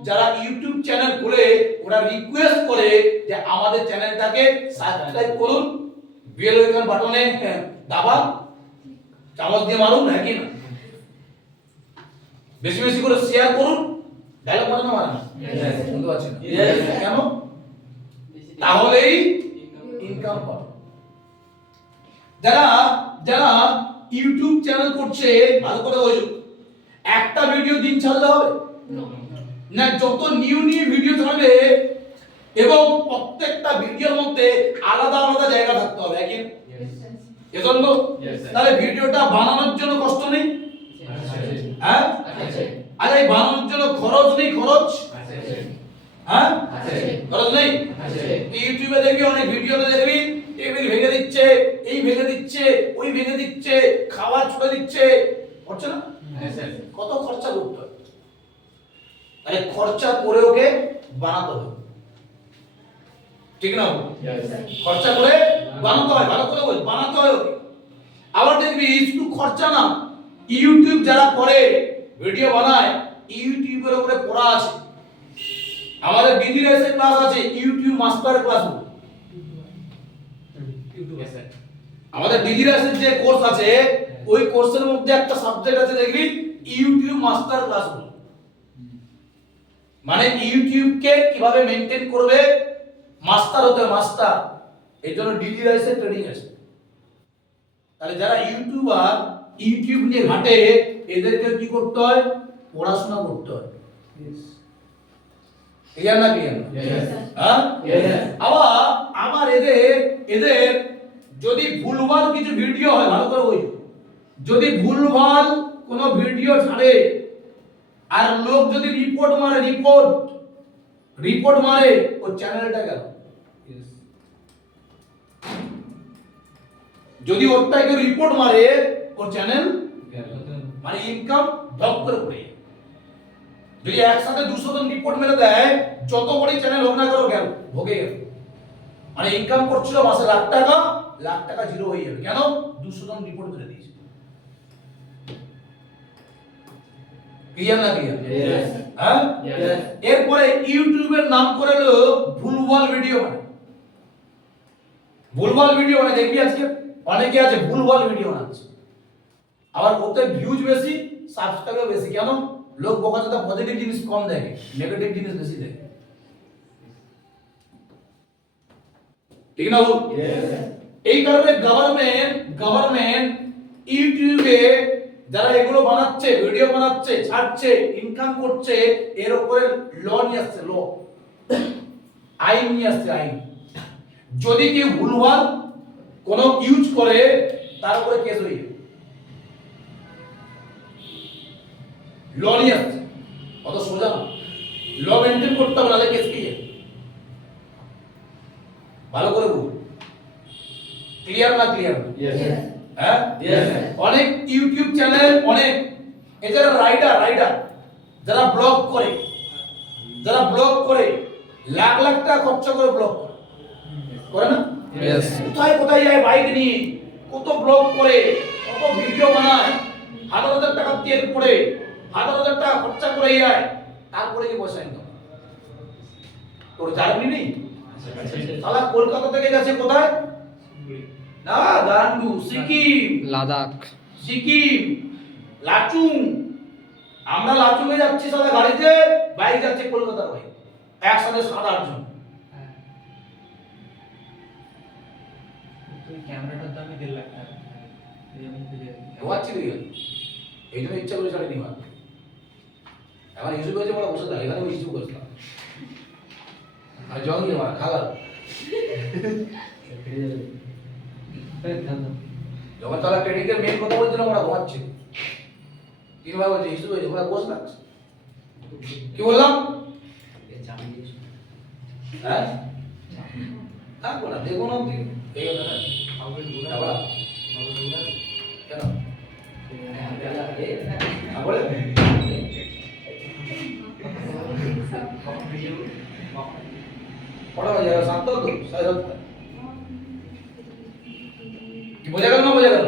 যারা ইউটিউব চ্যানেল খুলে ওরা রিকোয়েস্ট করে যে আমাদের চ্যানেলটাকে সাবস্ক্রাইব করুন, বেল আইকন বাটনে দাবান, চামচ দিয়ে মারুন, হ্যাঁ কি না? বেশি বেশি করে শেয়ার করুন। ডায়লগ মানে না মানে না? Yes. শুনতে পাচ্ছেন? Yes. কেন? তাহলেই ইনকাম পাবে। যারা যারা ইউটিউব চ্যানেল করছে ভালো করে বোঝো, একটা ভিডিও দিন ছাড়লে হবে না, যত নিউ ভিডিও ছাড়বে এবং প্রত্যেকটা ভিডিওর মধ্যে আলাদা আলাদা জায়গা থাকতে হবে, একই এজন্য Yes, sir. তাহলে ভিডিওটা বানানোর জন্য কষ্ট নেই, হ্যাঁ? আচ্ছা, এই বানানোর জন্য খরচ নেই, খরচ, হ্যাঁ? খরচ নেই। ইউটিউবে দেখবি অনেক ভিডিওতে দেখবি টেবিল ভেঙে দিচ্ছে, এই ভেঙে দিচ্ছে, ওই ভেঙে দিচ্ছে, খাবার ছুড়ে দিচ্ছে, করছে না? কত খরচা করতে হয়? আরে খরচা করে ওকে বানাতে হবে, ঠিক না? খরচা করে বানাতে হয়, ভালো করে বল, বানাতে হয় ওকে। আবার দেখবি শুধু খরচা না, ইউটিউব যারা করে ভিডিও বানায়, ইউটিউবের উপরে পড়া আছে। আমাদের দিদির এসে ক্লাস আছে, ইউটিউব মাস্টার ক্লাস। আমাদের দিদির এসে যে কোর্স আছে, ওই কোর্সের মধ্যে একটা সাবজেক্ট আছে দেখবি ইউটিউব মাস্টার ক্লাস। মানে ইউটিউবকে কিভাবে মেইনটেইন করবে, মাস্টার হতে হবে, মাস্টার। এই জন্য ডিডি রাইসের ট্রেনিং আছে। তাহলে যারা ইউটিউবার, ইউটিউব নিয়ে ঘাটে, এদেরকে কি করতে হয়? পড়াশোনা করতে হয়। ক্লিয়ার না? ক্লিয়ার? হ্যাঁ? আবার এদের যদি ভুলভাল কিছু ভিডিও হয়, ভালো করে বুঝো, যদি ভুলভাল কোনো ভিডিও ছাড়ে আর লোক যদি রিপোর্ট মারে, ও চ্যানেলটা গেল। যদি ওরটা কেউ রিপোর্ট মারে, ওর চ্যানেল মানে ইনকাম ড্রপ করে পড়ে। যদি একসাথে 200 জন রিপোর্ট মেরে দেয়, যত বড় চ্যানেল হোক না কেন, গেল, ভোগে গেল। মানে ইনকাম করছিল মাসে লাখ টাকা জিরো হয়ে যাবে। কেন? 200 জন রিপোর্ট মেরে দিয়েছে। ক্লিয়ার না? ক্লিয়ার? হ্যাঁ? এরপরে ইউটিউবের নাম করে হলো ভুলভাল ভিডিও বানায়। ভুলভাল ভিডিও বানায়, দেখবি আজকে অনেকে আছে ভুলভাল ভিডিও বানাচ্ছে। আবার ওতে ভিউজ বেশি, সাবস্ক্রাইবার বেশি। কেন? লোক বোকাচোদা পজিটিভ জিনিস কম দেখে, নেগেটিভ জিনিস বেশি দেখে, ঠিক না? এই কারণে গভর্নমেন্ট ইউটিউবে যারা এগুলো বানাচ্ছে, ভিডিও বানাচ্ছে, ছাড়ছে, ইনকাম করছে, এর উপরে ল নিয়ে আসছে, ল আইন নিয়ে আসছে, আইন। যদি কেউ ভুলভাল কোনো ইউজ করে তার উপরে কেস হয়ে যাবে, ল নিয়ে আসছে। অত সোজা না, ল মেনটেন করতে হবে, নাহলে কেস কি ভালো করে বলুন। ক্লিয়ার না? ক্লিয়ার না? হ্যাঁ, অনেক ইউটিউব চ্যানেল, অনেক এছাড়া রাইডার যারা ব্লগ করে লাখ লাখ টাকা খরচা করে ব্লগ করে না? কোথায় কোথায় যায় বাইক নিয়ে, কত ব্লগ করে, কত ভিডিও বানায়, হাজার হাজার টাকা তেল পড়ে, হাজার হাজার টাকা খরচা করে যায়, তারপরে কি পয়সা ইনকাম? তোর জার্নি নেই? সালা কলকাতা থেকে গেছে কোথায় না, গান্ডু, সিকিম, লাদাখ, সিকিম, লাচুং। আমরা লাচুংয়ে যাচ্ছি সালা গাড়িতে, বাইক যাচ্ছে কলকাতার বাইক, একসাথে 7-8 জন। ক্যামেরাটার দামই 1.5 লাখ টাকা। ঘুমাচ্ছি তুই, এই জন্য ইচ্ছা করে ছাড়িনি মা। এখন ইস্যু করেছে বলে বসে থাক, এখানে ইস্যু করিস না। আর জল দিয়ে মার খাবার, যখন তারা ট্রেনিংয়ের মেন কথা বলছিল ওরা ঘুমাচ্ছে, 3 বার বলছে ইস্যু হয়েছে, ওরা বসে থাকছে। কি বললাম? হ্যাঁ, থাকবো না, দেখো না তুই এই কথা না। কেন বলে পড়া বাজে 7 তো 7:30। কি বোঝা গেল না? বোঝা গেল?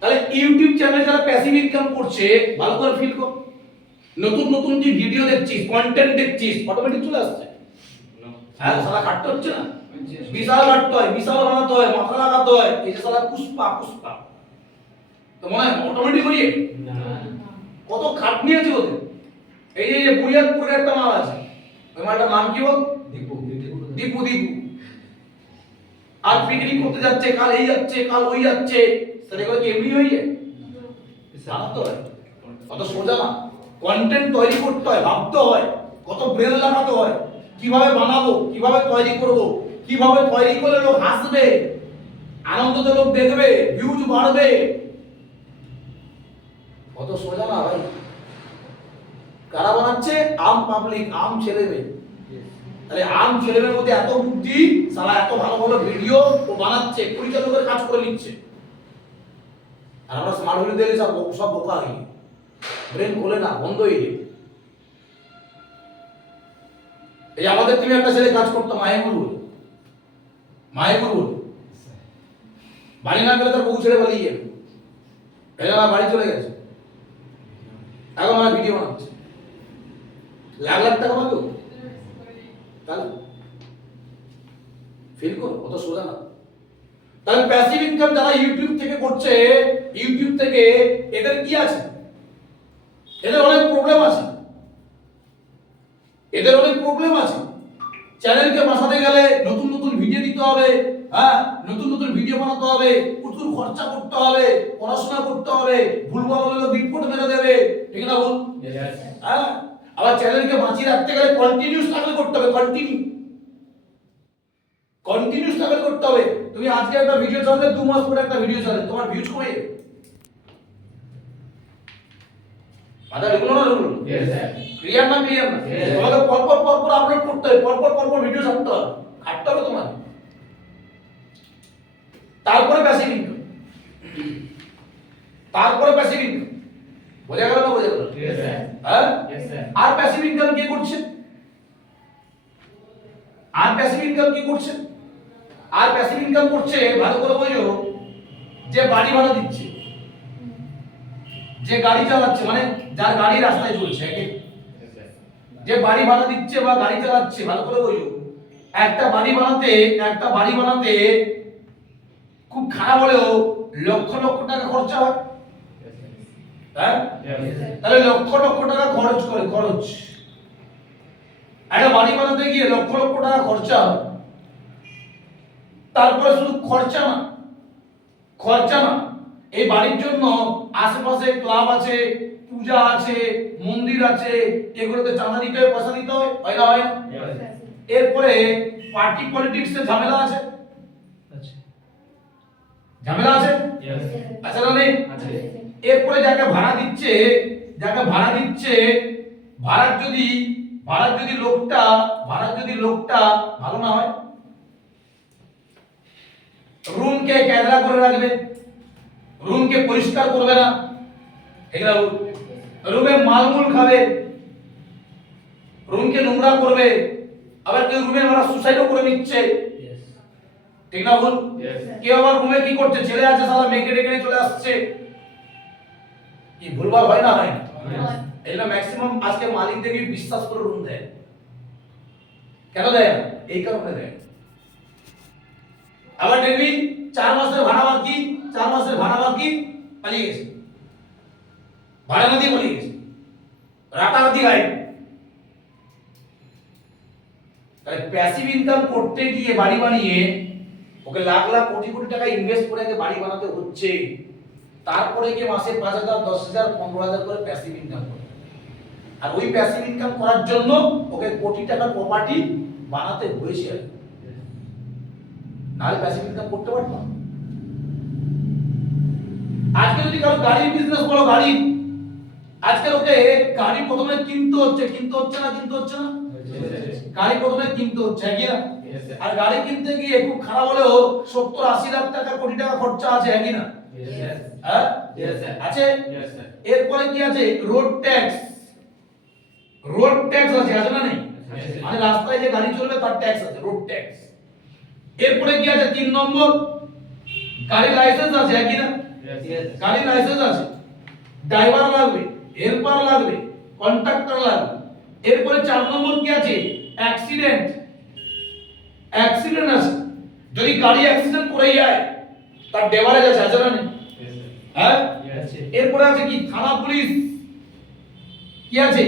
তাহলে ইউটিউব চ্যানেলে যারা প্যাসিভ ইনকাম করছে, ভালো করে ফিল কর। নতুন নতুন যে ভিডিও দেখছিস, কন্টেন্ট দেখছিস, অটোমেটিক চলে আসছে। হ্যাঁ, সালা কাটতে হচ্ছে না, বিশাল কাটতে হয়, বিশাল বানাতে হয়, মাথা লাগাতে হয়। এই যে সালা পুষ্পা তো মনে হয় অটোমেটিক হয়ে কত খাটনি আছে ওদের। এই যে বুনিয়াদপুরের একটা মাল আছে, ওই মালটার নাম কি বল? দীপু। আর পিকনিক করতে যাচ্ছে, কাল এই যাচ্ছে, কাল ওই যাচ্ছে, তাহলে কি এমনি হয়ে যায়? বানাতে হয়, কত সোজা না। কন্টেন্ট তৈরি করতে হয়, ভাবতে হয়, কত ব্রেন লাগাতে হয়, কিভাবে বানাবো, কিভাবে তৈরি করব, কিভাবে তৈরি করলে লোক হাসবে, আনন্দতে লোক দেখবে, ভিউজ বাড়বে, কত সোজা না ভাই। কারা বানাচ্ছে? আম পাবলিক, আম ছেলেমেয়ে। তাহলে আম ছেলেমেয়ের মধ্যে এত বুদ্ধি, সালা এত ভালো ভালো ভিডিও ও বানাচ্ছে, পরিচালকের কাজ করে নিচ্ছে। আর আমরা স্মার্ট ভিডিও দেখলে সব বোকা হই, ব্রেন খোলে না, বন্ধ হয়ে যায়। এই আমাদের টিমে একটা ছেলে কাজ করতো, মাহিবুল বাড়ি না গেলে তার বউ ছেড়ে পালিয়ে যাবে, এই জন্য বাড়ি চলে গেছে, এখন আমার ভিডিও বানাচ্ছে, লাখ লাখ টাকা পাবো। তাহলে ফিল করো, কত সোজা না। তাহলে প্যাসিভ ইনকাম যারা ইউটিউব থেকে করছে, ইউটিউব থেকে এদের কি আছে? এদের অনেক প্রবলেম আছে, চ্যানেলকে বাঁচাতে গেলে নতুন নতুন ভিডিও দিতে হবে, হ্যাঁ, নতুন নতুন ভিডিও বানাতে হবে, প্রচুর খরচা করতে হবে, পড়াশোনা করতে হবে, ভুলভাল হলে রিপোর্ট মেরে দেবে, ঠিক না বল? হ্যাঁ, আবার চ্যানেলকে বাঁচিয়ে রাখতে গেলে কন্টিনিউ স্ট্রাগল করতে হবে, কন্টিনিউ স্ট্রাগল করতে হবে। তুমি আজকে একটা ভিডিও ছাড়লে 2 মাস পরে একটা ভিডিও ছাড়লে তোমার ভিউজ কমে যাবে। মাথা ঢুকলো না? ঢুকলো? ক্লিয়ার না? তোমাকে পরপর আপলোড করতে হবে, পরপর ভিডিও ছাড়তে হবে, খাটতে হবে তোমার। তারপরে প্যাসিভ ইনকাম, বোঝা গেল না? বোঝা গেল? হ্যাঁ, আর প্যাসিভ ইনকাম কে করছে? আর প্যাসিভ ইনকাম করছে ভালো করে বোঝো, যে বাড়ি ভাড়া দিচ্ছে, যে গাড়ি চালাচ্ছে, মানে যার গাড়ি রাস্তায় চলছে, যে বাড়ি ভাড়া দিচ্ছে বা গাড়ি চালাচ্ছে, ভালো করে বোঝো। একটা বাড়ি বানাতে খুব খারাপ হলেও লক্ষ লক্ষ টাকা খরচা হয়। হ্যাঁ, তাহলে লক্ষ লক্ষ টাকা খরচ একটা বাড়ি বানাতে গিয়ে লক্ষ লক্ষ টাকা খরচা হয়। তারপরে শুধু খরচা না, এই বাড়ির জন্য আশেপাশে ক্লাব আছে, পূজা আছে, মন্দির আছে, এগুলোতে চাঁদা দিতে হয়, পয়সা দিতে হয়, হয় না হয় না? এরপরে পার্টি পলিটিক্স এর ঝামেলা আছে, আচ্ছা ঝামেলা আছে, আচ্ছা না নেই? এরপরে যাকে ভাড়া দিচ্ছে, ভাড়ার যদি লোকটা ভালো না হয়, রুমকে ক্যামেরা করে রাখবে, রুমকে পরিষ্কার করবে না, এগুলা রুমে মালমূল খাবে, রুমকে নোংরা করবে, আবার কেউ রুমে ওরা সুসাইডও করে নিচ্ছে, ইয়েস ঠিক না বল? কেউ আবার রুমে কি করছে, ছেলে আছে সালা মেয়েকে ডেকে নিয়ে চলে আসছে, কি ভুলভাল হয় না হয়? এগুলো ম্যাক্সিমাম আজকে মালিকদেরকে বিশ্বাস করে রুম দেয়। কেন দেয়? এই কারণে দেয়। আবার দেখবি 4 মাসের ভাড়া বাকি পালিয়ে গেছে, ভাড়া না দিয়ে পালিয়ে গেছে, রাতারাতি গায়েব। তাহলে প্যাসিভ ইনকাম করতে গিয়ে বাড়ি বানিয়ে ওকে লাখ লাখ কোটি কোটি টাকা ইনভেস্ট করে আগে বাড়ি বানাতে হচ্ছে, তারপরে গিয়ে মাসে 5,000 10,000 15,000 করে প্যাসিভ ইনকাম করে। আর ওই প্যাসিভ ইনকাম করার জন্য ওকে কোটি টাকার প্রপার্টি বানাতে হয়েছে, নাহলে প্যাসিভ ইনকাম করতে পারতো না। আজকে যদি কারো গাড়ির বিজনেস বলো, আজকে ওকে গাড়ি প্রথমে কিনতে হচ্ছে না গাড়ি প্রথমে কিনতে হচ্ছে কি না? আর গাড়ি কিনতে গিয়ে খুব খারাপ হলেও 70-80 লাখ টাকা কোটি টাকা খরচা আছে কি না? হ্যাঁ আছে। এরপরে কি আছে? রোড ট্যাক্স আছে না নেই? মানে রাস্তায় যে গাড়ি চলবে তার ট্যাক্স আছে, রোড ট্যাক্স। এরপরে কি আছে? 3 নম্বর গাড়ি লাইসেন্স আছে কি না? গাড়ি লাইসেন্স আছে, ড্রাইভার লাগবে, হেল্পার লাগবে, কন্ট্রাক্টর লাগবে। এরপরে 4 নম্বর কি আছে? অ্যাক্সিডেন্ট আছে, যদি গাড়ি অ্যাক্সিডেন্ট করে যায় তার ডেভারেজ আছে না নেই? হ্যাঁ। এরপরে আছে কি? থানা পুলিশ কি আছে?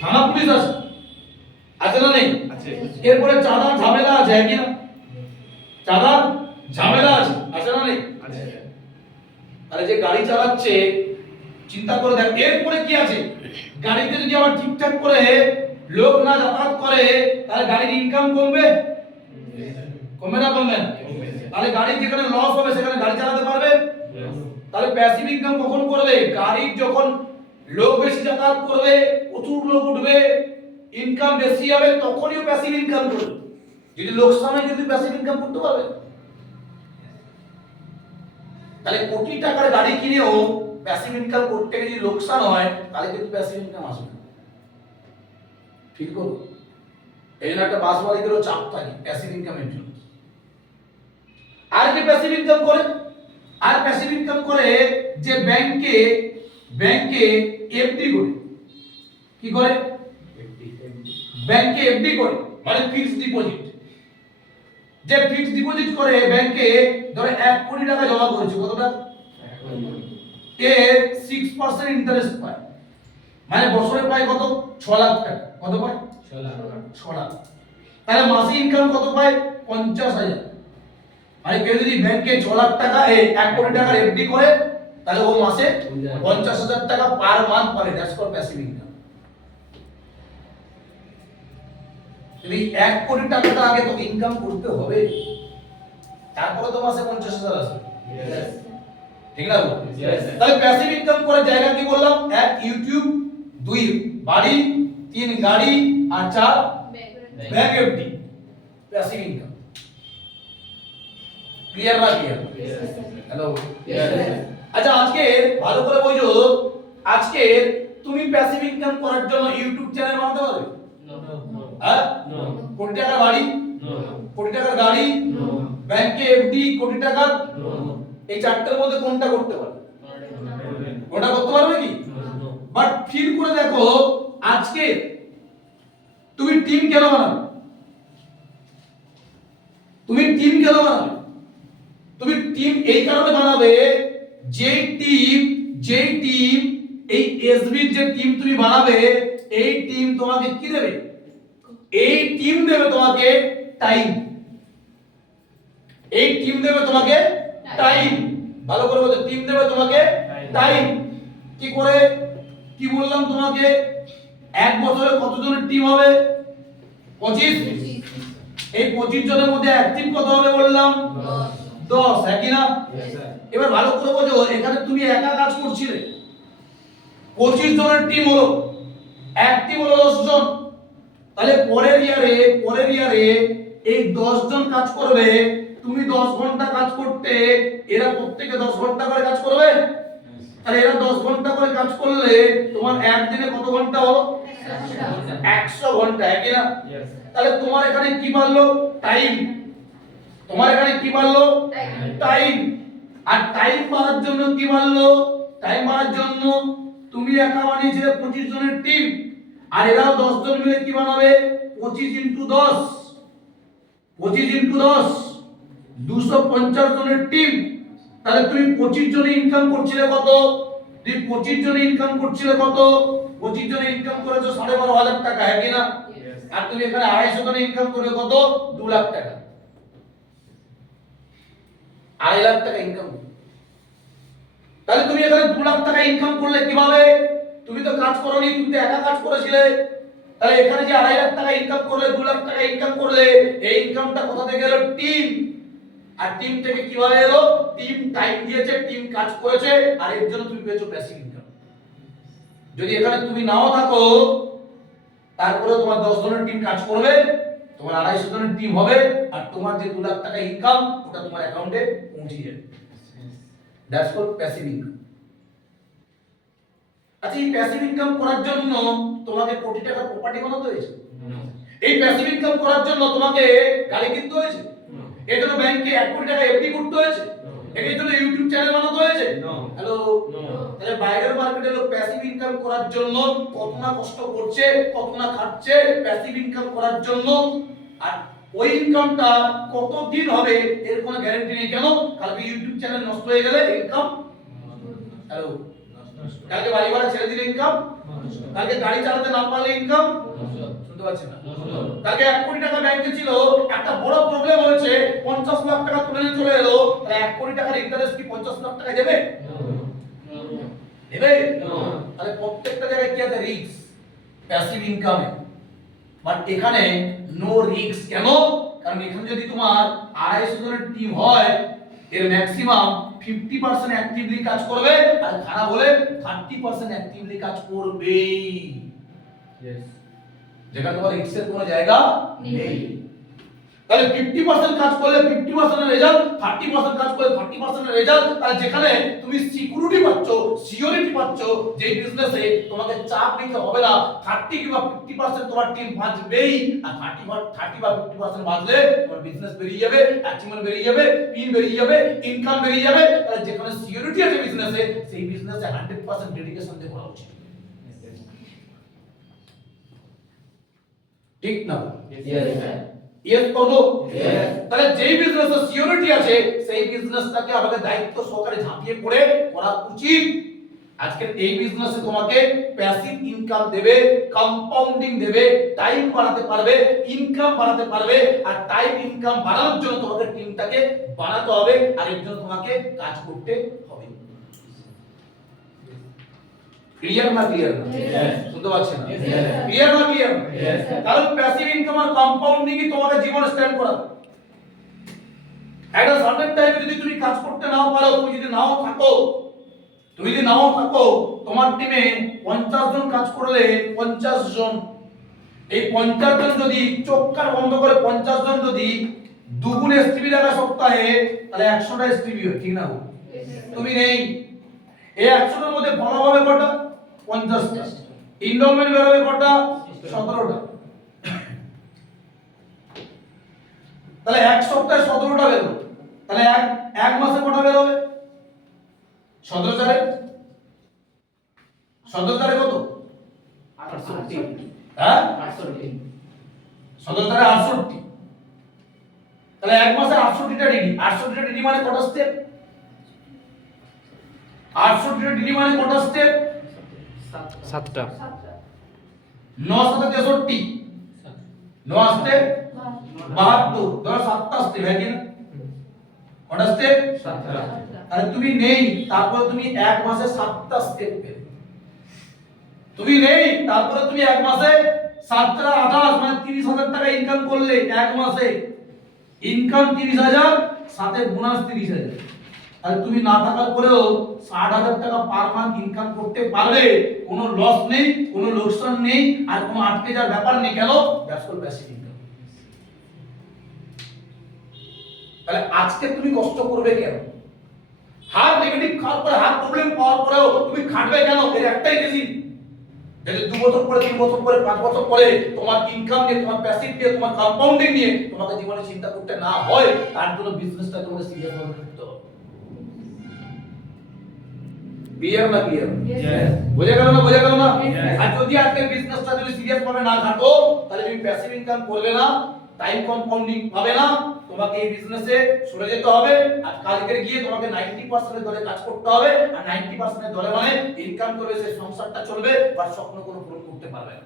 থানা পুলিশ আছে না নেই? এরপরে চাঁদার ঝামেলা আছে কি না? চাঁদার ঝামেলা আছে না নেই? আরে যে গাড়ি চালাচ্ছে চিন্তা করে দেখ। এরপরে কি আছে? গাড়িতে যদি আবার ঠিকঠাক করে লোক না যাতায়াত করে তাহলে গাড়ির ইনকাম কমবে না? তাহলে গাড়ির যেখানে লস হবে সেখানে গাড়ি চালাতে পারবে? তাহলে প্যাসিভ ইনকাম কখন করবে? গাড়ির যখন লোক বেশি যাতায়াত করবে, প্রচুর লোক উঠবে, ইনকাম বেশি হবে, তখনই প্যাসিভ ইনকাম করবে। যদি লোকসান হয় কিন্তু প্যাসিভ ইনকাম করতে পারবে? তাহলে কোটি টাকার গাড়ি কিনেও প্যাসিভ ইনকাম করতে গিয়ে যদি লোকসান হয় তাহলে কিন্তু প্যাসিভ ইনকাম আসবে না। ঠিক করো। এই জন্য একটা বাস মালিকেরও চাপ থাকে প্যাসিভ ইনকামের জন্য। আর কি প্যাসিভ ইনকাম করে? আর প্যাসিভ ইনকাম করে যে ব্যাংকে এফডি করে। কি করে? ব্যাংকে এফডি করে, মানে ফিক্সড ডিপোজিট। যে ফিক্সড ডিপোজিট করে ব্যাংকে, ধরে 1 কোটি টাকা জমা করেছে, কত টাকা? এর 6% ইন্টারেস্ট পায়, মানে বছরে পায় কত? 6 লাখ টাকা। কত পায়? 6 লাখ। তাহলে মাসে ইনকাম কত পায়? 50,000। মানে কেউ যদি ব্যাংকে 6 লাখ টাকা 1 কোটি টাকার এফডি করে তাহলে ও মাসে 50,000 টাকা পার মান্থ পাবে। That's called passive income. যদি 1 কোটি টাকাটা আগে তো ইনকাম করতে হবে, তারপরে তো মাসে 50,000 আসবে। ঠিক না? তাহলে প্যাসিভ ইনকাম করার জায়গা কি বললাম? 1 ইউটিউব, 2 বাড়ি, 3 গাড়ি, আর 4 bank FD. Passive income. Clear না? ক্লিয়ার? হ্যালো। আচ্ছা, আজকে ভালো করে বুঝো, আজকে তুমি প্যাসিভ ইনকাম করার জন্য ইউটিউব চ্যানেল বানাতে পারবে? হ্যাঁ? কোটি টাকার বাড়ি, কোটি টাকার গাড়ি, ব্যাংকে এফডি, কোটি টাকার, এই 4টার মধ্যে কোনটা করতে পারবে? কোনটা করতে পারবে কি? বাট ফিল করে দেখো, আজকে তুমি টিম কেন বানাবে? তুমি টিম এই কারণে বানাবে, যে টিম এই এসবি যে টিম তুমি বানাবে, এই টিম তোমাকে কি দেবে? এই টিম দেবে তোমাকে টাইম। এই টিম দেবে তোমাকে টাইম। ভালো করে বলতে টিম দেবে তোমাকে টাইম। কি করে কি বললাম তোমাকে, এক বছরে কতজনের টিম হবে? 25। এই 25 জনের মধ্যে অ্যাক্টিভ কত হবে বললাম? 10, একই না? এবার ভালো করে বোঝো, এখানে তুমি একা কাজ করছিলে, 25 জনের টিম হলো, অ্যাক্টিভ হলো 10 জন। তাহলে পরের ইয়ারে এই 10 জন কাজ করবে, তুমি 10 ঘন্টা কাজ করতে, এরা প্রত্যেকে 10 ঘন্টা করে কাজ করবে। তাহলে এরা 10 ঘন্টা করে কাজ করলে তোমার একদিনে কত ঘন্টা হলো? 100 ঘন্টা, একই না? তাহলে তোমার এখানে কি বাড়লো? টাইম। তোমার এখানে কি বাড়লো? টাইম। আর টাইম বাড়ার জন্য কি বাড়লো? টাইম বাড়ার জন্য তুমি একা বানিয়েছিলে 25 জনের টিম, আর এরাও 10 জন মিলে কি বানাবে? 25 ইনটু 10, 25 ইনটু 10 250 জনের টিম। তাহলে তুমি 25 জনে ইনকাম করছিলে কত? তুমি 25 জনে ইনকাম করছিলে কত? 25 জনে ইনকাম করেছো 12,500 টাকা, একই না? আর তুমি এখানে 250 জনে ইনকাম করে কত? 2 লাখ টাকা, 2.5 লাখ টাকা ইনকাম। তাহলে তুমি এখানে 2 লাখ টাকা ইনকাম করলে কিভাবে? তুমি তো কাজ করোনি, তুমি তো একা কাজ করেছিলে। তাহলে এখানে যে 2.5 লাখ টাকা ইনকাম করলে, 2 লাখ টাকা ইনকাম করলে, এই ইনকামটা কোথা থেকে এলো? টিম। আর টিম থেকে কিভাবে এলো? টিম টাইম দিয়েছে, টিম কাজ করেছে, আর এর জন্য তুমি পেয়েছো প্যাসিভ ইনকাম। যদি এখানে তুমি নাও থাকো, তারপরে তোমার 10 জনের টিম কাজ করবে, তোমার 250 জনের টিম হবে, আর তোমার যে 2 লাখ টাকা ইনকাম ওটা তোমার অ্যাকাউন্টে পৌঁছে যাবে। That's called passive income. আচ্ছা, এই প্যাসিভ ইনকাম করার জন্য তোমাকে কোটি টাকার প্রপার্টি বানাতে হয়েছে? এই প্যাসিভ ইনকাম করার জন্য তোমাকে গাড়ি কিনতে হয়েছে? এর জন্য ব্যাংকে 1 কোটি টাকা এফডি করতে হয়েছে? এর জন্য ইউটিউব চ্যানেল বানাতে হয়েছে? হ্যালো, তাহলে বাইরের মার্কেটে লোক প্যাসিভ ইনকাম করার জন্য কত না কষ্ট করছে, কত না খাচ্ছে প্যাসিভ ইনকাম করার জন্য। আর ওই ইনকামটা কতদিন হবে এর কোনো গ্যারান্টি নেই। কেন? কালকে ইউটিউব চ্যানেল নষ্ট হয়ে গেলে ইনকাম, হ্যালো, কালকে বাড়ি ভাড়া ছেড়ে দিলে ইনকাম, কালকে গাড়ি চালাতে না পারলে ইনকাম, শুনতে পাচ্ছেন না? কালকে 1 কোটি টাকা ব্যাংকে ছিল, একটা বড় প্রবলেম হয়েছে, 50 লাখ টাকা তুলে নিয়ে চলে এলো, তাহলে 1 কোটি টাকার ইন্টারেস্ট কি 50 লাখ টাকা দেবে? দেবে? তাহলে প্রত্যেকটা জায়গায় কি আছে? রিস্ক, প্যাসিভ ইনকামে। বাট এখানে নো রিস্ক। কেন? কারণ এখানে যদি তোমার 250 জনের টিম হয়, এর ম্যাক্সিমাম 50% অ্যাক্টিভলি কাজ করবে, আর খারাপ হলে 30% অ্যাক্টিভলি কাজ করবে। যেটা তোমার রিস্কের কোনো জায়গা নেই। তাহলে 50% কাজ করলে 50% এর রেজাল্ট, 30% কাজ করলে 30% এর রেজাল্ট। তাহলে যেখানে তুমি সিকিউরিটি পাচ্ছ, সিওরিটি পাচ্ছ, যে বিজনেসে তোমাকে চাপ নিতে হবে না, 30 কিংবা 50% তোমার টিম বাঁচবেই, আর 30 বা 50% বাঁচলে তোমার বিজনেস বেরিয়ে যাবে, অ্যাচিভমেন্ট বেরিয়ে যাবে, পিন বেরিয়ে যাবে, ইনকাম বেরিয়ে যাবে। তাহলে যেখানে সিকিউরিটি আছে বিজনেসে, সেই বিজনেসে 100% ডেডিকেশন দিয়ে করা উচিত। ঠিক না? ইয়েস করবো? তাহলে যেই বিজনেসে সিকিউরিটি আছে, সেই বিজনেসটাকে আমাদের দায়িত্ব সহকারে ঝাঁপিয়ে পড়ে করা উচিত। আজকের এই বিজনেসে তোমাকে প্যাসিভ ইনকাম দেবে, কম্পাউন্ডিং দেবে, টাইম বাড়াতে পারবে, ইনকাম বাড়াতে পারবে। আর টাইম ইনকাম বাড়ানোর জন্য তোমাকে টিমটাকে বানাতে হবে, আর এর জন্য তোমাকে কাজ করতে হবে। ক্লিয়ার না? ক্লিয়ার না? শুনতে পাচ্ছেন না? ক্লিয়ার না? ক্লিয়ার? কারণ প্যাসিভ ইনকাম আর কম্পাউন্ডিং ই তোমাকে জীবনে স্ট্যান্ড করাবে। একটা সার্টেন টাইমে যদি তুমি কাজ করতে নাও পারো, তুমি যদি নাও থাকো, তোমার টিমে 50 জন কাজ করলে 50 জন, এই 50 জন যদি চোখ কান বন্ধ করে 50 জন যদি দুগুণ এসটিভি লাগায় সপ্তাহে, তাহলে 100টা এসটিভি হয়, ঠিক না? তুমি নেই, এই 100টার মধ্যে ভালো হবে কটা? 50টা। ইনভেস্টমেন্ট বেরোবে কটা? 17টা। তাহলে এক সপ্তাহে 17টা বেরোবে, তাহলে এক মাসে কটা বেরোবে? 17 চারে 17 চারে কত? 68। হ্যাঁ, 68। 17 চারে 68। তাহলে এক মাসে 68টা ডিডি। 68টা ডিডি মানে কটা স্টেপ? 68টা ডিডি মানে কটা স্টেপ? 7টা। 9 7 63, 9 আসতে 72, ধরো 7টা স্টেপ, है कि ना? কটা স্টেপ? সাতটা। আর তুমি নেই, তারপর তুমি এক মাসে 7টা স্টেপ পেলে। তুমি নেই, তারপরে তুমি এক মাসে 7টা 28 মানে 30,000 টাকা ইনকাম করলে এক মাসে। ইনকাম 30,000, সাথে বোনাস 30,000। আর তুমি না থাকার পরেও 60,000 টাকা পার মান্থ ইনকাম করতে পারলে, কোনো লস নেই, কোনো লোকসান নেই, আর কোনো আটকে যাওয়ার ব্যাপার নেই। কেন? That's called passive income. তাহলে আজকে তুমি কষ্ট করবে কেন? হার নেগেটিভ খাওয়ার পরে, হার প্রবলেম পাওয়ার পরেও তুমি খাটবে কেন? এর একটাই রিজন, যদি 2 বছর পরে, 3 বছর পরে, 5 বছর পরে তোমার ইনকাম নিয়ে, তোমার প্যাসিভ নিয়ে, তোমার কম্পাউন্ডিং নিয়ে তোমাকে জীবনে চিন্তা করতে না হয়, তার জন্য বিজনেসটা তোমাকে সিরিয়াস ভাবে করতে হবে। ক্লিয়ার না? ক্লিয়ার? Yes. বোঝা গেল না? বোঝা গেল না? Yes. আর যদি আজকের বিজনেসটা যদি সিরিয়াস ভাবে না কাটো, তাহলে তুমি প্যাসিভ ইনকাম করবে না, টাইম কম্পাউন্ডিং পাবে না, তোমাকে এই বিজনেসে সরে যেতে হবে। আর কালকে গিয়ে তোমাকে 90% এর দলে কাজ করতে হবে। আর 90% এর দলে মানে ইনকাম করে সে সংসারটা চলবে, বা স্বপ্ন কোনো পূরণ করতে পারবে না।